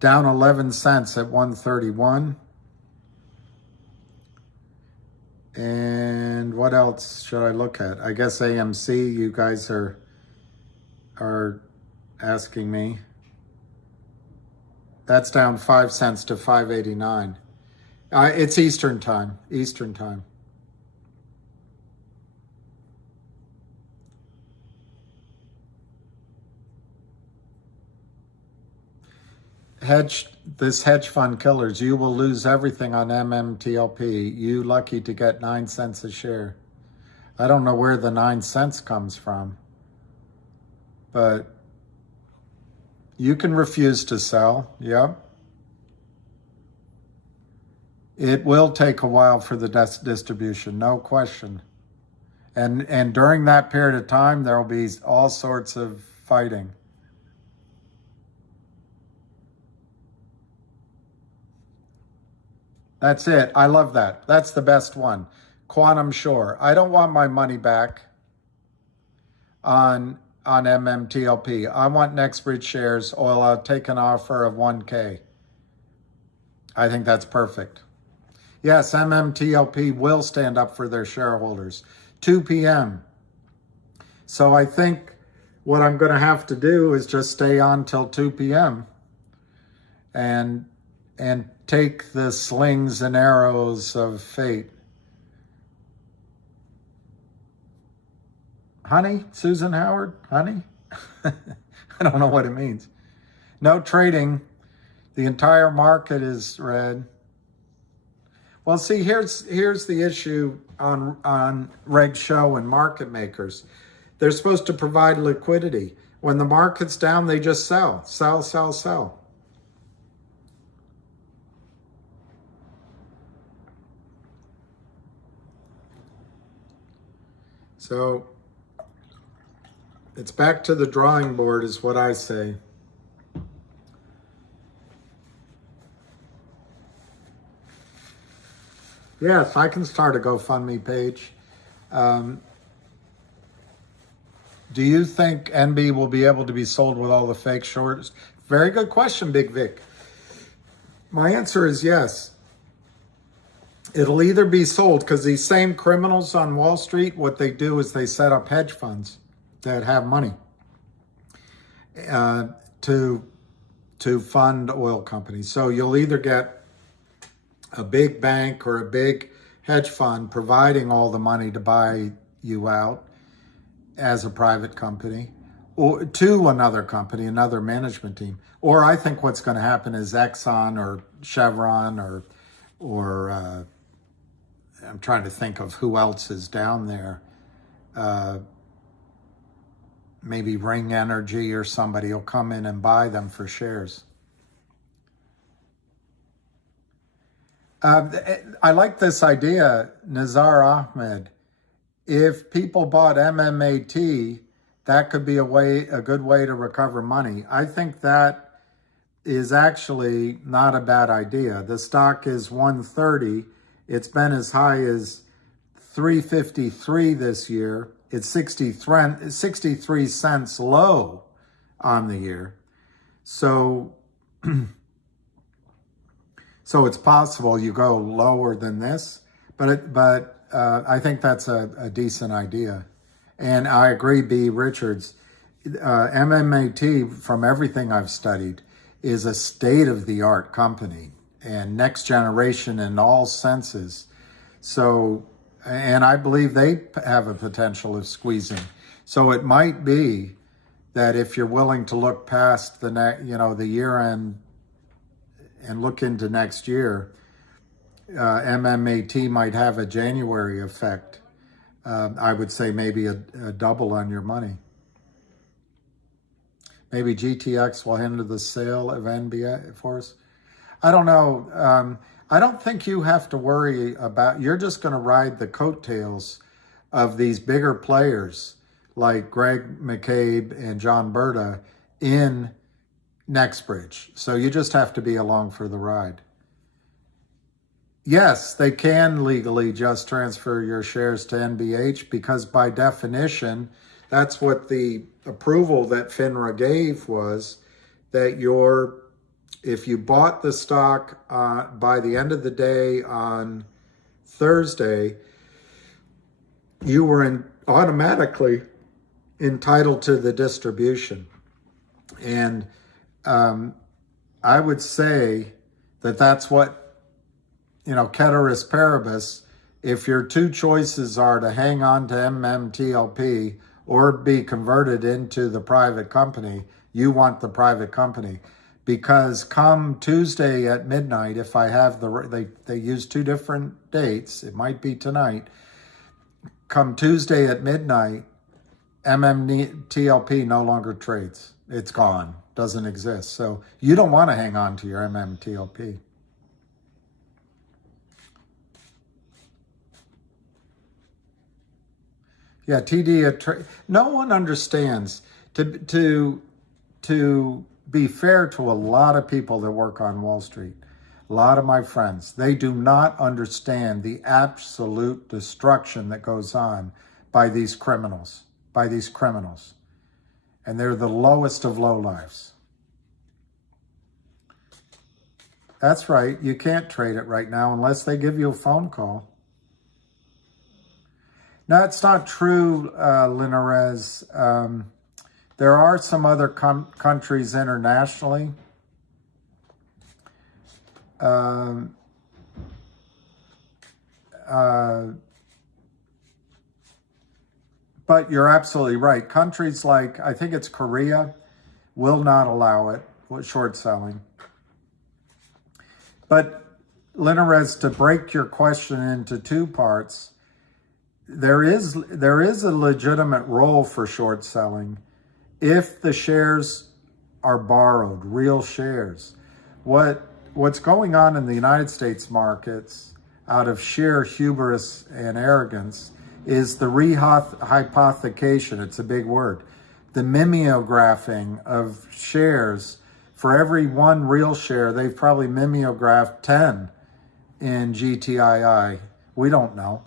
down 11 cents at 131. And what else should I look at? I guess AMC, you guys are asking me. That's down 5 cents to 5.89. It's Eastern time. Eastern time. This hedge fund killers, you will lose everything on MMTLP. You lucky to get 9 cents a share. I don't know where the 9 cents comes from, but you can refuse to sell. Yep. It will take a while for the distribution, no question. And during that period of time, there will be all sorts of fighting. That's it. I love that. That's the best one. Quantum Shore. I don't want my money back on MMTLP. I want NextBridge shares, or I'll take an offer of 1K. I think that's perfect. Yes, MMTLP will stand up for their shareholders. 2 p.m. So I think what I'm going to have to do is just stay on till 2 p.m. and take the slings and arrows of fate. Honey, Susan Howard, honey? I don't know what it means. No trading. The entire market is red. Well, see, here's the issue on reg show and market makers. They're supposed to provide liquidity. When the market's down, they just sell. So it's back to the drawing board is what I say. Yes, I can start a GoFundMe page. Do you think NB will be able to be sold with all the fake shorts? Very good question, Big Vic. My answer is yes. It'll either be sold because these same criminals on Wall Street, what they do is they set up hedge funds that have money to fund oil companies. So you'll either get a big bank or a big hedge fund providing all the money to buy you out as a private company, or to another company, another management team. Or I think what's going to happen is Exxon or Chevron or I'm trying to think of who else is down there. Maybe Ring Energy or somebody will come in and buy them for shares. I like this idea, Nizar Ahmed. If people bought MMAT, that could be a good way to recover money. I think that is actually not a bad idea. The stock is 130. It's been as high as 353 this year. It's 63 cents low on the year. So it's possible you go lower than this, but I think that's a decent idea. And I agree, B. Richards, MMAT, from everything I've studied, is a state-of-the-art company and next generation in all senses. So, and I believe they have a potential of squeezing. So it might be that if you're willing to look past the year end and look into next year, MMAT might have a January effect. I would say maybe a double on your money. Maybe GTX will handle the sale of NBA for us. I don't know. I don't think you have to worry about, you're just going to ride the coattails of these bigger players like Greg McCabe and John Brda in Nextbridge. So you just have to be along for the ride. Yes, they can legally just transfer your shares to NBH because by definition, that's what the approval that FINRA gave was, that if you bought the stock by the end of the day on Thursday, you were automatically entitled to the distribution. And I would say that that's what, ceteris paribus, if your two choices are to hang on to MMTLP or be converted into the private company, you want the private company. Because come Tuesday at midnight, if I have they use two different dates, it might be tonight. Come Tuesday at midnight, MMTLP no longer trades. It's gone, doesn't exist. So you don't want to hang on to your MMTLP. Yeah, TD, no one understands. To be fair to a lot of people that work on Wall Street, a lot of my friends, they do not understand the absolute destruction that goes on by these criminals. And they're the lowest of low lives. That's right, you can't trade it right now unless they give you a phone call. No, it's not true, Linares. There are some other countries internationally. But you're absolutely right. Countries like, I think it's Korea, will not allow it, short selling. But Linarez, to break your question into two parts, there is a legitimate role for short selling if the shares are borrowed, real shares. What's going on in the United States markets out of sheer hubris and arrogance is the rehypothecation, it's a big word, the mimeographing of shares. For every one real share, they've probably mimeographed 10 in GTII. We don't know.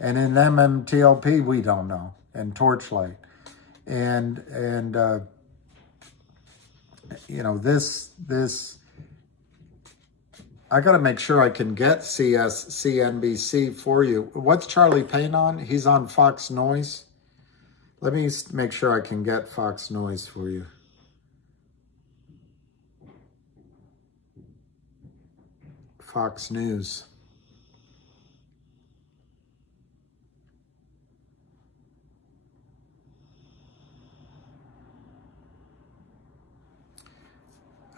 And in MMTLP, we don't know. And Torchlight. And you know, this, I got to make sure I can get CNBC for you. What's Charlie Payne on? He's on Fox Noise. Let me make sure I can get Fox Noise for you. Fox News.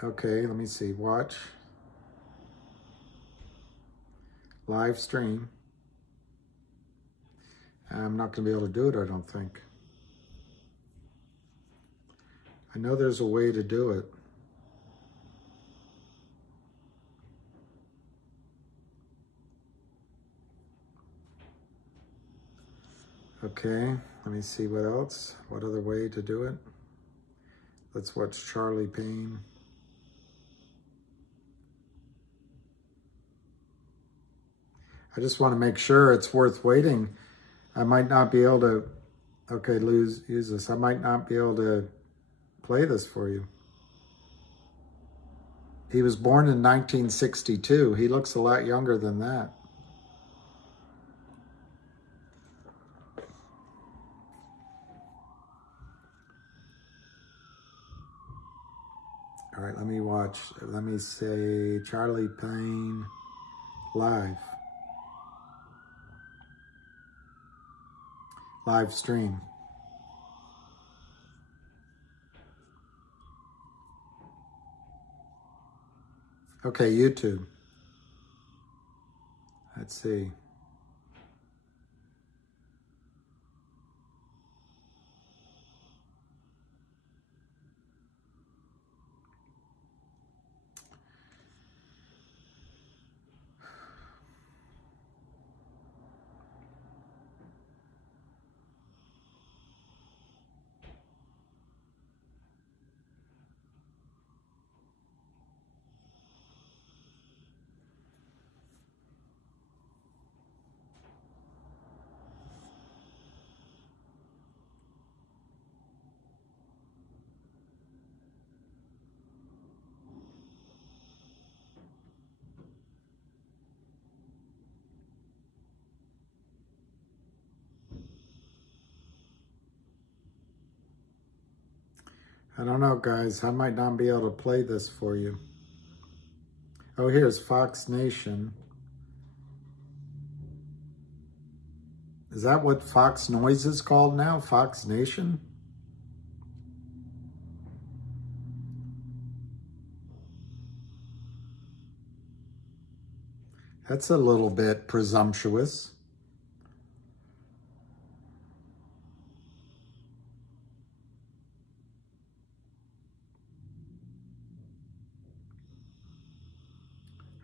Okay, let me see. Watch. Live stream. I'm not going to be able to do it, I don't think. I know there's a way to do it. Okay, let me see what else. What other way to do it? Let's watch Charlie Payne. I just want to make sure it's worth waiting. I might not be able to, okay, use this. I might not be able to play this for you. He was born in 1962. He looks a lot younger than that. All right, let me watch. Let me say Charlie Payne live. Live stream. Okay, YouTube. Let's see. I don't know, guys. I might not be able to play this for you. Oh, here's Fox Nation. Is that what Fox Noise is called now? Fox Nation? That's a little bit presumptuous.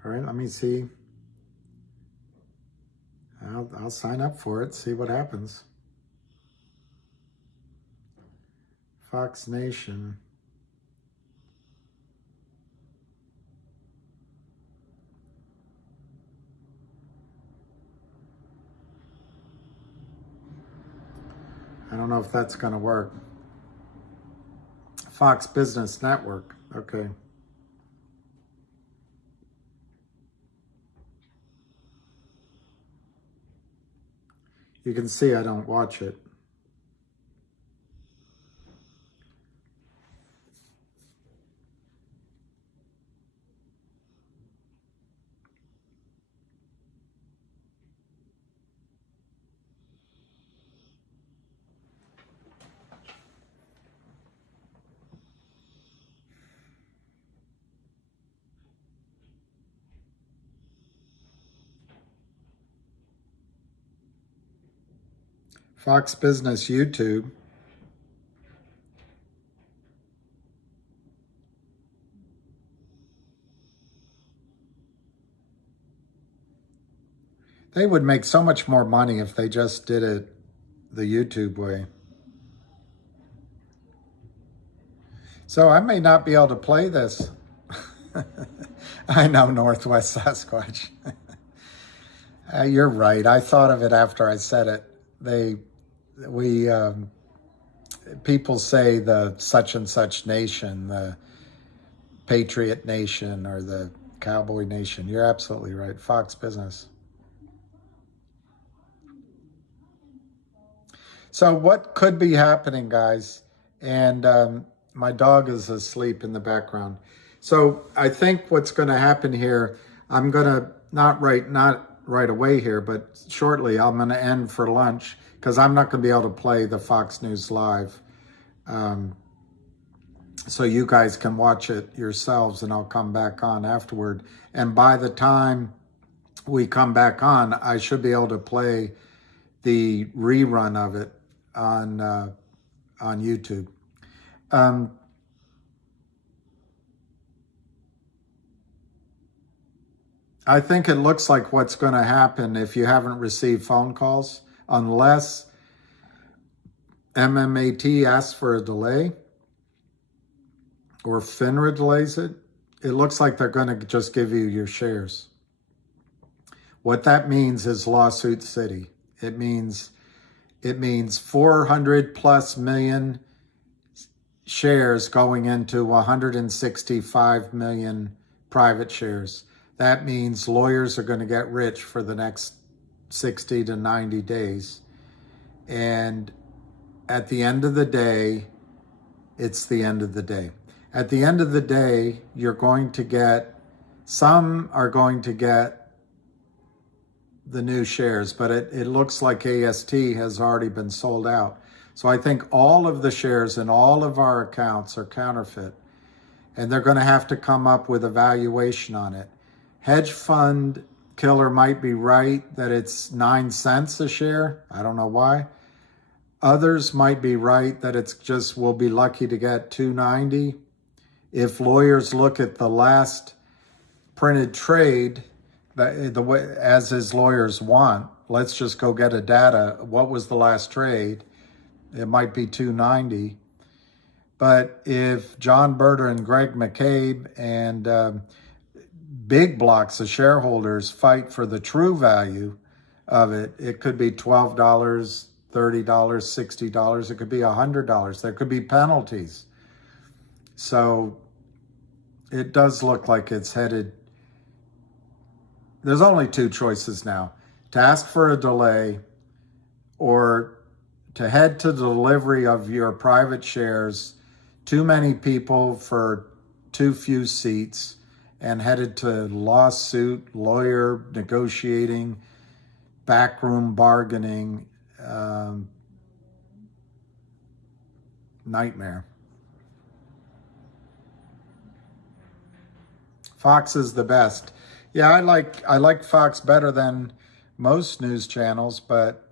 All right, let me see. I'll sign up for it, see what happens. Fox Nation. I don't know if that's going to work. Fox Business Network. Okay. You can see I don't watch it. Fox Business YouTube. They would make so much more money if they just did it the YouTube way. So I may not be able to play this. I know, Northwest Sasquatch. You're right. I thought of it after I said it. People say the such and such nation, the Patriot Nation or the Cowboy Nation. You're absolutely right. Fox Business. So what could be happening, guys? And my dog is asleep in the background. So I think what's going to happen here, I'm going to not right away here, but shortly I'm going to end for lunch because I'm not going to be able to play the Fox News Live. So you guys can watch it yourselves and I'll come back on afterward. And by the time we come back on, I should be able to play the rerun of it on YouTube. I think it looks like what's going to happen if you haven't received phone calls, unless MMAT asks for a delay or FINRA delays it, it looks like they're going to just give you your shares. What that means is lawsuit city. It means 400 plus million shares going into 165 million private shares. That means lawyers are going to get rich for the next 60 to 90 days. And at the end of the day, it's the end of the day. At the end of the day, you're going to get, some are going to get the new shares, but it looks like AST has already been sold out. So I think all of the shares in all of our accounts are counterfeit, and they're going to have to come up with a valuation on it. Hedge fund killer might be right that it's 9 cents a share. I don't know why. Others might be right that it's just, we'll be lucky to get $2.90. If lawyers look at the last printed trade, the way, as his lawyers want, let's just go get a data. What was the last trade? It might be $2.90. But if John Brda and Greg McCabe and big blocks of shareholders fight for the true value of it, it could be $12, $30, $60. It could be $100. There could be penalties. So it does look like it's headed. There's only two choices now: to ask for a delay or to head to delivery of your private shares. Too many people for too few seats, and headed to lawsuit, lawyer, negotiating, backroom bargaining, nightmare. Fox is the best. Yeah, I like Fox better than most news channels, but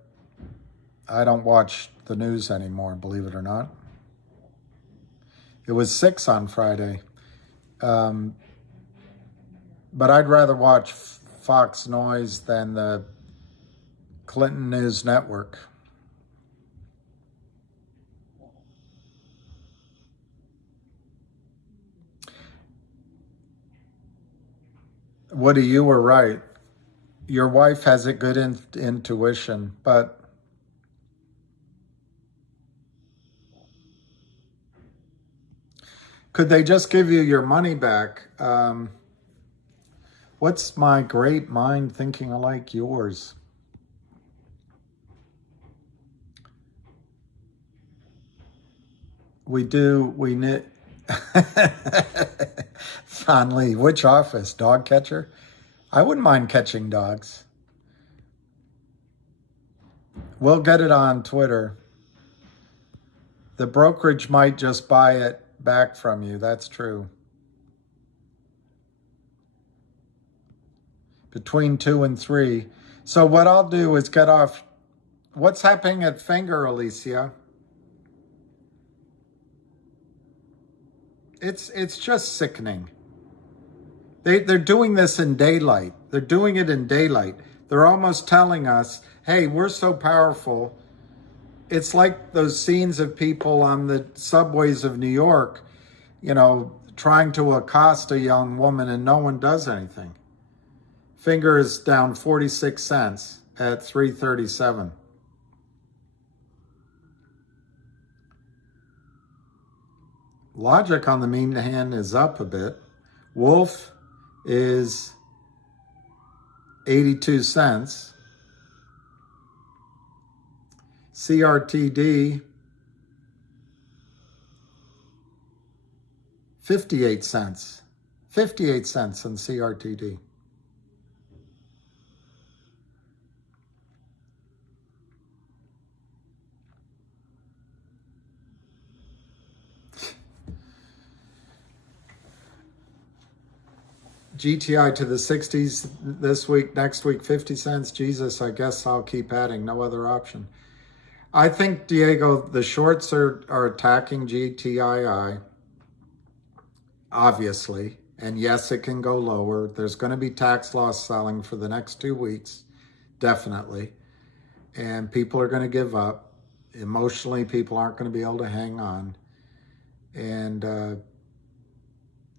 I don't watch the news anymore, believe it or not. It was 6 on Friday. But I'd rather watch Fox Noise than the Clinton News Network. Woody, you were right. Your wife has a good intuition, but could they just give you your money back? What's my great mind thinking alike yours? We need. Don Lee, which office? Dog catcher? I wouldn't mind catching dogs. We'll get it on Twitter. The brokerage might just buy it back from you. That's true. Between 2 and 3. So what I'll do is get off What's happening at Finger, Alicia? It's just sickening. They're doing this in daylight. They're doing it in daylight. They're almost telling us, hey, we're so powerful. It's like those scenes of people on the subways of New York, you know, trying to accost a young woman and no one does anything. Finger is down 46 cents at 337. Logic, on the mean hand, is up a bit. Wolf is 82 cents. CRTD, 58 cents. 58 cents on CRTD. GTI to the 60s this week, next week 50 cents. Jesus, I guess I'll keep adding, no other option. I think, Diego, the shorts are attacking GTII, obviously. And yes, it can go lower. There's going to be tax loss selling for the next 2 weeks, definitely. And people are going to give up. Emotionally, people aren't going to be able to hang on. And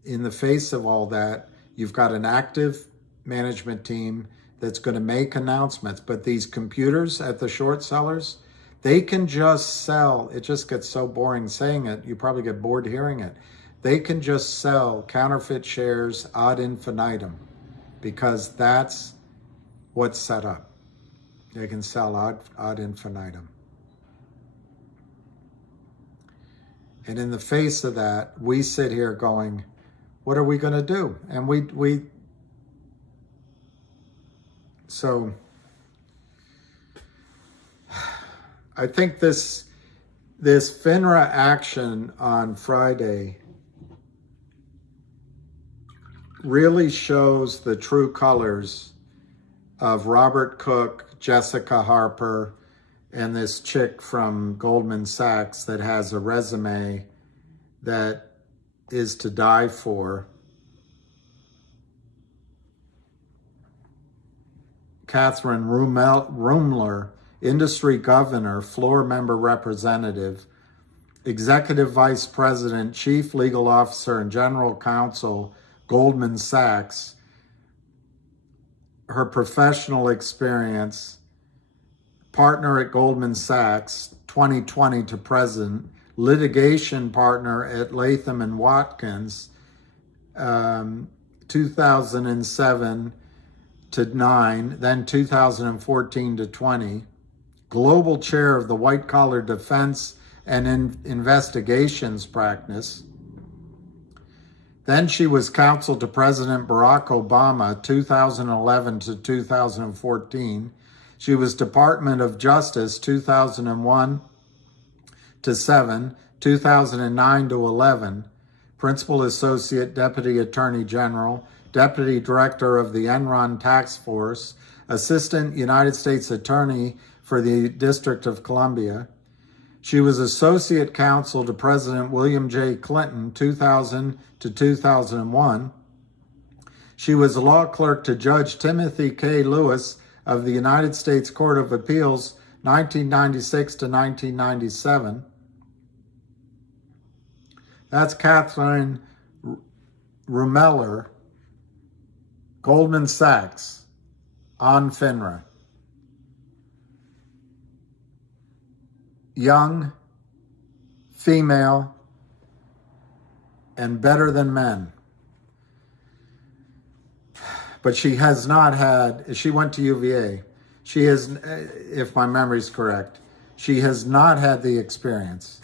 in the face of all that, you've got an active management team that's going to make announcements. But these computers at the short sellers, they can just sell. It just gets so boring saying it. You probably get bored hearing it. They can just sell counterfeit shares ad infinitum because that's what's set up. They can sell ad infinitum. And in the face of that, we sit here going, what are we going to do? And so I think this FINRA action on Friday really shows the true colors of Robert Cook, Jessica Harper, and this chick from Goldman Sachs that has a resume that is to die for. Catherine Rumler, industry governor, floor member representative, executive vice president, chief legal officer, and general counsel, Goldman Sachs. Her professional experience, partner at Goldman Sachs, 2020 to present, litigation partner at Latham and Watkins, 2007 to 9, then 2014 to 20, global chair of the White Collar Defense and Investigations practice. Then she was counsel to President Barack Obama, 2011 to 2014. She was Department of Justice, 2001 to 7, 2009 to 11, Principal Associate Deputy Attorney General, Deputy Director of the Enron Task Force, Assistant United States Attorney for the District of Columbia. She was Associate Counsel to President William J. Clinton, 2000 to 2001. She was a law clerk to Judge Timothy K. Lewis of the United States Court of Appeals, 1996 to 1997. That's Catherine Rumler, Goldman Sachs, on FINRA. Young, female, and better than men. But she has not had, she went to UVA. She has, if my memory's correct, she has not had the experience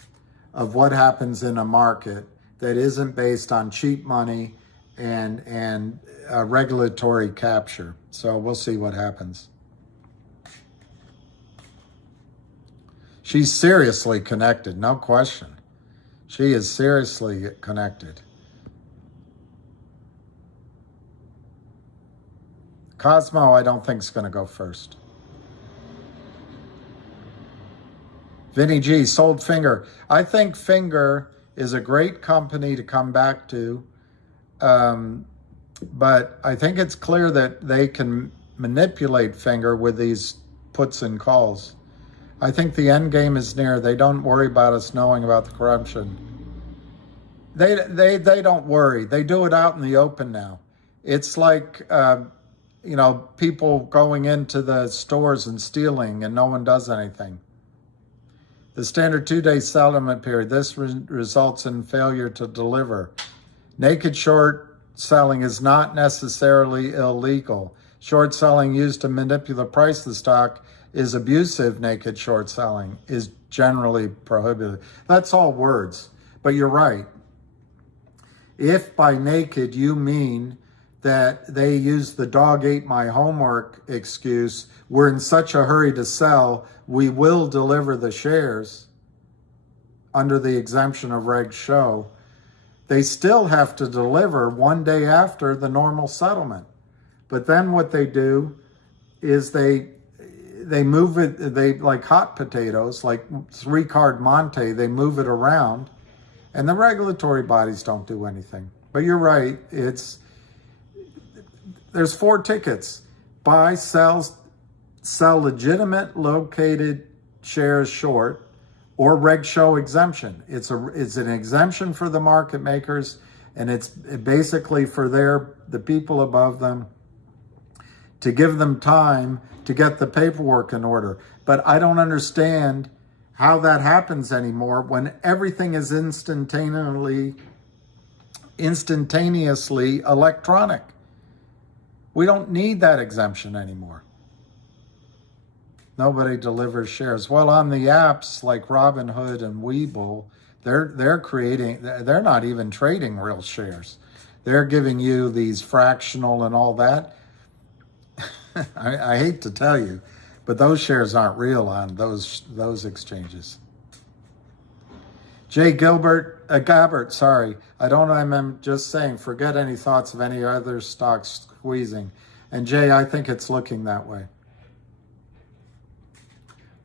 of what happens in a market that isn't based on cheap money and regulatory capture. So we'll see what happens. She's seriously connected, no question. She is seriously connected. Cosmo, I don't think is going to go first. Vinny G, sold Finger. I think Finger is a great company to come back to. But I think it's clear that they can manipulate Finger with these puts and calls. I think the end game is near. They don't worry about us knowing about the corruption. They don't worry. They do it out in the open now. It's like, people going into the stores and stealing and no one does anything. The standard 2-day settlement period, this results in failure to deliver. Naked short selling is not necessarily illegal. Short selling used to manipulate the price of the stock is abusive. Naked short selling is generally prohibited. That's all words, but you're right. If by naked you mean that they use the dog ate my homework excuse, we're in such a hurry to sell, we will deliver the shares under the exemption of Reg Show, they still have to deliver 1 day after the normal settlement. But then what they do is they move it, they like hot potatoes, like 3-card Monte, they move it around, and the regulatory bodies don't do anything. But you're right, there's 4 tickets: buy, sell legitimate located shares short, or Reg Show exemption. It's an exemption for the market makers, and it's basically for the people above them to give them time to get the paperwork in order. But I don't understand how that happens anymore when everything is instantaneously electronic. We don't need that exemption anymore. Nobody delivers shares. Well, on the apps like Robinhood and Webull, they're not even trading real shares. They're giving you these fractional and all that. I hate to tell you, but those shares aren't real on those exchanges. Jay Gabbert, sorry. I'm just saying, forget any thoughts of any other stocks squeezing. And Jay, I think it's looking that way.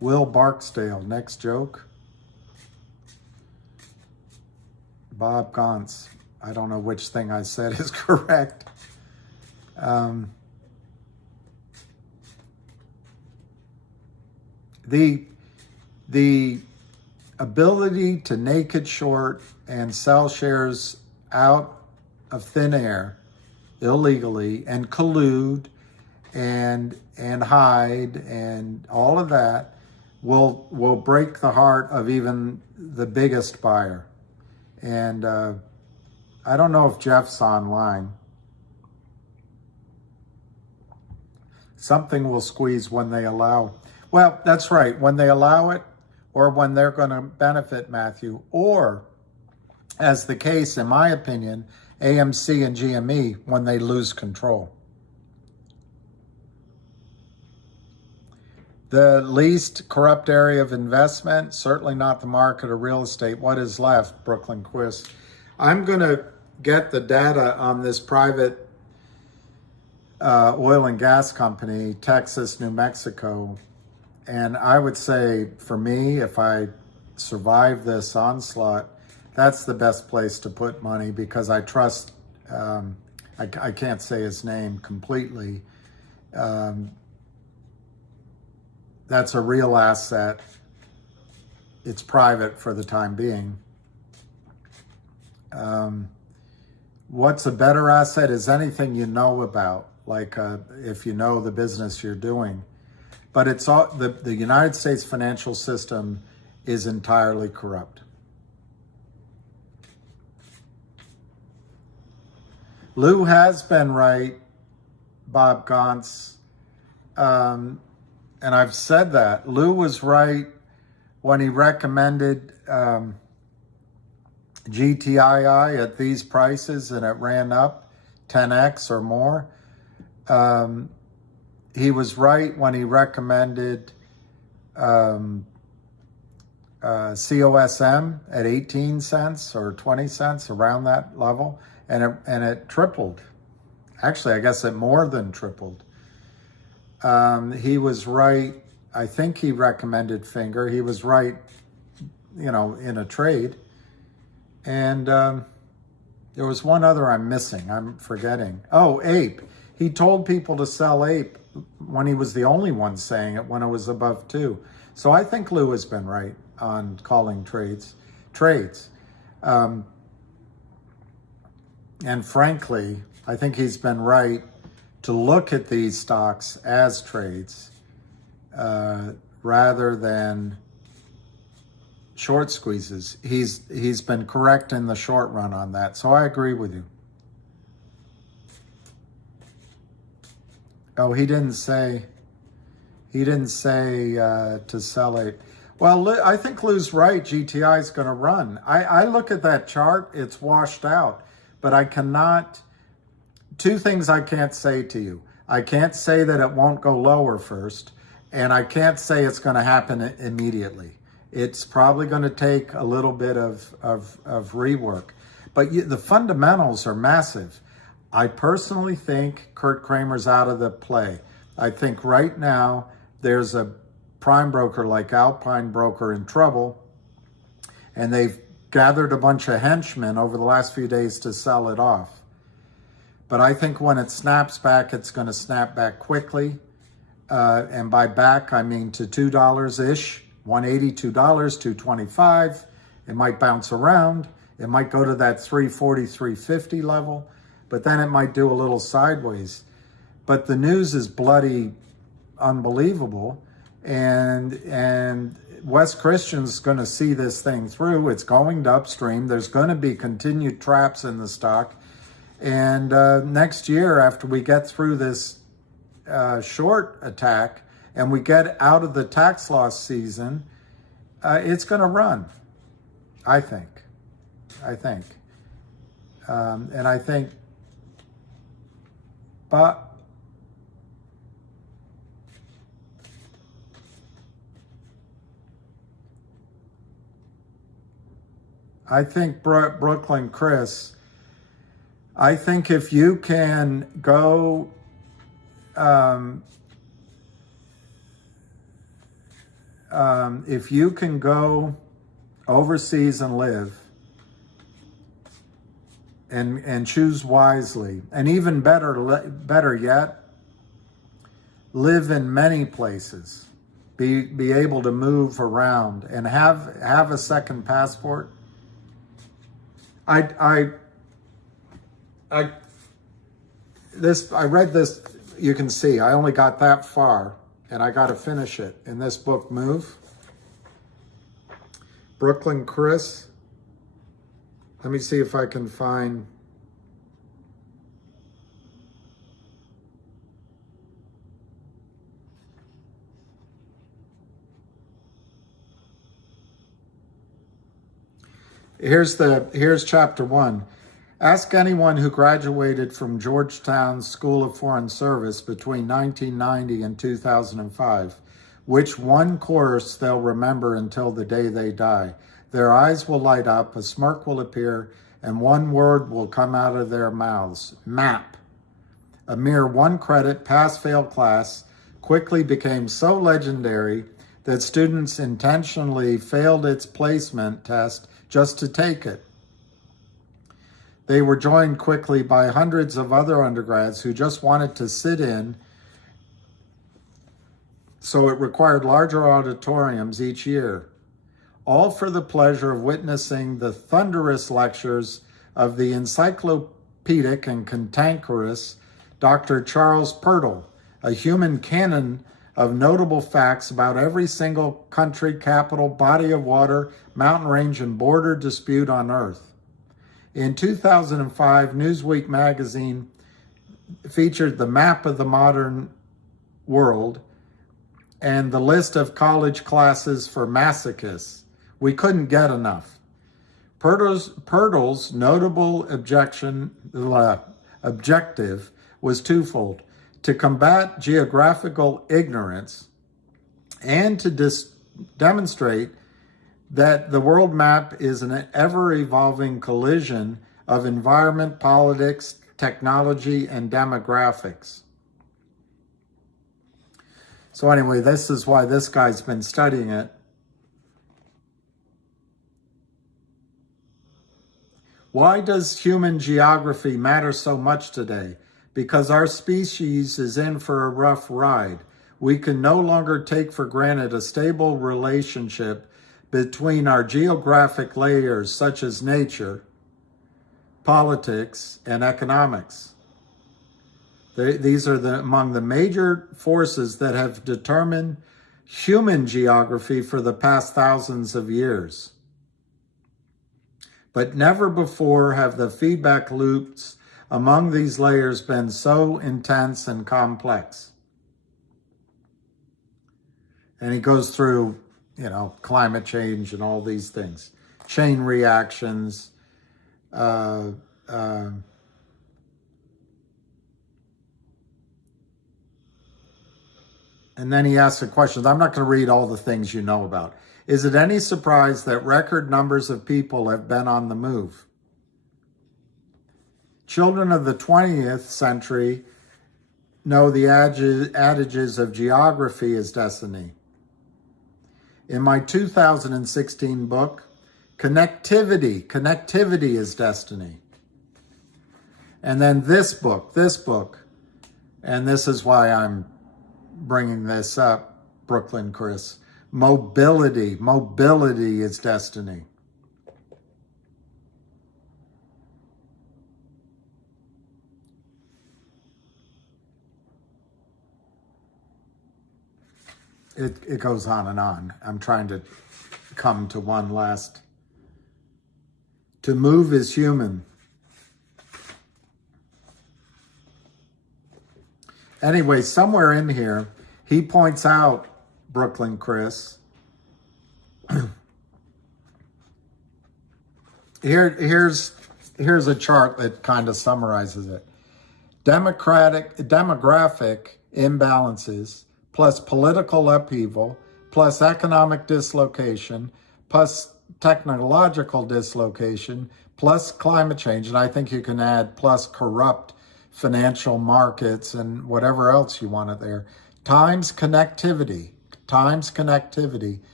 Will Barksdale, next joke. Bob Gantz, I don't know which thing I said is correct. The ability to naked short and sell shares out of thin air illegally and collude and hide and all of that will break the heart of even the biggest buyer. And I don't know if Jeff's online. Something will squeeze when they allow. Well, that's right. When they allow it, or when they're going to benefit, Matthew, or, as the case, in my opinion, AMC and GME, when they lose control. The least corrupt area of investment, certainly not the market or real estate. What is left, Brooklyn Quist? I'm going to get the data on this private oil and gas company, Texas, New Mexico. And I would say, for me, if I survive this onslaught, that's the best place to put money, because I trust, I can't say his name completely. That's a real asset. It's private for the time being. What's a better asset is anything you know about, like if you know the business you're doing. But it's all, the United States financial system is entirely corrupt. Lou has been right, Bob Gantz, and I've said that. Lou was right when he recommended GTII at these prices, and it ran up 10x or more. He was right when he recommended COSM at 18 cents or 20 cents, around that level, and it tripled. Actually, I guess it more than tripled. He was right. I think he recommended Finger. He was right you know, in a trade. And there was one other I'm missing. I'm forgetting. Oh, Ape. He told people to sell Ape when he was the only one saying it when it was above 2. So I think Lou has been right on calling trades. And frankly, I think he's been right to look at these stocks as trades rather than short squeezes. He's been correct in the short run on that. So I agree with you. Oh, he didn't say to sell it. Well, I think Lou's right. GTI is going to run. I look at that chart. It's washed out. But I cannot, 2 things I can't say to you. I can't say that it won't go lower first. And I can't say it's going to happen immediately. It's probably going to take a little bit of rework. But the fundamentals are massive. I personally think Kurt Kramer's out of the play. I think right now there's a prime broker like Alpine Broker in trouble, and they've gathered a bunch of henchmen over the last few days to sell it off. But I think when it snaps back, it's going to snap back quickly. And by back, I mean to $2-ish, $1.80, $2, $2.25. It might bounce around. It might go to that $3.40, $3.50 level, but then it might do a little sideways. But the news is bloody unbelievable. And Wes Christian's going to see this thing through. It's going to upstream. There's going to be continued traps in the stock. And next year, after we get through this short attack and we get out of the tax loss season, it's going to run, I think. And I think, but I think Brooklyn Chris, I think if you can go if you can go overseas and live and choose wisely, and even better yet, live in many places, be able to move around and have a second passport. I read this, you can see, I only got that far, and I got to finish it in this book, Move. Brooklyn Chris. Let me see if I can find. Here's chapter 1. Ask anyone who graduated from Georgetown's School of Foreign Service between 1990 and 2005, which one course they'll remember until the day they die. Their eyes will light up, a smirk will appear, and one word will come out of their mouths: map. A mere 1 credit pass-fail class quickly became so legendary that students intentionally failed its placement test just to take it. They were joined quickly by hundreds of other undergrads who just wanted to sit in, so it required larger auditoriums each year, all for the pleasure of witnessing the thunderous lectures of the encyclopedic and cantankerous Dr. Charles Purtle, a human canon of notable facts about every single country, capital, body of water, mountain range, and border dispute on Earth. In 2005, Newsweek magazine featured the map of the modern world and the list of college classes for masochists. We couldn't get enough. Purtle's notable objective was twofold: to combat geographical ignorance and to demonstrate that the world map is an ever-evolving collision of environment, politics, technology, and demographics. So anyway, this is why this guy's been studying it. Why does human geography matter so much today? Because our species is in for a rough ride. We can no longer take for granted a stable relationship between our geographic layers such as nature, politics, and economics. These are among the major forces that have determined human geography for the past thousands of years. But never before have the feedback loops among these layers been so intense and complex. And he goes through, climate change and all these things, chain reactions, and then he asks the questions. I'm not going to read all the things you know about. Is it any surprise that record numbers of people have been on the move? Children of the 20th century know the adages of geography is destiny. In my 2016 book, Connectivity is Destiny. And then this book, and this is why I'm bringing this up, Brooklyn Chris. Mobility is destiny. It goes on and on. I'm trying to come to one last. To move is human. Anyway, somewhere in here, he points out, Brooklyn Chris, here's a chart that kind of summarizes it. Demographic imbalances plus political upheaval plus economic dislocation plus technological dislocation plus climate change, and I think you can add plus corrupt financial markets and whatever else you want it there, times connectivity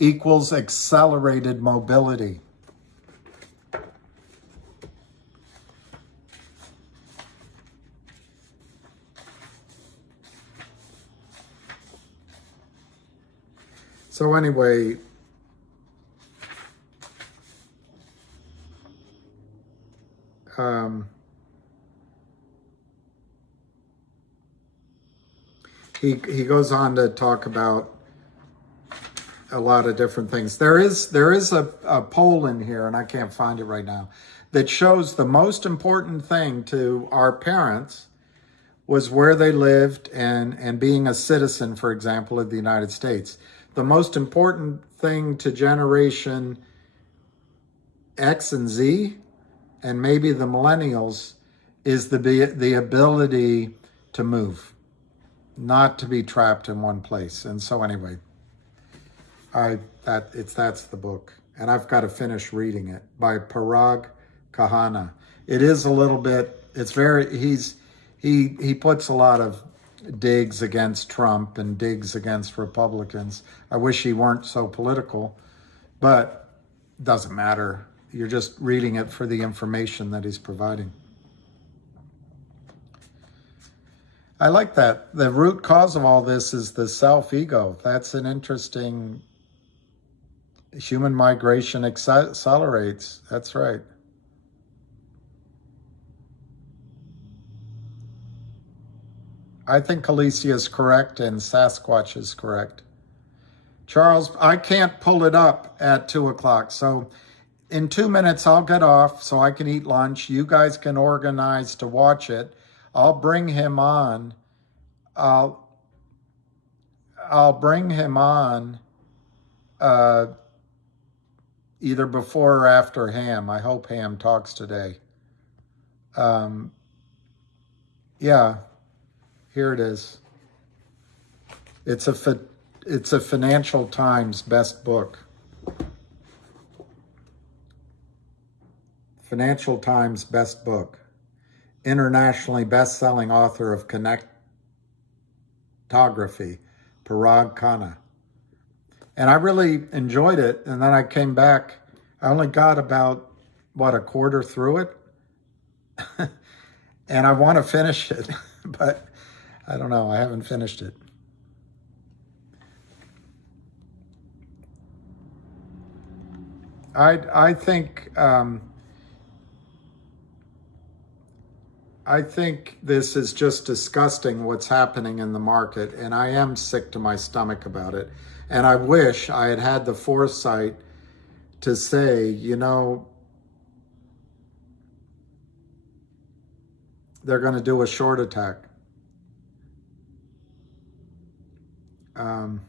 equals accelerated mobility. So anyway, he goes on to talk about a lot of different things. There is a poll in here, and I can't find it right now, that shows the most important thing to our parents was where they lived and being a citizen, for example, of the United States. The most important thing to generation X and Z, and maybe the millennials, is the ability to move, not to be trapped in one place. And so anyway, that's the book, and I've got to finish reading it, by Parag Kahana. It is a little bit. It's very. He puts a lot of digs against Trump and digs against Republicans. I wish he weren't so political, but it doesn't matter. You're just reading it for the information that he's providing. I like that. The root cause of all this is the self-ego. That's an interesting. Human migration accelerates. That's right. I think Alicia is correct and Sasquatch is correct. Charles, I can't pull it up at 2 o'clock. So in 2 minutes, I'll get off so I can eat lunch. You guys can organize to watch it. I'll bring him on. I'll bring him on either before or after Ham. I hope Ham talks today. Yeah. Here it is. It's a Financial Times best book. Financial Times best book. Internationally best-selling author of Connectography, Parag Khanna. And I really enjoyed it. And then I came back. I only got about what, a quarter through it. And I want to finish it, but I don't know. I haven't finished it. I think this is just disgusting what's happening in the market, and I am sick to my stomach about it. And I wish I had had the foresight to say, you know, they're going to do a short attack. I'm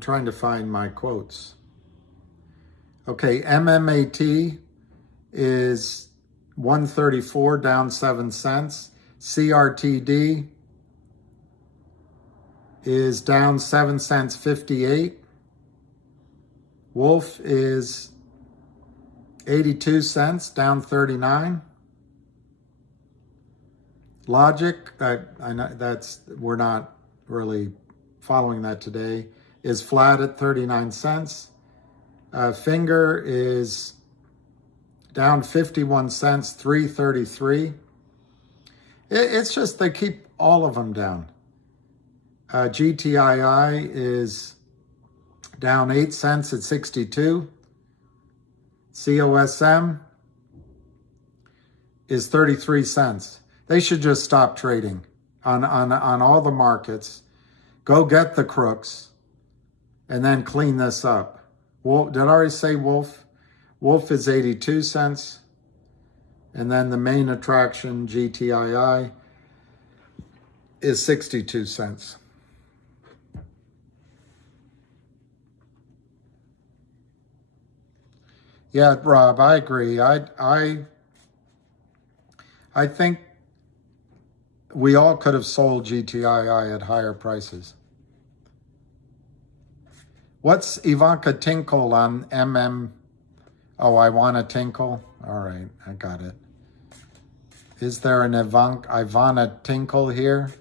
trying to find my quotes. Okay, MMAT is 134, down 7 cents. CRTD is down 7 cents, 58. Wolf is 82 cents, down 39. Logic, I know we're not really following that today, is flat at 39 cents. Finger is down 51 cents, 333. It's just they keep all of them down. GTII is down 8 cents at 62. COSM is 33 cents. They should just stop trading on all the markets. Go get the crooks and then clean this up. Wolf, did I already say Wolf? Wolf is 82 cents. And then the main attraction, GTII, is 62 cents. Yeah, Rob, I agree. I think we all could have sold GTII at higher prices. What's Ivanka Tinkle on MM? Oh, I want a Tinkle? All right, I got it. Is there an Ivana Tinkle here?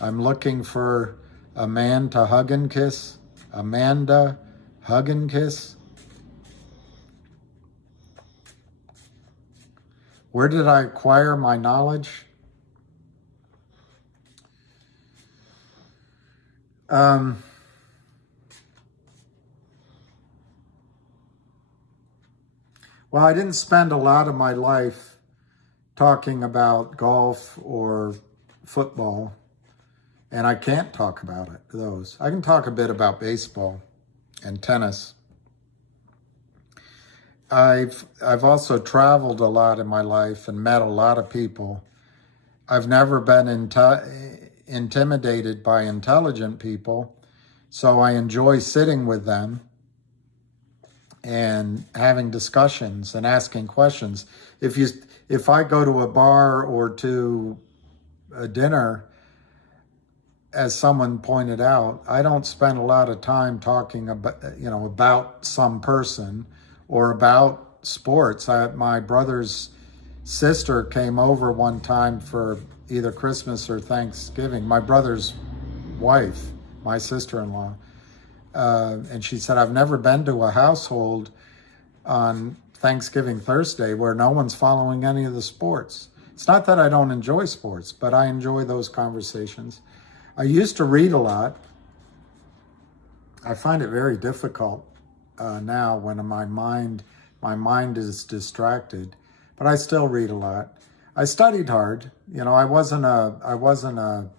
I'm looking for a man to hug and kiss. Amanda, hug and kiss. Where did I acquire my knowledge? Well, I didn't spend a lot of my life talking about golf or football, and I can't talk about those. I can talk a bit about baseball and tennis. I've also traveled a lot in my life and met a lot of people. I've never been intimidated by intelligent people, so I enjoy sitting with them and having discussions and asking questions. If I go to a bar or to a dinner, as someone pointed out, I don't spend a lot of time talking about some person or about sports. My brother's sister came over one time for either Christmas or Thanksgiving. My brother's wife, my sister-in-law, and she said, I've never been to a household on Thanksgiving Thursday where no one's following any of the sports. It's not that I don't enjoy sports, but I enjoy those conversations. I used to read a lot. I find it very difficult now when my mind is distracted, but I still read a lot. I studied hard. I wasn't a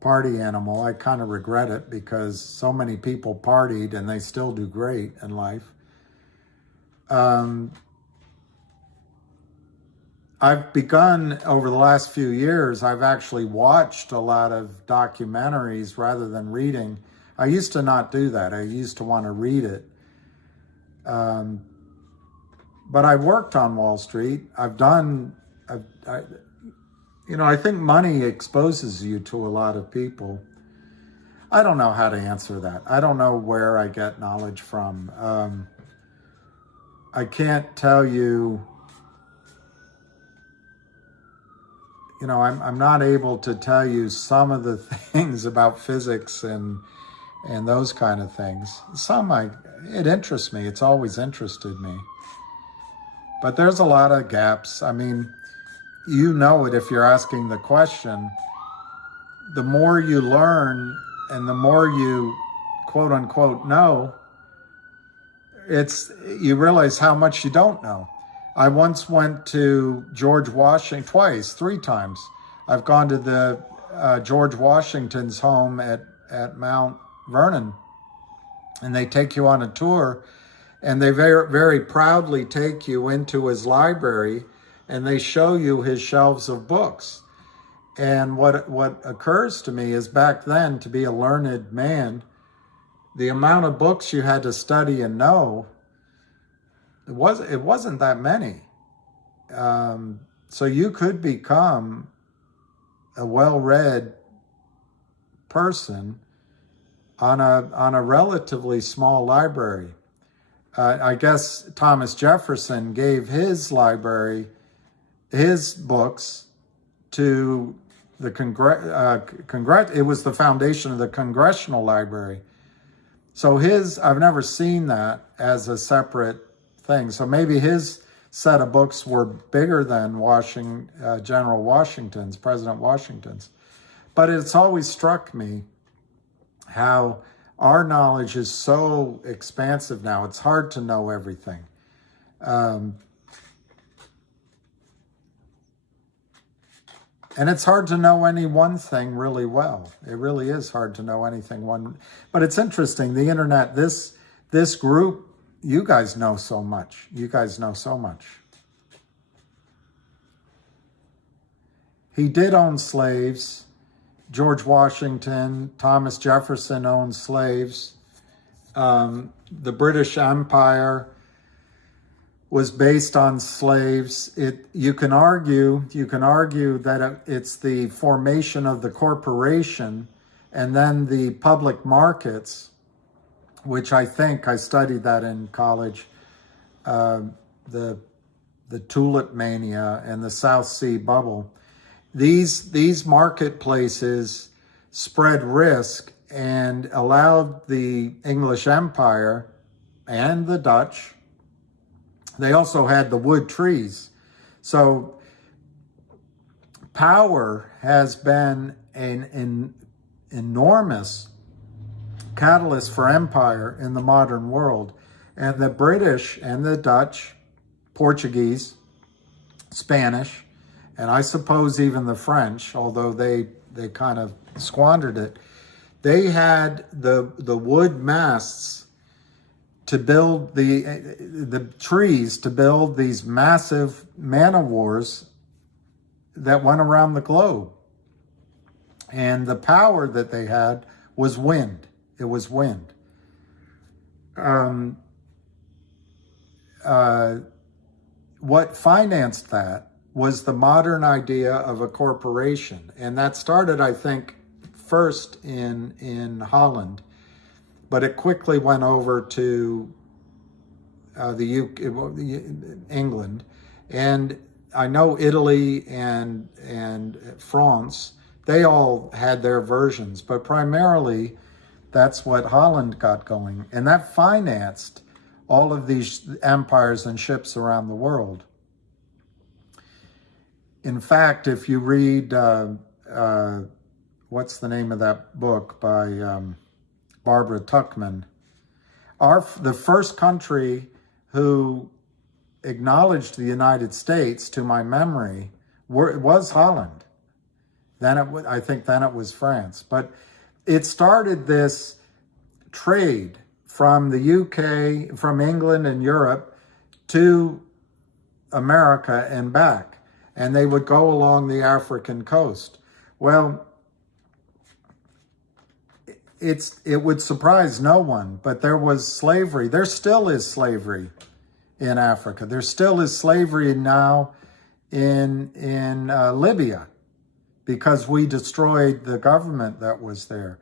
party animal. I kind of regret it because so many people partied and they still do great in life. I've begun over the last few years, I've actually watched a lot of documentaries rather than reading. I used to not do that. I used to want to read it. But I worked on Wall Street. I think money exposes you to a lot of people. I don't know how to answer that. I don't know where I get knowledge from. I can't tell you, I'm not able to tell you some of the things about physics and and those kind of things. It interests me. It's always interested me. But there's a lot of gaps. I mean, you know it if you're asking the question. The more you learn and the more you quote unquote know, you realize how much you don't know. I once went to George Washington twice, 3 times. I've gone to the George Washington's home at Mount Vernon, and they take you on a tour, and they very, very proudly take you into his library, and they show you his shelves of books. And what occurs to me is, back then, to be a learned man, the amount of books you had to study and know, it wasn't that many. So you could become a well-read person on a relatively small library. I guess Thomas Jefferson gave his library, his books, to the it was the foundation of the Congressional Library. So I've never seen that as a separate thing. So maybe his set of books were bigger than General Washington's, President Washington's. But it's always struck me how our knowledge is so expansive now. It's hard to know everything. And it's hard to know any one thing really well. It really is hard to know anything but it's interesting, the internet, this group, you guys know so much. You guys know so much. He did own slaves. George Washington, Thomas Jefferson owned slaves. The British Empire was based on slaves. You can argue that it's the formation of the corporation and then the public markets, which I think I studied that in college, the tulip mania and the South Sea bubble. These marketplaces spread risk and allowed the English Empire and the Dutch. They also had the wood trees. So power has been an enormous catalyst for empire in the modern world. And the British and the Dutch, Portuguese, Spanish, and I suppose even the French, although they kind of squandered it, they had the wood masts to build the trees to build these massive man-o-wars that went around the globe. And the power that they had was wind. It was wind. What financed that was the modern idea of a corporation. And that started, I think, first in Holland. But it quickly went over to the UK, England, and I know Italy and France. They all had their versions, but primarily that's what Holland got going, and that financed all of these empires and ships around the world. In fact, if you read what's the name of that book by Barbara Tuchman, the first country who acknowledged the United States, to my memory, was Holland. I think then it was France. But it started this trade from the UK, from England and Europe to America and back. And they would go along the African coast. Well, it would surprise no one, but there was slavery. There still is slavery in Africa. There still is slavery now in Libya, because we destroyed the government that was there.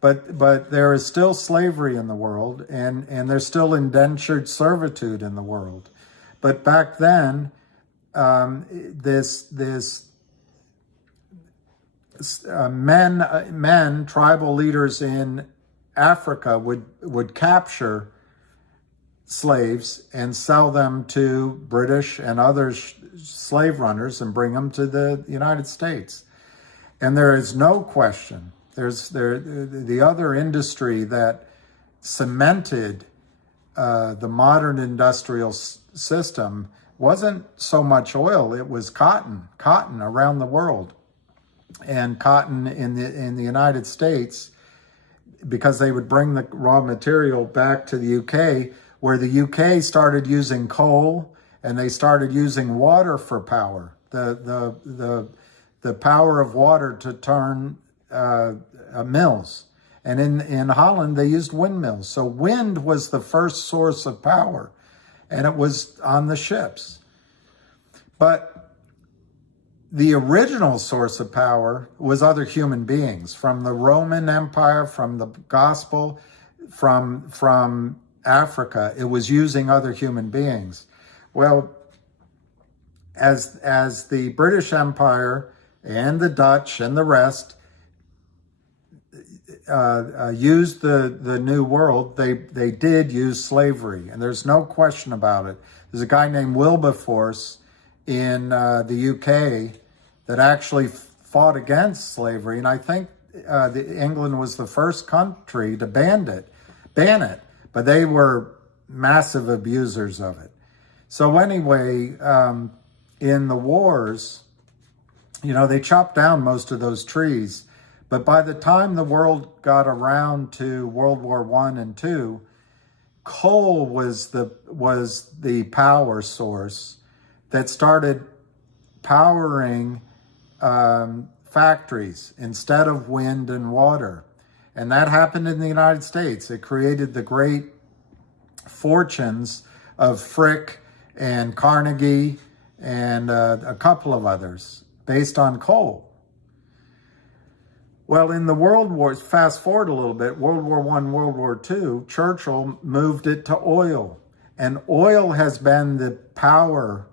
But there is still slavery in the world, and there's still indentured servitude in the world. But back then, men, tribal leaders in Africa would capture slaves and sell them to British and other slave runners and bring them to the United States. And there is no question, the other industry that cemented the modern industrial system wasn't so much oil, it was cotton around the world. And cotton in the United States, because they would bring the raw material back to the UK, where the UK started using coal and they started using water for power, the power of water to turn mills. And in Holland, they used windmills. So wind was the first source of power, and it was on the ships. But the original source of power was other human beings, from the Roman Empire, from the gospel, from Africa. It was using other human beings. Well, as the British Empire and the Dutch and the rest used the New World, they did use slavery, and there's no question about it. There's a guy named Wilberforce in the UK that actually fought against slavery, and I think England was the first country to ban it, but they were massive abusers of it. So anyway, in the wars, they chopped down most of those trees. But by the time the world got around to World War I and II, coal was the power source that started powering factories instead of wind and water. And that happened in the United States. It created the great fortunes of Frick and Carnegie and a couple of others based on coal. Well, in the World Wars, fast forward a little bit, World War I, World War II, Churchill moved it to oil. And oil has been the power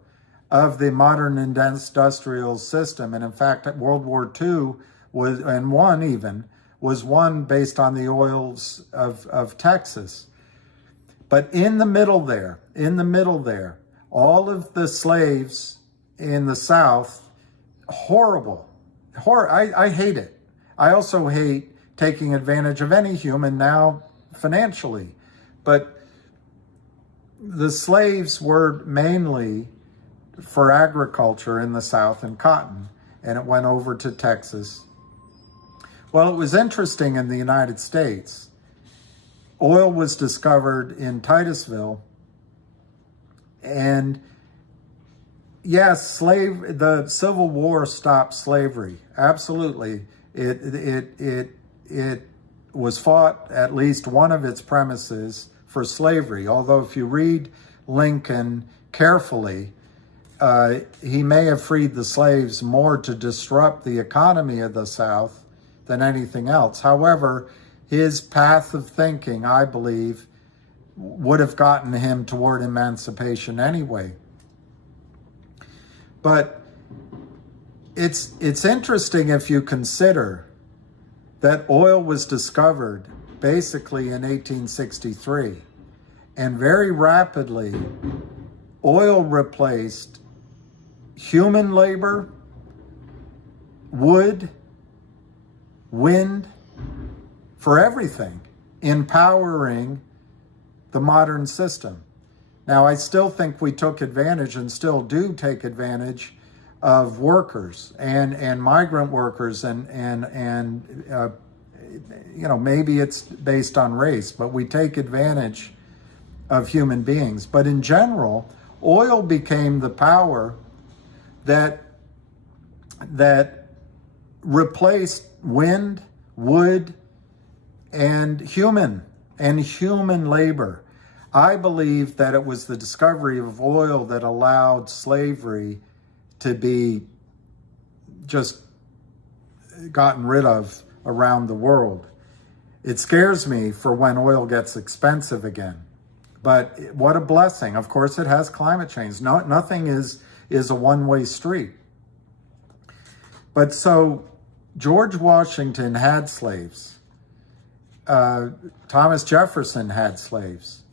of the modern industrial system. And in fact, World War II was won based on the oils of Texas. But in the middle there, all of the slaves in the South, horrible. I hate it. I also hate taking advantage of any human now financially. But the slaves were mainly for agriculture in the South and cotton, and it went over to Texas. Well, it was interesting in the United States. Oil was discovered in Titusville, and yes, the Civil War stopped slavery. Absolutely. It was fought, at least one of its premises, for slavery. Although if you read Lincoln carefully, he may have freed the slaves more to disrupt the economy of the South than anything else. However, his path of thinking, I believe, would have gotten him toward emancipation anyway. But it's interesting if you consider that oil was discovered basically in 1863, and very rapidly oil replaced human labor, wood, wind, for everything, empowering the modern system. Now, I still think we took advantage and still do take advantage of workers and migrant workers and maybe it's based on race, but we take advantage of human beings. But in general, oil became the power that replaced wind, wood, and human labor. I believe that it was the discovery of oil that allowed slavery to be just gotten rid of around the world. It scares me for when oil gets expensive again. But what a blessing. Of course, it has climate change. Nothing is a one-way street. But so George Washington had slaves. Thomas Jefferson had slaves.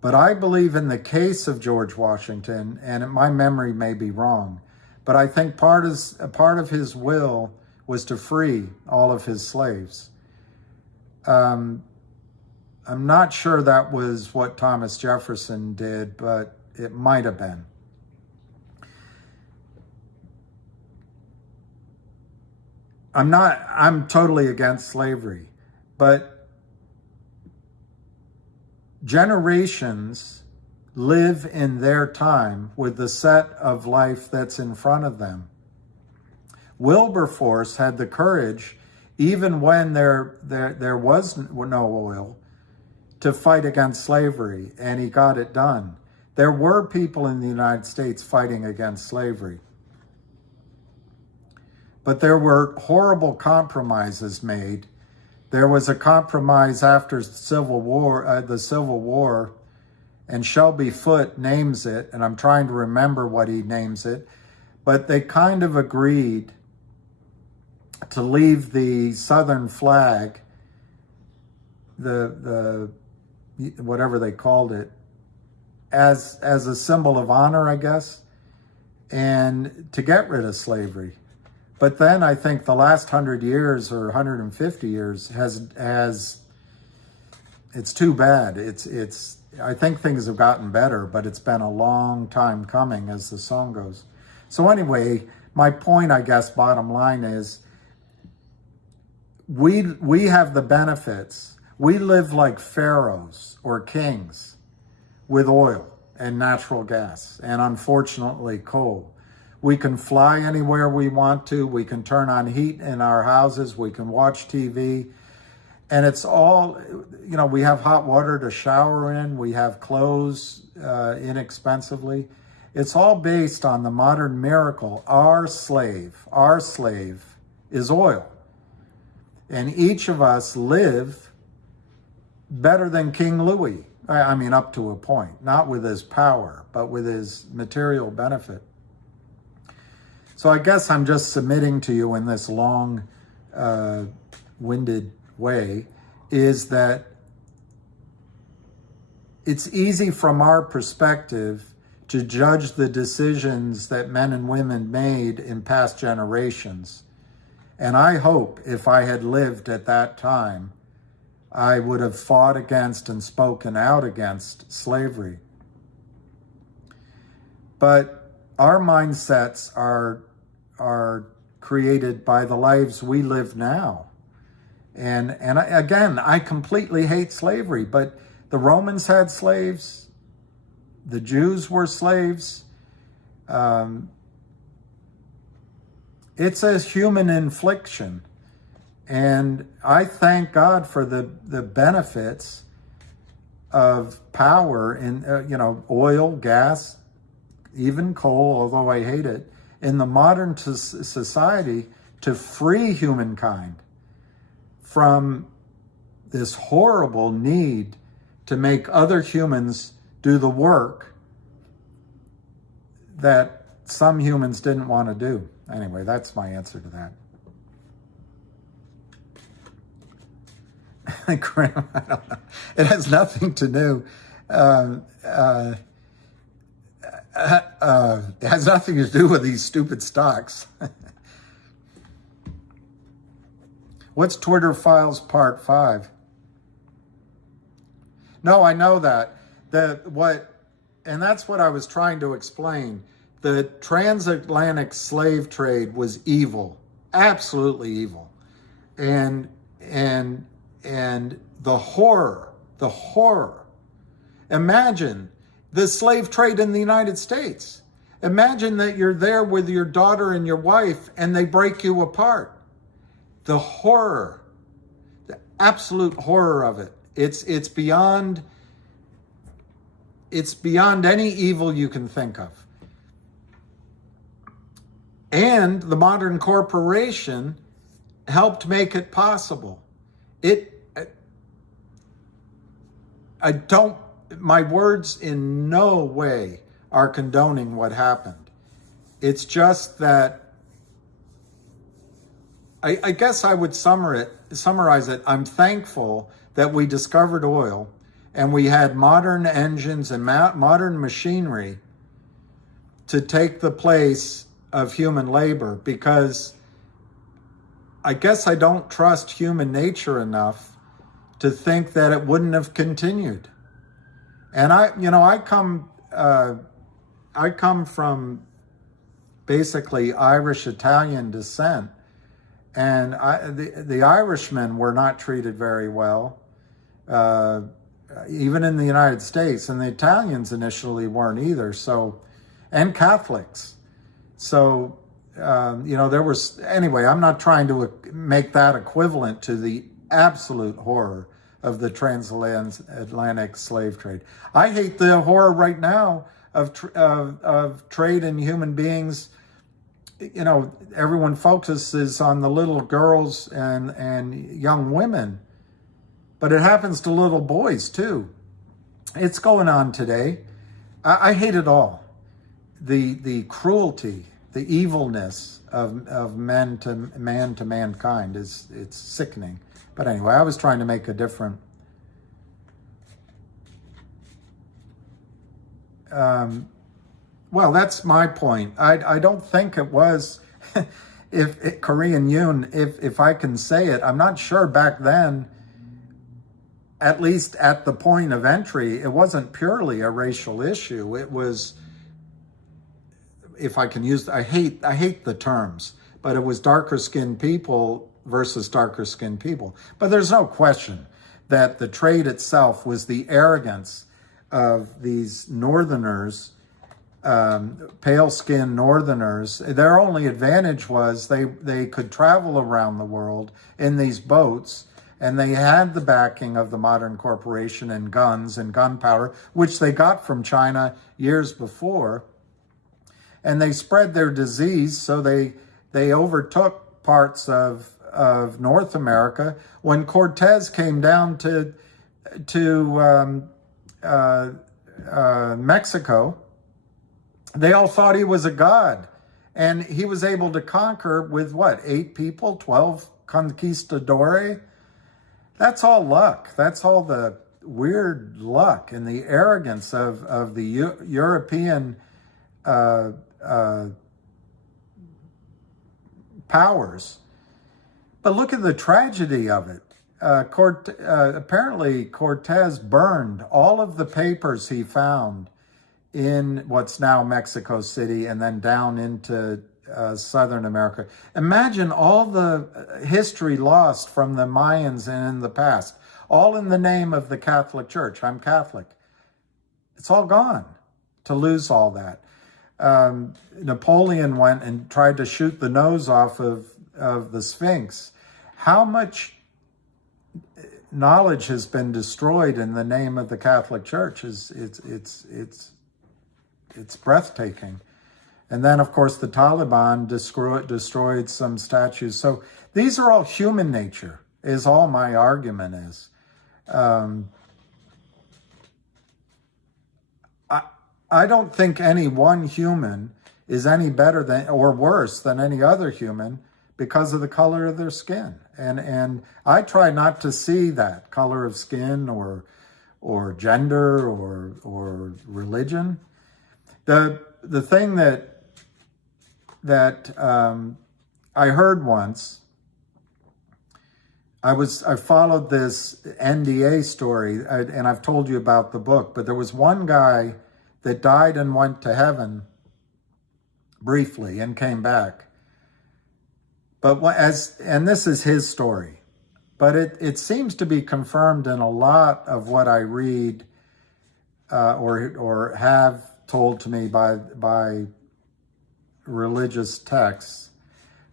But I believe in the case of George Washington, and my memory may be wrong, but I think part of his will was to free all of his slaves. I'm not sure that was what Thomas Jefferson did, but it might have been. I'm totally against slavery, but generations live in their time with the set of life that's in front of them. Wilberforce had the courage, even when there was no oil, to fight against slavery, and he got it done. There were people in the United States fighting against slavery. But there were horrible compromises made. There was a compromise after the Civil War, and Shelby Foote names it, and I'm trying to remember what he names it, but they kind of agreed to leave the Southern flag, the whatever they called it, as a symbol of honor, I guess, and to get rid of slavery. But then I think the last 100 years or 150 years has it's too bad. It's I think things have gotten better, but it's been a long time coming, as the song goes. So anyway, my point, I guess, bottom line is we have the benefits. We live like pharaohs or kings with oil and natural gas and, unfortunately, coal. We can fly anywhere we want to. We can turn on heat in our houses. We can watch TV. And it's all, we have hot water to shower in. We have clothes inexpensively. It's all based on the modern miracle. Our slave is oil. And each of us live better than King Louis. I mean, up to a point. Not with his power, but with his material benefit. So I guess I'm just submitting to you in this long-winded way is that it's easy from our perspective to judge the decisions that men and women made in past generations. And I hope if I had lived at that time, I would have fought against and spoken out against slavery. But our mindsets are created by the lives we live now. And I completely hate slavery, but the Romans had slaves. The Jews were slaves. It's a human infliction. And I thank God for the benefits of power in, oil, gas, even coal, although I hate it, in the modern society to free humankind from this horrible need to make other humans do the work that some humans didn't want to do. Anyway, that's my answer to that. Graham, I don't know. It has nothing to do. It has nothing to do with these stupid stocks. What's Twitter Files Part 5? No, I know that. And that's what I was trying to explain. The transatlantic slave trade was evil, absolutely evil. And the horror. Imagine the slave trade in the United States. Imagine that you're there with your daughter and your wife and they break you apart. The horror, the absolute horror of it. It's beyond any evil you can think of. And the modern corporation helped make it possible. My words in no way are condoning what happened. It's just that I guess I would summarize it. I'm thankful that we discovered oil and we had modern engines and modern machinery to take the place of human labor, because I guess I don't trust human nature enough to think that it wouldn't have continued. And I come from basically Irish Italian descent, and the Irishmen were not treated very well, even in the United States, and the Italians initially weren't either. So, and Catholics. So, there was, anyway, I'm not trying to make that equivalent to the absolute horror of the transatlantic slave trade. I hate the horror right now of trade in human beings. Everyone focuses on the little girls and young women, but it happens to little boys too. It's going on today. I hate it all. The cruelty, the evilness of man to mankind it's sickening. But anyway, I was trying to make a different well, that's my point. I don't think it was if Korean Yoon, if I can say it, I'm not sure back then, at least at the point of entry, it wasn't purely a racial issue. It was, if I can use, I hate the terms, but it was darker skinned people versus darker skinned people. But there's no question that the trade itself was the arrogance of these northerners, pale-skinned northerners. Their only advantage was they could travel around the world in these boats, and they had the backing of the modern corporation and guns and gunpowder, which they got from China years before. And they spread their disease, so they overtook parts of North America. When Cortez came down to Mexico, they all thought he was a god, and he was able to conquer with 8 people, 12 conquistadores. That's all luck. That's all the weird luck and the arrogance of the European powers. But look at the tragedy of it. Apparently Cortez burned all of the papers he found in what's now Mexico City and then down into Southern America. Imagine all the history lost from the Mayans and in the past, all in the name of the Catholic Church. I'm Catholic. It's all gone to lose all that. Napoleon went and tried to shoot the nose off of the Sphinx. How much knowledge has been destroyed in the name of the Catholic Church? It's breathtaking. And then, of course, the Taliban destroyed some statues. So these are all human nature, is all my argument is. I don't think any one human is any better than or worse than any other human because of the color of their skin. And I try not to see that color of skin or gender or religion. The thing that I heard once, I followed this NDA story, and I've told you about the book, but there was one guy that died and went to heaven briefly and came back. And this is his story, but it seems to be confirmed in a lot of what I read or have told to me by religious texts.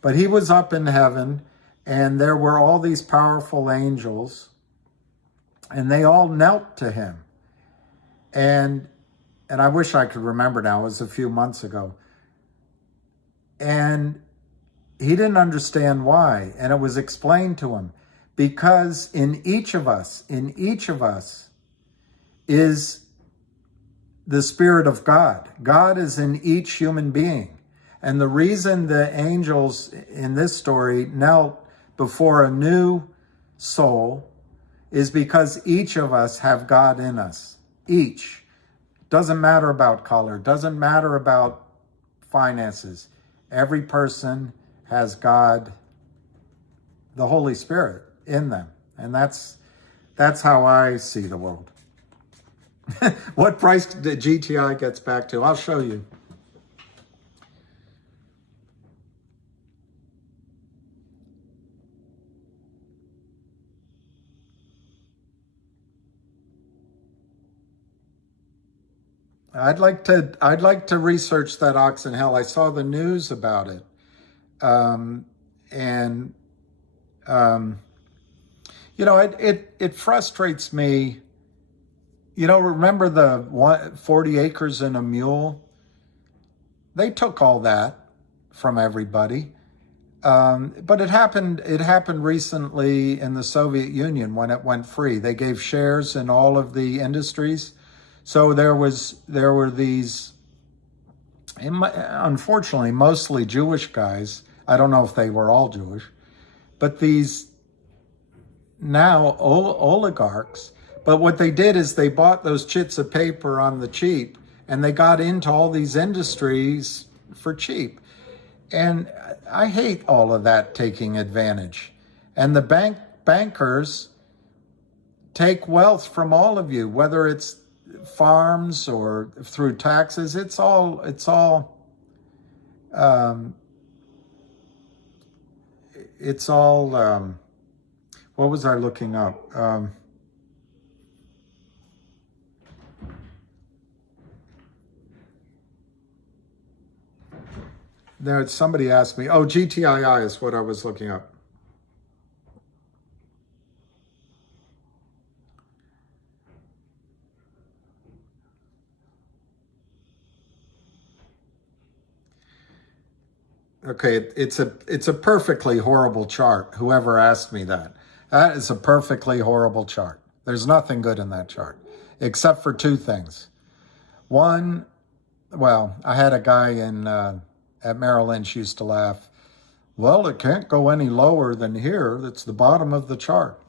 But he was up in heaven, and there were all these powerful angels, and they all knelt to him. And I wish I could remember now, it was a few months ago. And he didn't understand why, and it was explained to him. Because in each of us is the Spirit of God. God is in each human being. And the reason the angels in this story knelt before a new soul is because each of us have God in us. Each. Doesn't matter about color, doesn't matter about finances. Every person has God, the Holy Spirit, in them. And that's how I see the world. What price the GTI gets back to, I'll show you. I'd like to research that oxen hell. I saw the news about it, it frustrates me. Remember the 40 acres and a mule? They took all that from everybody, but it happened recently in the Soviet Union when it went free. They gave shares in all of the industries. So there were these, unfortunately, mostly Jewish guys. I don't know if they were all Jewish, but these now oligarchs. But what they did is they bought those chits of paper on the cheap, and they got into all these industries for cheap. And I hate all of that taking advantage. And the bankers take wealth from all of you, whether it's farms or through taxes. It's all what was I looking up? Somebody asked me, GTII is what I was looking up. Okay, it's a perfectly horrible chart. Whoever asked me that. That is a perfectly horrible chart. There's nothing good in that chart, except for two things. One, well, I had a guy at Merrill Lynch used to laugh, well, it can't go any lower than here. That's the bottom of the chart.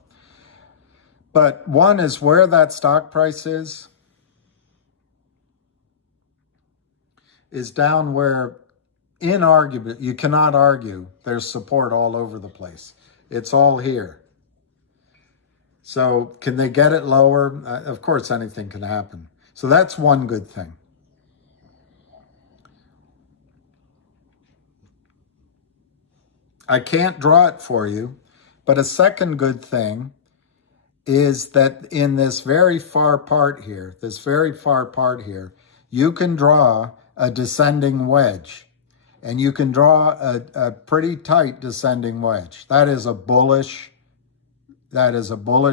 But one is where that stock price is down where inarguable, you cannot argue, there's support all over the place. It's all here. So can they get it lower? Of course, anything can happen. So that's one good thing. I can't draw it for you, but a second good thing is that in this very far part here, you can draw a descending wedge. And you can draw a pretty tight descending wedge. That is a bullish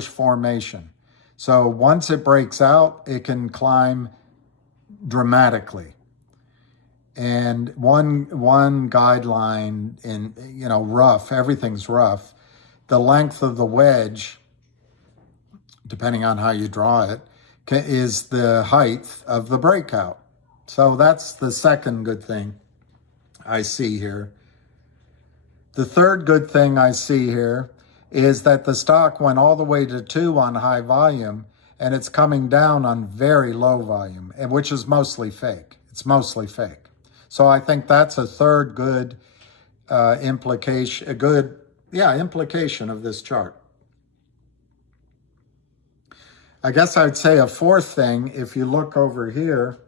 formation. So once it breaks out, it can climb dramatically. And one guideline in, rough, everything's rough. The length of the wedge, depending on how you draw it, is the height of the breakout. So that's the second good thing I see here. The third good thing I see here is that the stock went all the way to 2 on high volume, and it's coming down on very low volume, which is mostly fake. It's mostly fake. So I think that's a third good implication of this chart. I guess I'd say a fourth thing, if you look over here,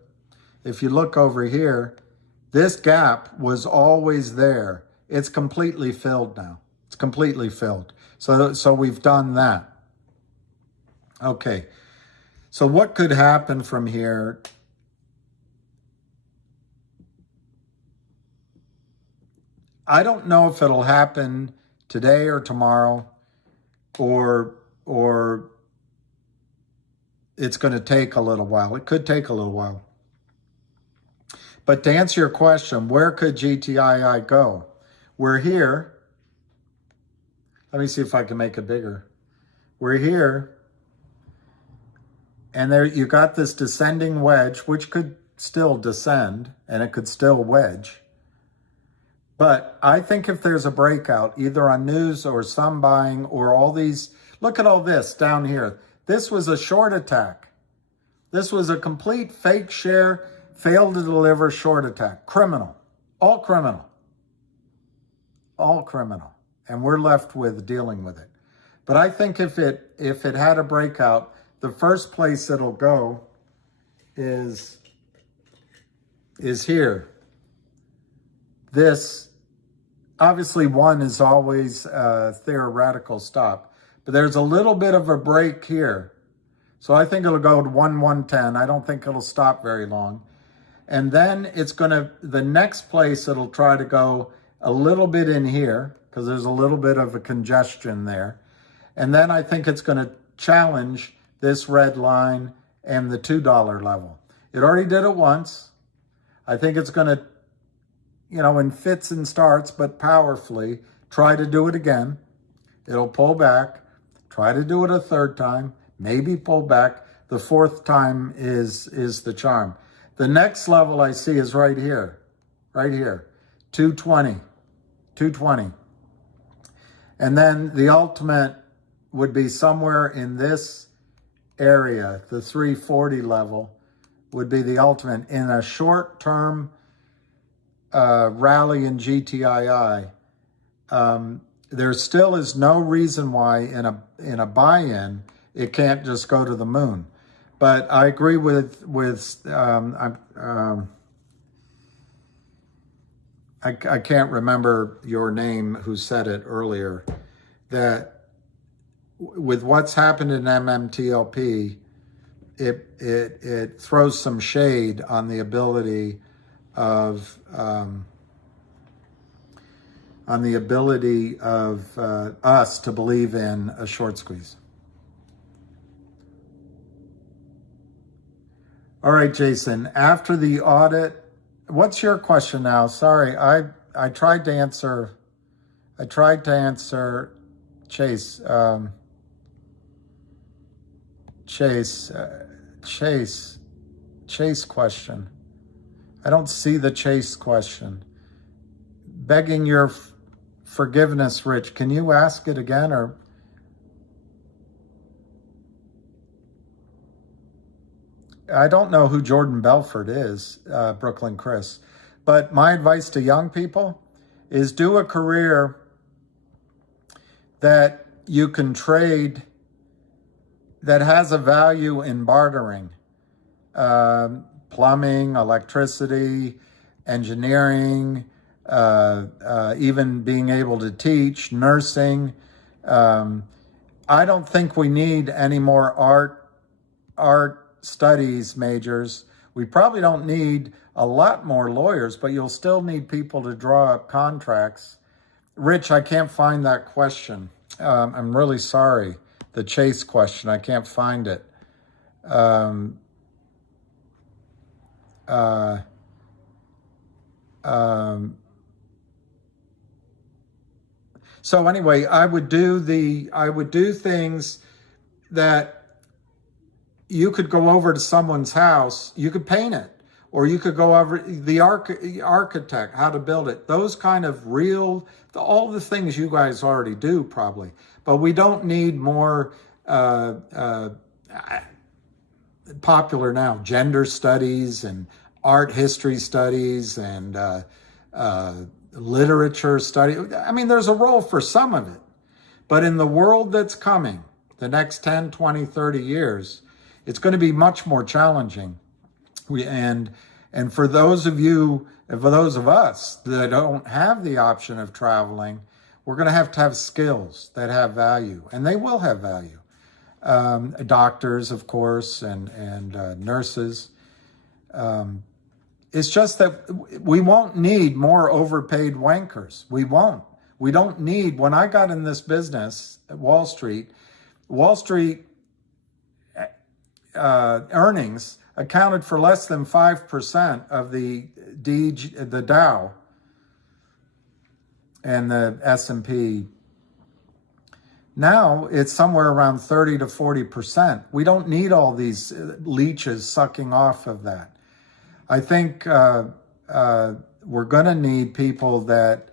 this gap was always there. It's completely filled now. It's completely filled. So we've done that. Okay. So what could happen from here? I don't know if it'll happen today or tomorrow, or it's going to take a little while. It could take a little while. But to answer your question, where could GTII go? We're here. Let me see if I can make it bigger. We're here. And there you got this descending wedge, which could still descend, and it could still wedge. But I think if there's a breakout, either on news or some buying or all these, look at all this down here. This was a short attack. This was a complete fake share, failed to deliver short attack. Criminal. All criminal. All criminal. And we're left with dealing with it. But I think if it had a breakout, the first place it'll go is here. This, obviously one is always a theoretical stop, but there's a little bit of a break here. So I think it'll go to 110. I don't think it'll stop very long. And then it's gonna, the next place it'll try to go a little bit in here, because there's a little bit of a congestion there. And then I think it's gonna challenge this red line and the $2 level. It already did it once. I think it's gonna, in fits and starts, but powerfully, try to do it again. It'll pull back, try to do it a third time, maybe pull back. The fourth time is the charm. The next level I see is right here, 220. And then the ultimate would be somewhere in this area, the 340 level would be the ultimate. In a short-term rally in GTII, there still is no reason why in a buy-in it can't just go to the moon. But I agree with I can't remember your name who said it earlier, that with what's happened in MMTLP, it throws some shade on the ability of us to believe in a short squeeze. All right, Jason, after the audit, what's your question now? Sorry, I tried to answer Chase. Chase question. I don't see the Chase question. Begging your forgiveness, Rich. Can you ask it again, or? I don't know who Jordan Belfort is, Brooklyn Chris, but my advice to young people is do a career that you can trade, that has a value in bartering. Plumbing, electricity, engineering, even being able to teach, nursing. I don't think we need any more art studies majors. We probably don't need a lot more lawyers, but you'll still need people to draw up contracts. Rich, I can't find that question. I'm really sorry. The Chase question, I can't find it. So anyway, I would do things that you could go over to someone's house, you could paint it, or you could go over the architect, how to build it. Those kind of all the things you guys already do probably, but we don't need more popular now, gender studies and art history studies and literature study. I mean, there's a role for some of it, but in the world that's coming, the next 10, 20, 30 years, it's going to be much more challenging. And for those of us that don't have the option of traveling, we're going to have skills that have value, and they will have value. Doctors, of course, and nurses. It's just that we won't need more overpaid wankers. We won't. We don't need, when I got in this business at Wall Street earnings accounted for less than 5% of the Dow and the S&P. Now it's somewhere around 30 to 40%. We don't need all these leeches sucking off of that. I think we're going to need people that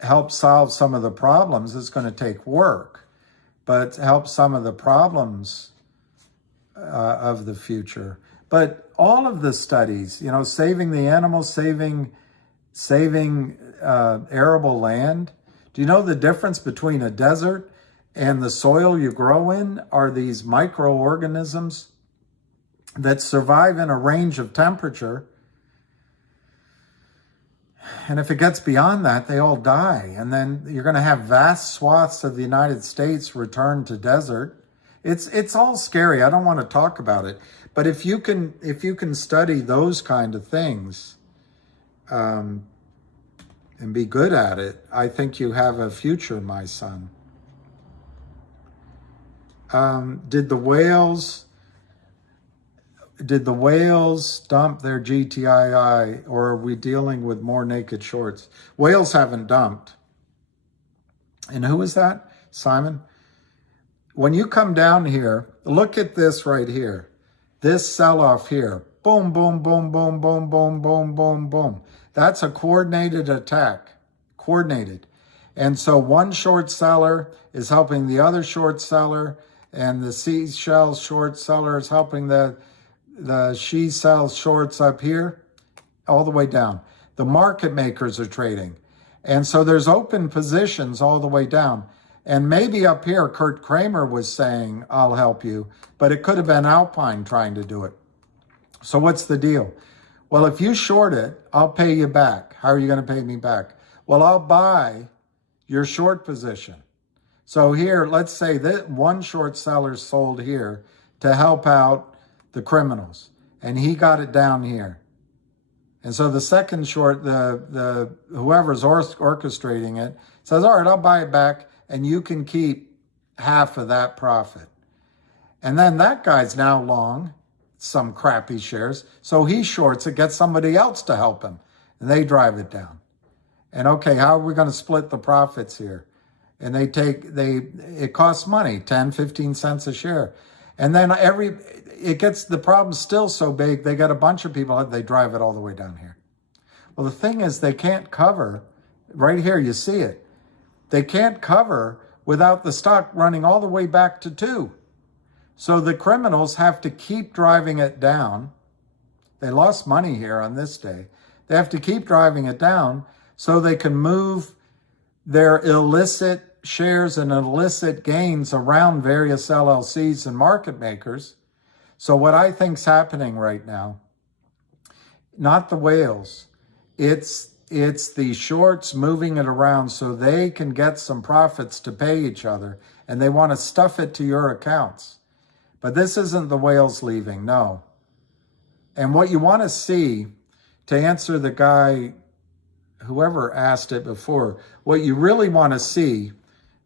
help solve some of the problems. It's going to take work, but help some of the problems of the future. But all of the studies, you know, saving the animals, saving arable land. Do you know the difference between a desert and the soil you grow in are these microorganisms that survive in a range of temperature. And if it gets beyond that, they all die. And then you're going to have vast swaths of the United States return to desert. It's all scary. I don't want to talk about it. But if you can study those kind of things and be good at it, I think you have a future, my son. Did the whales dump their GTII, or are we dealing with more naked shorts? Whales haven't dumped. And who is that? Simon? When you come down here, look at this right here. This sell-off here. Boom, boom, boom, boom, boom, boom, boom, boom, boom. That's a coordinated attack. Coordinated. And so one short seller is helping the other short seller, and the seashell short seller is helping the she sells shorts up here, all the way down. The market makers are trading. And so there's open positions all the way down. And maybe up here, Kurt Kramer was saying, I'll help you, but it could have been Alpine trying to do it. So what's the deal? Well, if you short it, I'll pay you back. How are you going to pay me back? Well, I'll buy your short position. So here, let's say that one short seller sold here to help out the criminals, and he got it down here. And so the second short, the whoever's orchestrating it says, all right, I'll buy it back, and you can keep half of that profit. And then that guy's now long some crappy shares, so he shorts it, gets somebody else to help him, and they drive it down. And okay, how are we going to split the profits here? And it costs money, 10, 15 cents a share. And then the problem's still so big, they got a bunch of people, they drive it all the way down here. Well, the thing is, they can't cover, right here, you see it. They can't cover without the stock running all the way back to 2. So the criminals have to keep driving it down. They lost money here on this day. They have to keep driving it down so they can move their illicit shares and illicit gains around various LLCs and market makers. So what I think's happening right now, not the whales, it's the shorts moving it around so they can get some profits to pay each other, and they want to stuff it to your accounts. But this isn't the whales leaving, no. And what you want to see, to answer the guy, whoever asked it before, what you really want to see,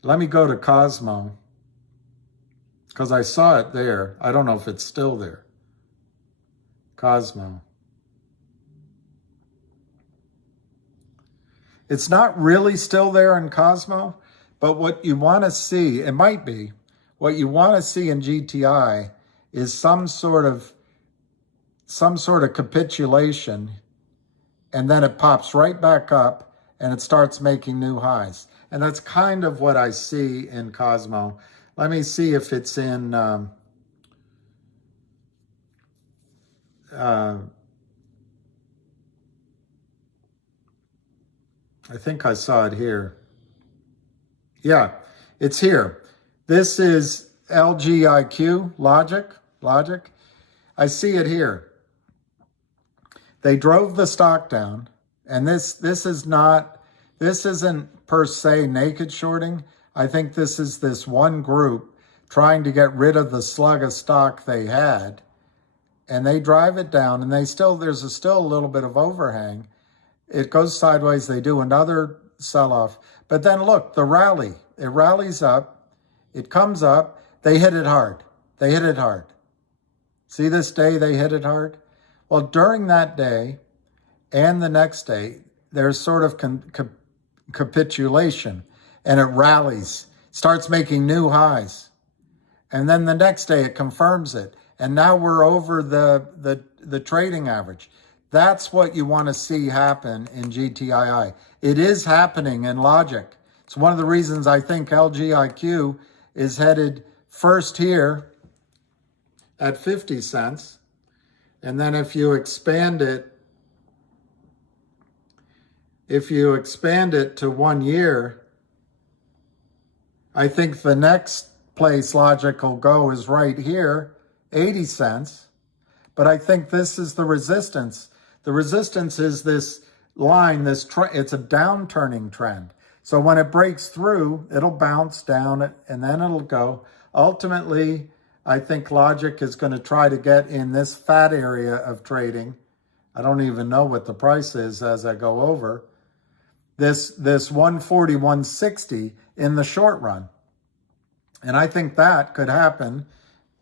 let me go to Cosmo, because I saw it there. I don't know if it's still there. Cosmo. It's not really still there in Cosmo, but what you want to see, it might be, what you want to see in GTI is some sort of capitulation, and then it pops right back up and it starts making new highs. And that's kind of what I see in Cosmo. Let me see if it's in I think I saw it here. Yeah, it's here. This is LGIQ, logic. I see it here. They drove the stock down, and this isn't per se naked shorting. I think this is this one group trying to get rid of the slug of stock they had, and they drive it down, and there's still a little bit of overhang. It goes sideways, they do another sell-off. But then look, the rally, it rallies up, it comes up, they hit it hard. See this day, they hit it hard? Well, during that day and the next day, there's sort of capitulation, and it rallies, starts making new highs. And then the next day it confirms it. And now we're over the trading average. That's what you want to see happen in GTII. It is happening in logic. It's one of the reasons I think LGIQ is headed first here at 50 cents. And then if you expand it to 1 year, I think the next place logic will go is right here, 80 cents. But I think this is the resistance. The resistance is this line, it's a downturning trend. So when it breaks through, it'll bounce down and then it'll go. Ultimately, I think logic is going to try to get in this fat area of trading. I don't even know what the price is as I go over. This 140, 160 in the short run. And I think that could happen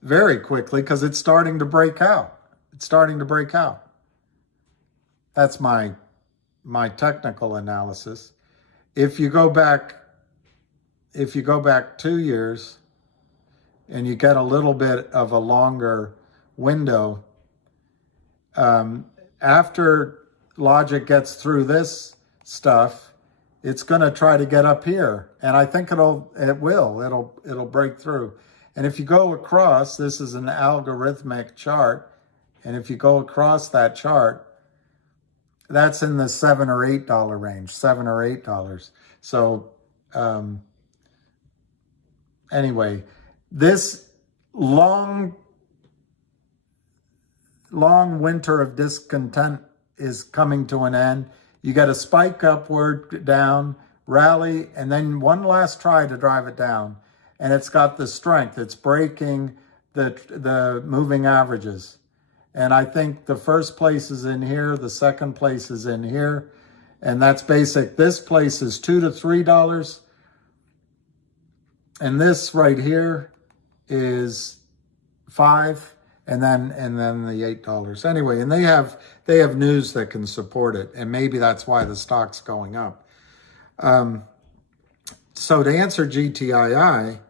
very quickly because it's starting to break out. It's starting to break out. That's my technical analysis. If you go back 2 years and you get a little bit of a longer window, after logic gets through this stuff, it's going to try to get up here, and I think it'll break through. And if you go across, this is an algorithmic chart, and if you go across that chart, that's in the $7 or $8 range, $7 or $8. So anyway, this long winter of discontent is coming to an end. You get a spike upward, down, rally, and then one last try to drive it down. And it's got the strength. It's breaking the moving averages. And I think the first place is in here, the second place is in here, and that's basic. This place is $2 to $3, and this right here is $5, and then the $8. Anyway, and they have news that can support it, and maybe that's why the stock's going up. So to answer GTII,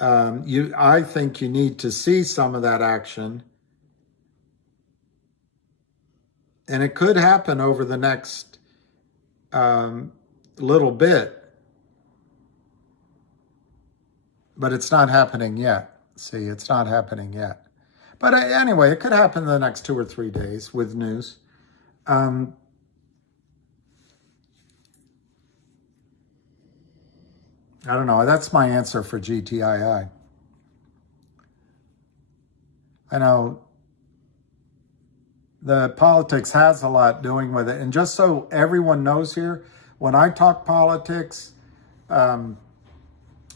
I think you need to see some of that action. And it could happen over the next little bit, but it's not happening yet. See, it's not happening yet. But anyway, it could happen in the next 2 or 3 days with news. I don't know. That's my answer for GTII. I know the politics has a lot doing with it. And just so everyone knows here, when I talk politics, when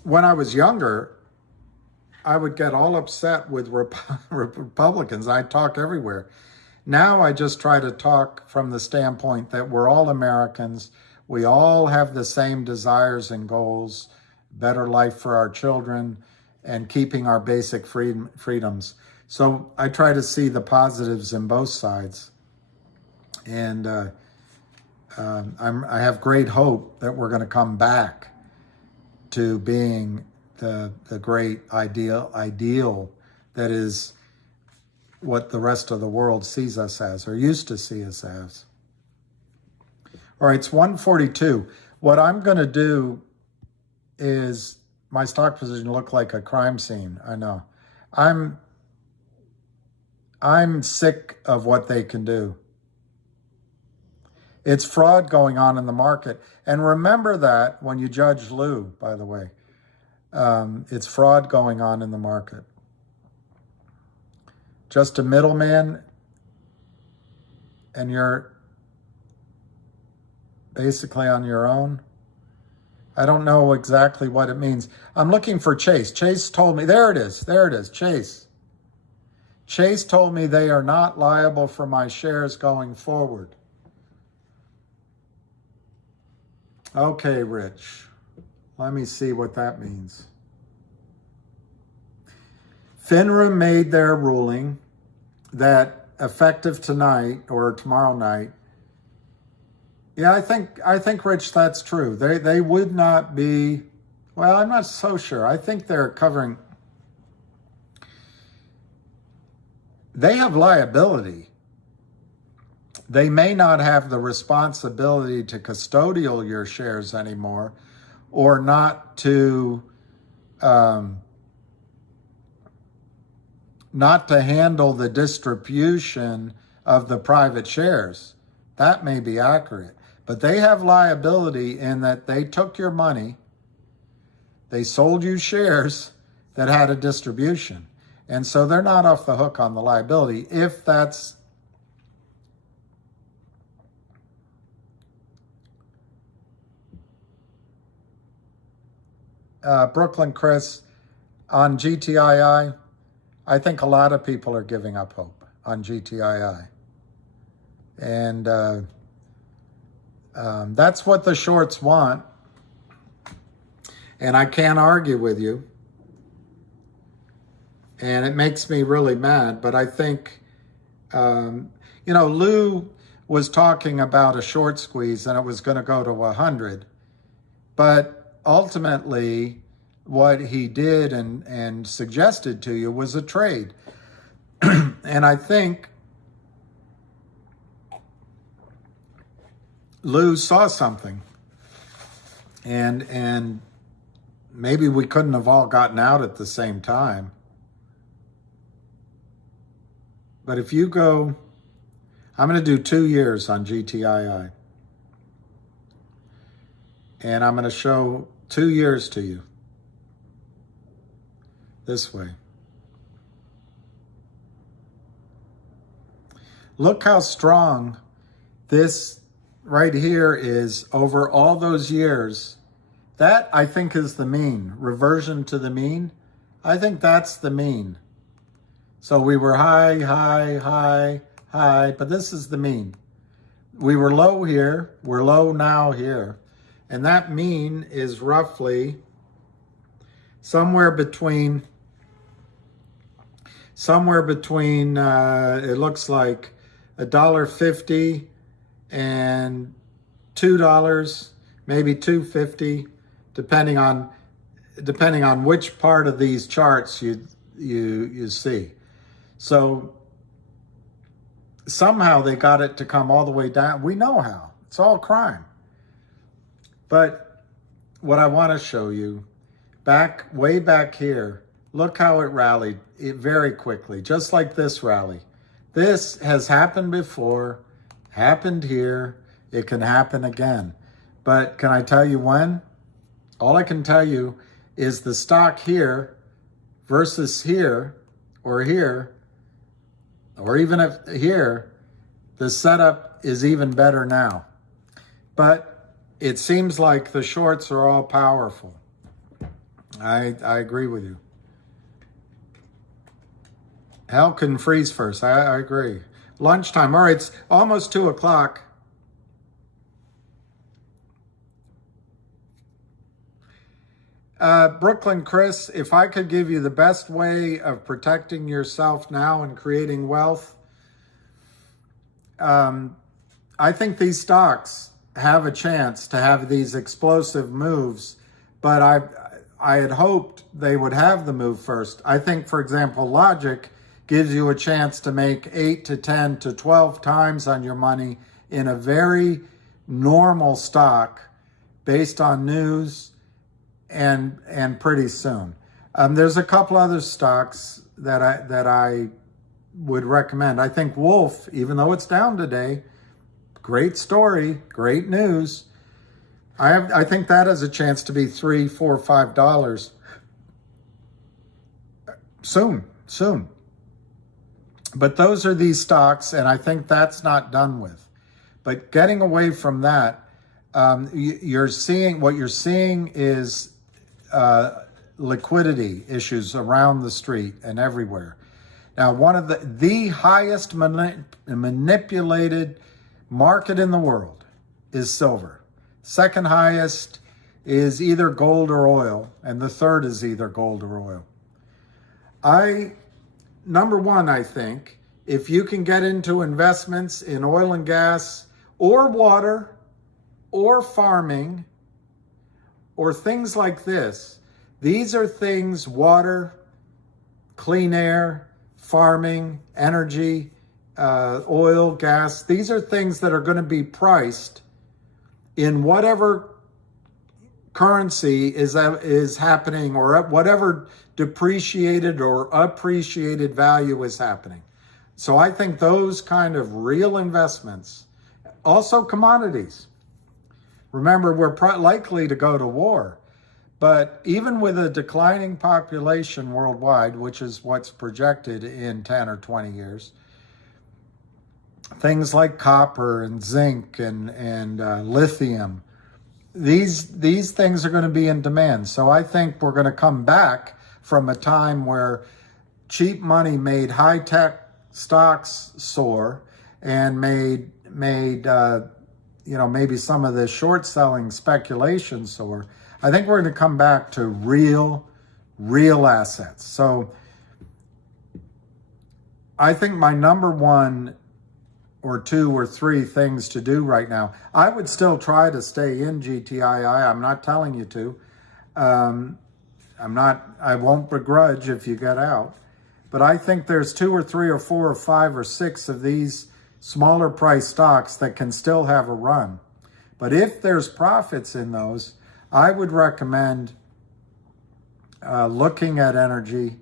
I was younger, I would get all upset with Republicans. I'd talk everywhere. Now I just try to talk from the standpoint that we're all Americans. We all have the same desires and goals, better life for our children, and keeping our basic freedoms. So I try to see the positives in both sides. And I have great hope that we're going to come back to being the great ideal that is what the rest of the world sees us as, or used to see us as. All right, it's 142. What I'm going to do is my stock position look like a crime scene. I know. I'm sick of what they can do. It's fraud going on in the market. And remember that when you judge Lou, by the way. It's fraud going on in the market. Just a middleman, and you're basically on your own. I don't know exactly what it means. I'm looking for Chase. Chase told me, there it is, Chase. Chase told me they are not liable for my shares going forward. Okay, Rich. Let me see what that means. FINRA made their ruling that effective tonight or tomorrow night. Yeah, I think, Rich, that's true. They would not be, well, I'm not so sure. I think they're covering, they have liability. they may not have the responsibility to custodial your shares anymore, or not to handle the distribution of the private shares. That may be accurate. But they have liability in that they took your money, they sold you shares that had a distribution. And so they're not off the hook on the liability if that's Brooklyn Chris, on GTII, I think a lot of people are giving up hope on GTII. And that's what the shorts want. And I can't argue with you. And it makes me really mad. But I think, Lou was talking about a short squeeze and it was going to go to 100. But ultimately, what he did and suggested to you was a trade. And I think Lou saw something. And maybe we couldn't have all gotten out at the same time. But if you go, I'm going to do 2 years on GTII. And I'm going to show 2 years to you. This way. Look how strong this right here is over all those years. That, I think, is the mean. Reversion to the mean. I think that's the mean. So we were high, high, high, high, but this is the mean. We were low here. We're low now here. And that mean is roughly somewhere between, it looks like $1.50 and $2, maybe $2.50, depending on which part of these charts you see. So somehow they got it to come all the way down. We know how. It's all crime. But what I want to show you, way back here, look how it rallied very quickly, just like this rally. This has happened before, happened here. It can happen again. But can I tell you when? All I can tell you is the stock here versus here, or even if here, the setup is even better now. But it seems like the shorts are all powerful. I agree with you. Hell can freeze first. I agree. Lunchtime. All right, it's almost 2 o'clock. Brooklyn Chris, if I could give you the best way of protecting yourself now and creating wealth, I think these stocks have a chance to have these explosive moves, but I had hoped they would have the move first. I think, for example, Logic gives you a chance to make 8 to 10 to 12 times on your money in a very normal stock based on news and pretty soon. There's a couple other stocks that I would recommend. I think Wolf, even though it's down today, great story, great news. I think that has a chance to be $3, $4, $5 soon. But those are these stocks, and I think that's not done with. But getting away from that, what you're seeing is liquidity issues around the street and everywhere. Now, one of the highest manipulated market in the world is silver. Second highest is either gold or oil, and the third is either gold or oil. Number one, I think, if you can get into investments in oil and gas or water or farming or things like this, these are things, water, clean air, farming, energy, oil, gas. These are things that are going to be priced in whatever currency is happening, or whatever depreciated or appreciated value is happening. So I think those kind of real investments, also commodities. Remember, we're likely to go to war, but even with a declining population worldwide, which is what's projected in 10 or 20 years, things like copper and zinc and lithium, these things are going to be in demand. So I think we're going to come back from a time where cheap money made high-tech stocks soar and made maybe some of the short selling speculation soar. I think we're going to come back to real assets. So I think my number one or two or three things to do right now, I would still try to stay in GTII. I'm not telling you to. I won't begrudge if you get out. But I think there's 2 or 3 or 4 or 5 or 6 of these smaller price stocks that can still have a run. But if there's profits in those, I would recommend looking at energy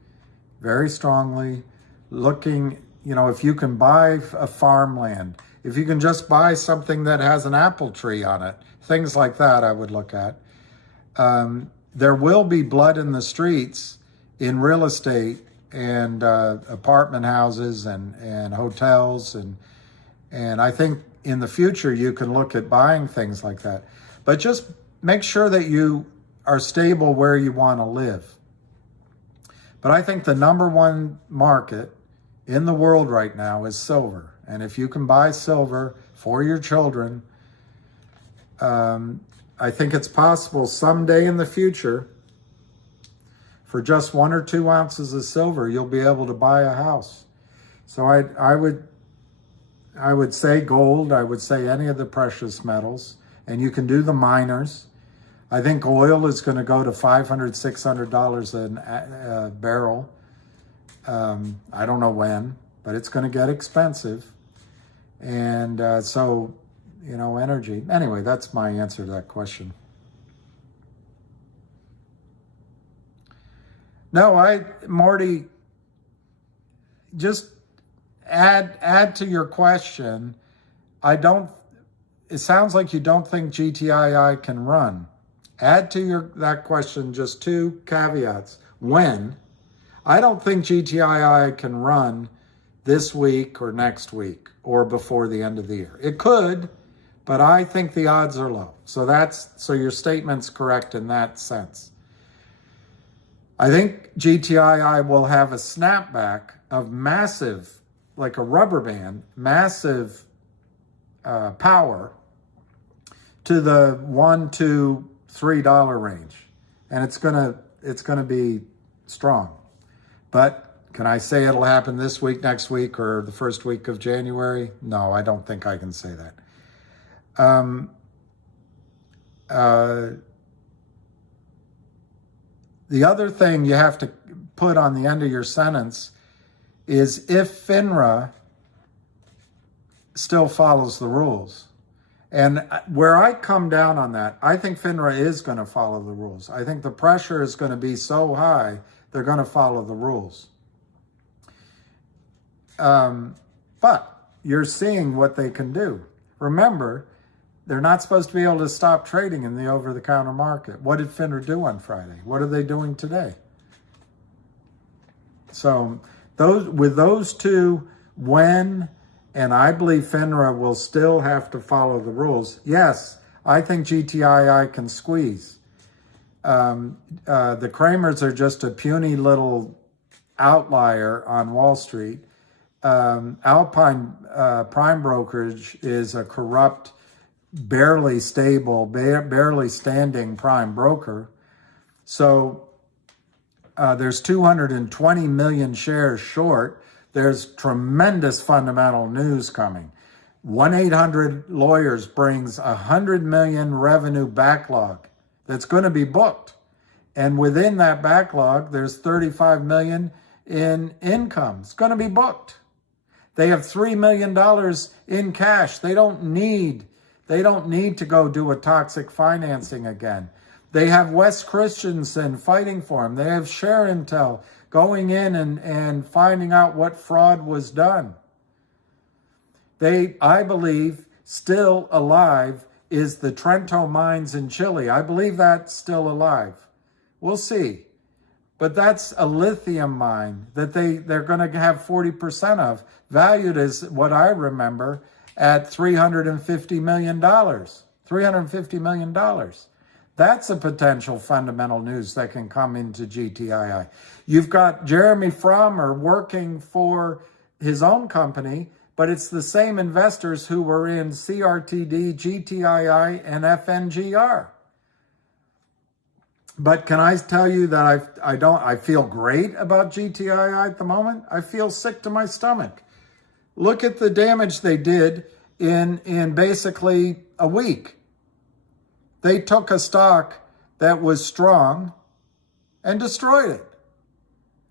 very strongly, looking, if you can buy a farmland, if you can just buy something that has an apple tree on it, things like that I would look at. There will be blood in the streets in real estate and apartment houses and hotels. And I think in the future you can look at buying things like that. But just make sure that you are stable where you want to live. But I think the number one market in the world right now is silver. And if you can buy silver for your children, I think it's possible someday in the future, for just 1 or 2 ounces of silver, you'll be able to buy a house. So I would say gold. I would say any of the precious metals, and you can do the miners. I think oil is going to go to $500, $600 a barrel. I don't know when, but it's going to get expensive. And so, energy. Anyway, that's my answer to that question. No, Marty, just add to your question. It sounds like you don't think GTII can run. Add to that question just 2 caveats. When? I don't think GTII can run this week or next week or before the end of the year. It could, but I think the odds are low. So your statement's correct in that sense. I think GTII will have a snapback of massive, like a rubber band, massive power to the $1, $2, $3 range, and it's gonna be strong. But can I say it'll happen this week, next week, or the first week of January? No, I don't think I can say that. The other thing you have to put on the end of your sentence is if FINRA still follows the rules. And where I come down on that, I think FINRA is going to follow the rules. I think the pressure is going to be so high, they're going to follow the rules. But you're seeing what they can do. Remember, they're not supposed to be able to stop trading in the over-the-counter market. What did FINRA do on Friday? What are they doing today? So with those two, when, and I believe FINRA will still have to follow the rules. Yes, I think GTII can squeeze. The Kramers are just a puny little outlier on Wall Street. Alpine Prime Brokerage is a corrupt, barely stable, barely standing prime broker. So there's 220 million shares short. There's tremendous fundamental news coming. 1-800-Lawyers brings 100 million revenue backlog that's going to be booked. And within that backlog, there's 35 million in income. It's going to be booked. They have $3 million in cash. They don't need to go do a toxic financing again. They have Wes Christensen fighting for them. They have ShareIntel going in and finding out what fraud was done. I believe, still alive is the Trento mines in Chile. I believe that's still alive. We'll see. But that's a lithium mine that they're going to have 40% of, valued as what I remember at $350 million. $350 million. That's a potential fundamental news that can come into GTII. You've got Jeremy Frommer working for his own company, but it's the same investors who were in CRTD, GTII, and FNGR. But can I tell you that I feel great about GTII at the moment? I feel sick to my stomach. Look at the damage they did in basically a week. They took a stock that was strong and destroyed it.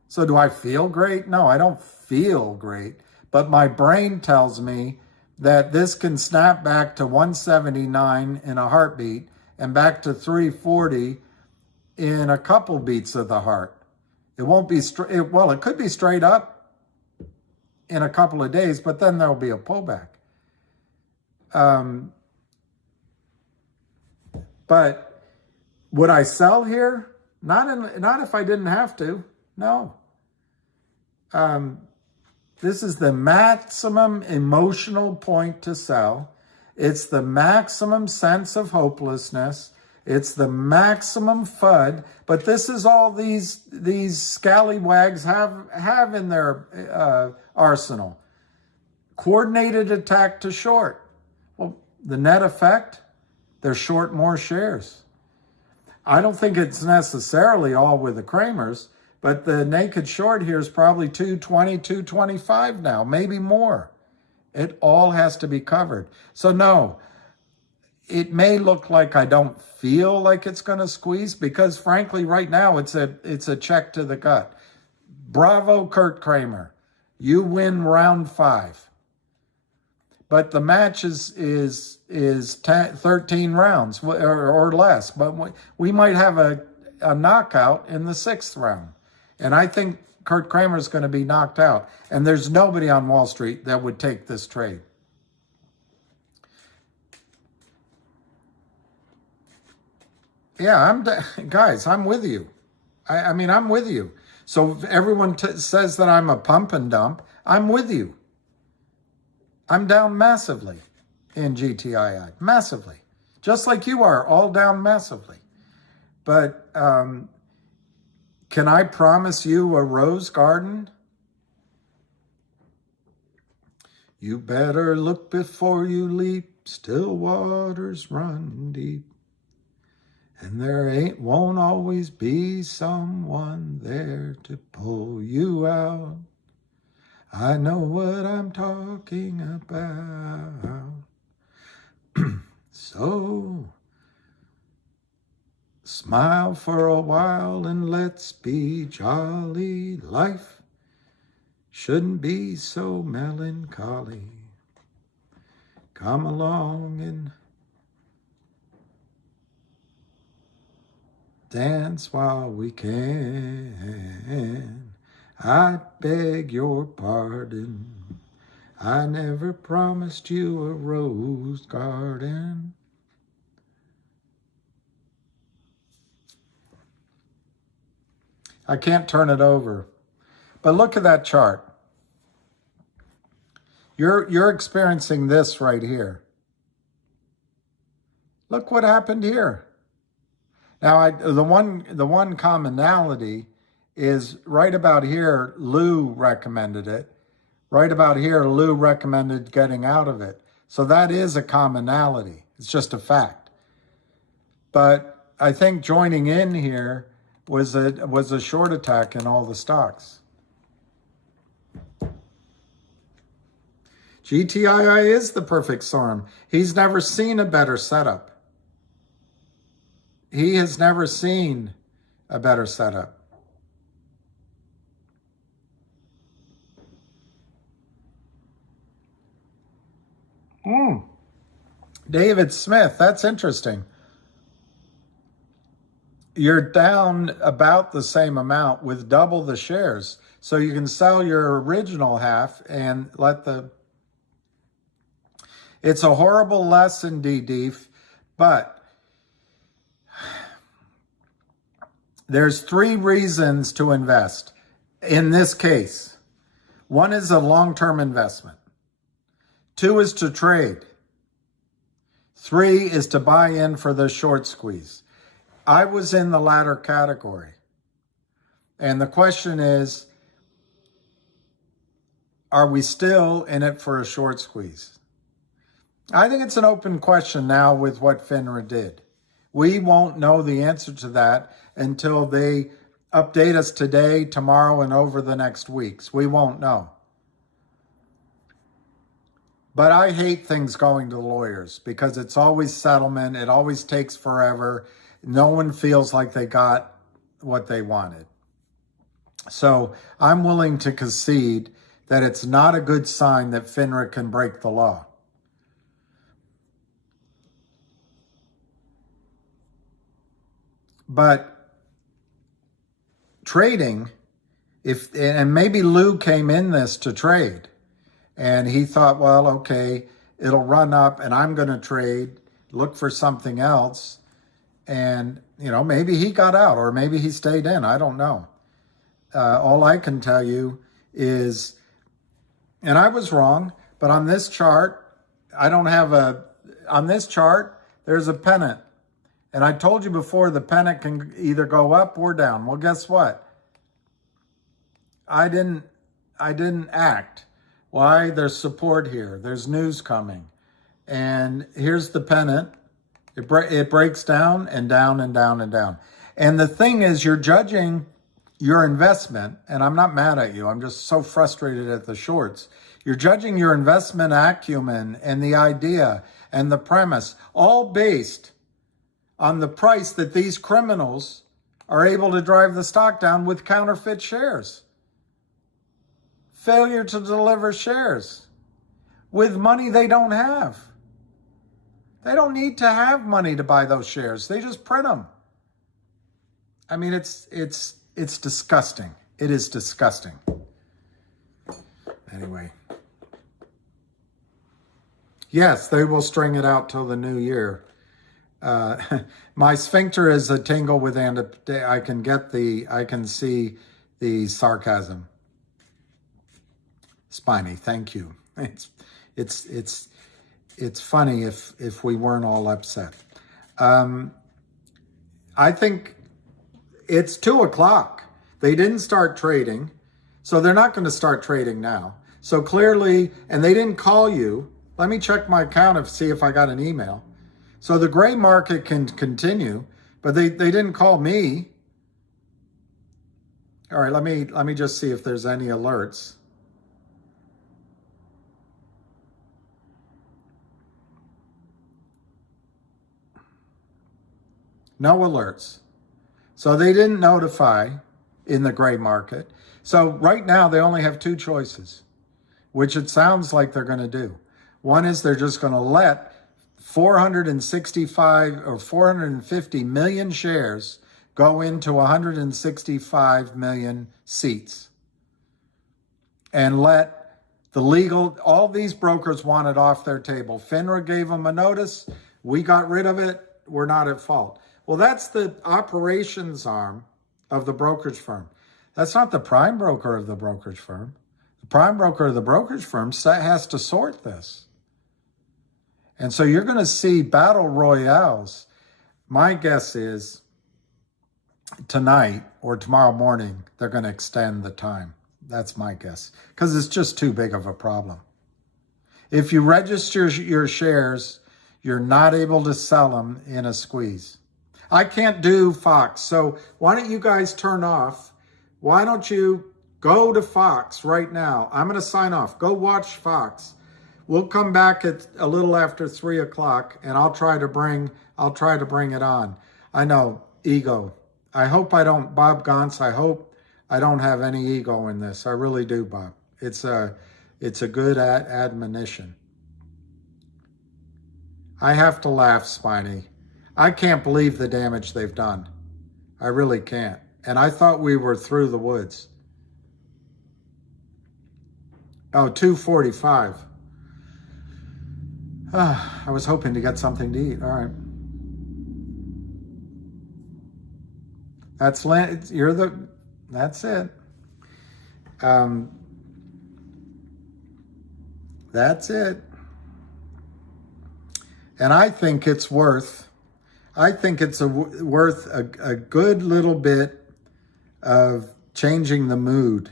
So do I feel great? No, I don't feel great. But my brain tells me that this can snap back to 179 in a heartbeat and back to 340 in a couple beats of the heart. It won't be straight. Well, it could be straight up in a couple of days, but then there'll be a pullback. But would I sell here? Not if I didn't have to. No. This is the maximum emotional point to sell. It's the maximum sense of hopelessness. It's the maximum FUD. But this is all these scallywags have in their arsenal. Coordinated attack to short. Well, the net effect, they're short more shares. I don't think it's necessarily all with the Kramers, but the naked short here is probably 220, 225 now, maybe more. It all has to be covered. So no, it may look like I don't feel like it's going to squeeze because frankly, right now it's a check to the gut. Bravo, Kurt Kramer. You win round 5. But the match is 13 rounds or less. But we might have a knockout in the 6th round. And I think Kurt Kramer is going to be knocked out. And there's nobody on Wall Street that would take this trade. Yeah, guys, I'm with you. I mean, I'm with you. So if everyone says that I'm a pump and dump, I'm with you. I'm down massively in GTII, massively. Just like you are, all down massively. But can I promise you a rose garden? You better look before you leap, still waters run deep. And there won't always be someone there to pull you out. I know what I'm talking about. So, smile for a while and let's be jolly. Life shouldn't be so melancholy. Come along and dance while we can. I beg your pardon. I never promised you a rose garden. I can't turn it over. But look at that chart. You're experiencing this right here. Look what happened here. Now, the one commonality is right about here, Lou recommended it. Right about here, Lou recommended getting out of it. So that is a commonality. It's just a fact. But I think joining in here was a short attack in all the stocks. GTII is the perfect storm. He's never seen a better setup. He has never seen a better setup. David Smith, that's interesting. You're down about the same amount with double the shares. So you can sell your original half and let the... It's a horrible lesson, DDEEF, but there's 3 reasons to invest in this case. 1 is a long-term investment. 2 is to trade. 3 is to buy in for the short squeeze. I was in the latter category. And the question is, are we still in it for a short squeeze? I think it's an open question now with what FINRA did. We won't know the answer to that until they update us today, tomorrow, and over the next weeks. We won't know. But I hate things going to lawyers because it's always settlement. It always takes forever. No one feels like they got what they wanted. So I'm willing to concede that it's not a good sign that FINRA can break the law. But trading, and maybe Lou came in this to trade, and he thought, well, okay, it'll run up and I'm going to trade, look for something else. And, maybe he got out or maybe he stayed in. I don't know. All I can tell you is, and I was wrong, but on this chart, on this chart, there's a pennant. And I told you before, the pennant can either go up or down. Well, guess what? I didn't act. Why? There's support here. There's news coming. And here's the pennant. It breaks down and down and down and down. And the thing is, you're judging your investment, and I'm not mad at you. I'm just so frustrated at the shorts. You're judging your investment acumen and the idea and the premise, all based on the price that these criminals are able to drive the stock down with counterfeit shares. Failure to deliver shares with money they don't have. They don't need to have money to buy those shares. They just print them. I mean, it's disgusting. It is disgusting. Anyway. Yes, they will string it out till the new year. My sphincter is a tingle with I can see the sarcasm. Spiny, thank you. It's funny if we weren't all upset. I think it's 2:00. They didn't start trading, so they're not going to start trading now. So clearly, and they didn't call you. Let me check my account and see if I got an email. So the gray market can continue, but they didn't call me. All right, let me just see if there's any alerts. No alerts. So they didn't notify in the gray market. So right now they only have 2 choices, which it sounds like they're going to do. One is they're just going to let 465 or 450 million shares go into 165 million seats and let the all these brokers want it off their table. FINRA gave them a notice. We got rid of it. We're not at fault. Well, that's the operations arm of the brokerage firm. That's not the prime broker of the brokerage firm. The prime broker of the brokerage firm has to sort this. And so you're going to see battle royales. My guess is tonight or tomorrow morning, they're going to extend the time. That's my guess, because it's just too big of a problem. If you register your shares, you're not able to sell them in a squeeze. I can't do Fox, so why don't you guys turn off? Why don't you go to Fox right now? I'm going to sign off. Go watch Fox. We'll come back at a little after 3:00, and I'll try to bring it on. I know, ego. I hope I don't, Bob Gantz, I hope I don't have any ego in this. I really do, Bob. It's a good admonition. I have to laugh, Spiny. I can't believe the damage they've done. I really can't. And I thought we were through the woods. Oh, 2:45. I was hoping to get something to eat. All right. That's it. That's it. And I think it's worth a good little bit of changing the mood.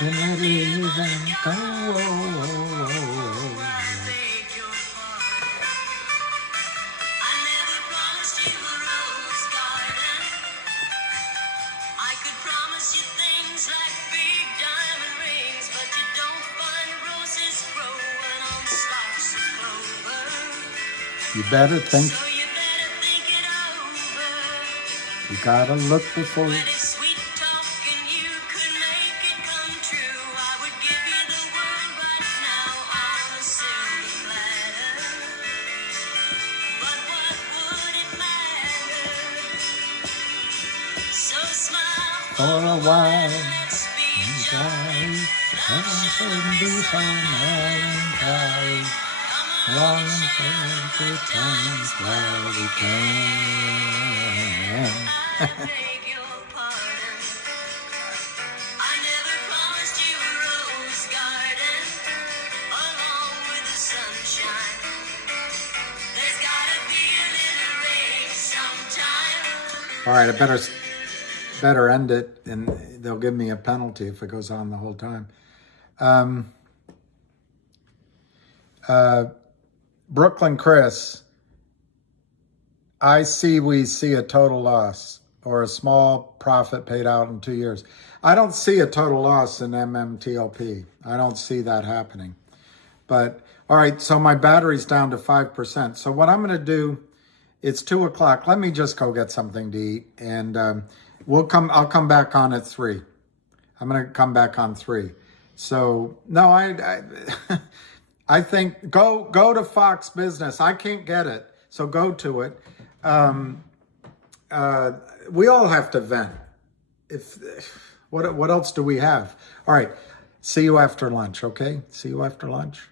Then let it go. I could promise you things like big diamond rings, but you don't find roses growing on stalks of clover. You better think. So you better think it over. You gotta look before. When it's sweet talking, you could make it come true. I would give you the world right now on a silver platter. But what would it matter? So smile For a while. let's be Guys, be fine. Long for the times while we can. I beg your pardon. I never promised you a rose garden along with the sunshine. There's gotta be a little rain sometime. All right, I better end it, and they'll give me a penalty if it goes on the whole time. Brooklyn Chris, we see a total loss or a small profit paid out in 2 years. I don't see a total loss in MMTLP. I don't see that happening. But, all right, so my battery's down to 5%. So what I'm going to do, it's 2 o'clock. Let me just go get something to eat, and I'll come back on at 3. I'm going to come back on 3. So, no, I think go to Fox Business. I can't get it, so go to it. We all have to vent. What else do we have? All right, see you after lunch, okay? See you after lunch.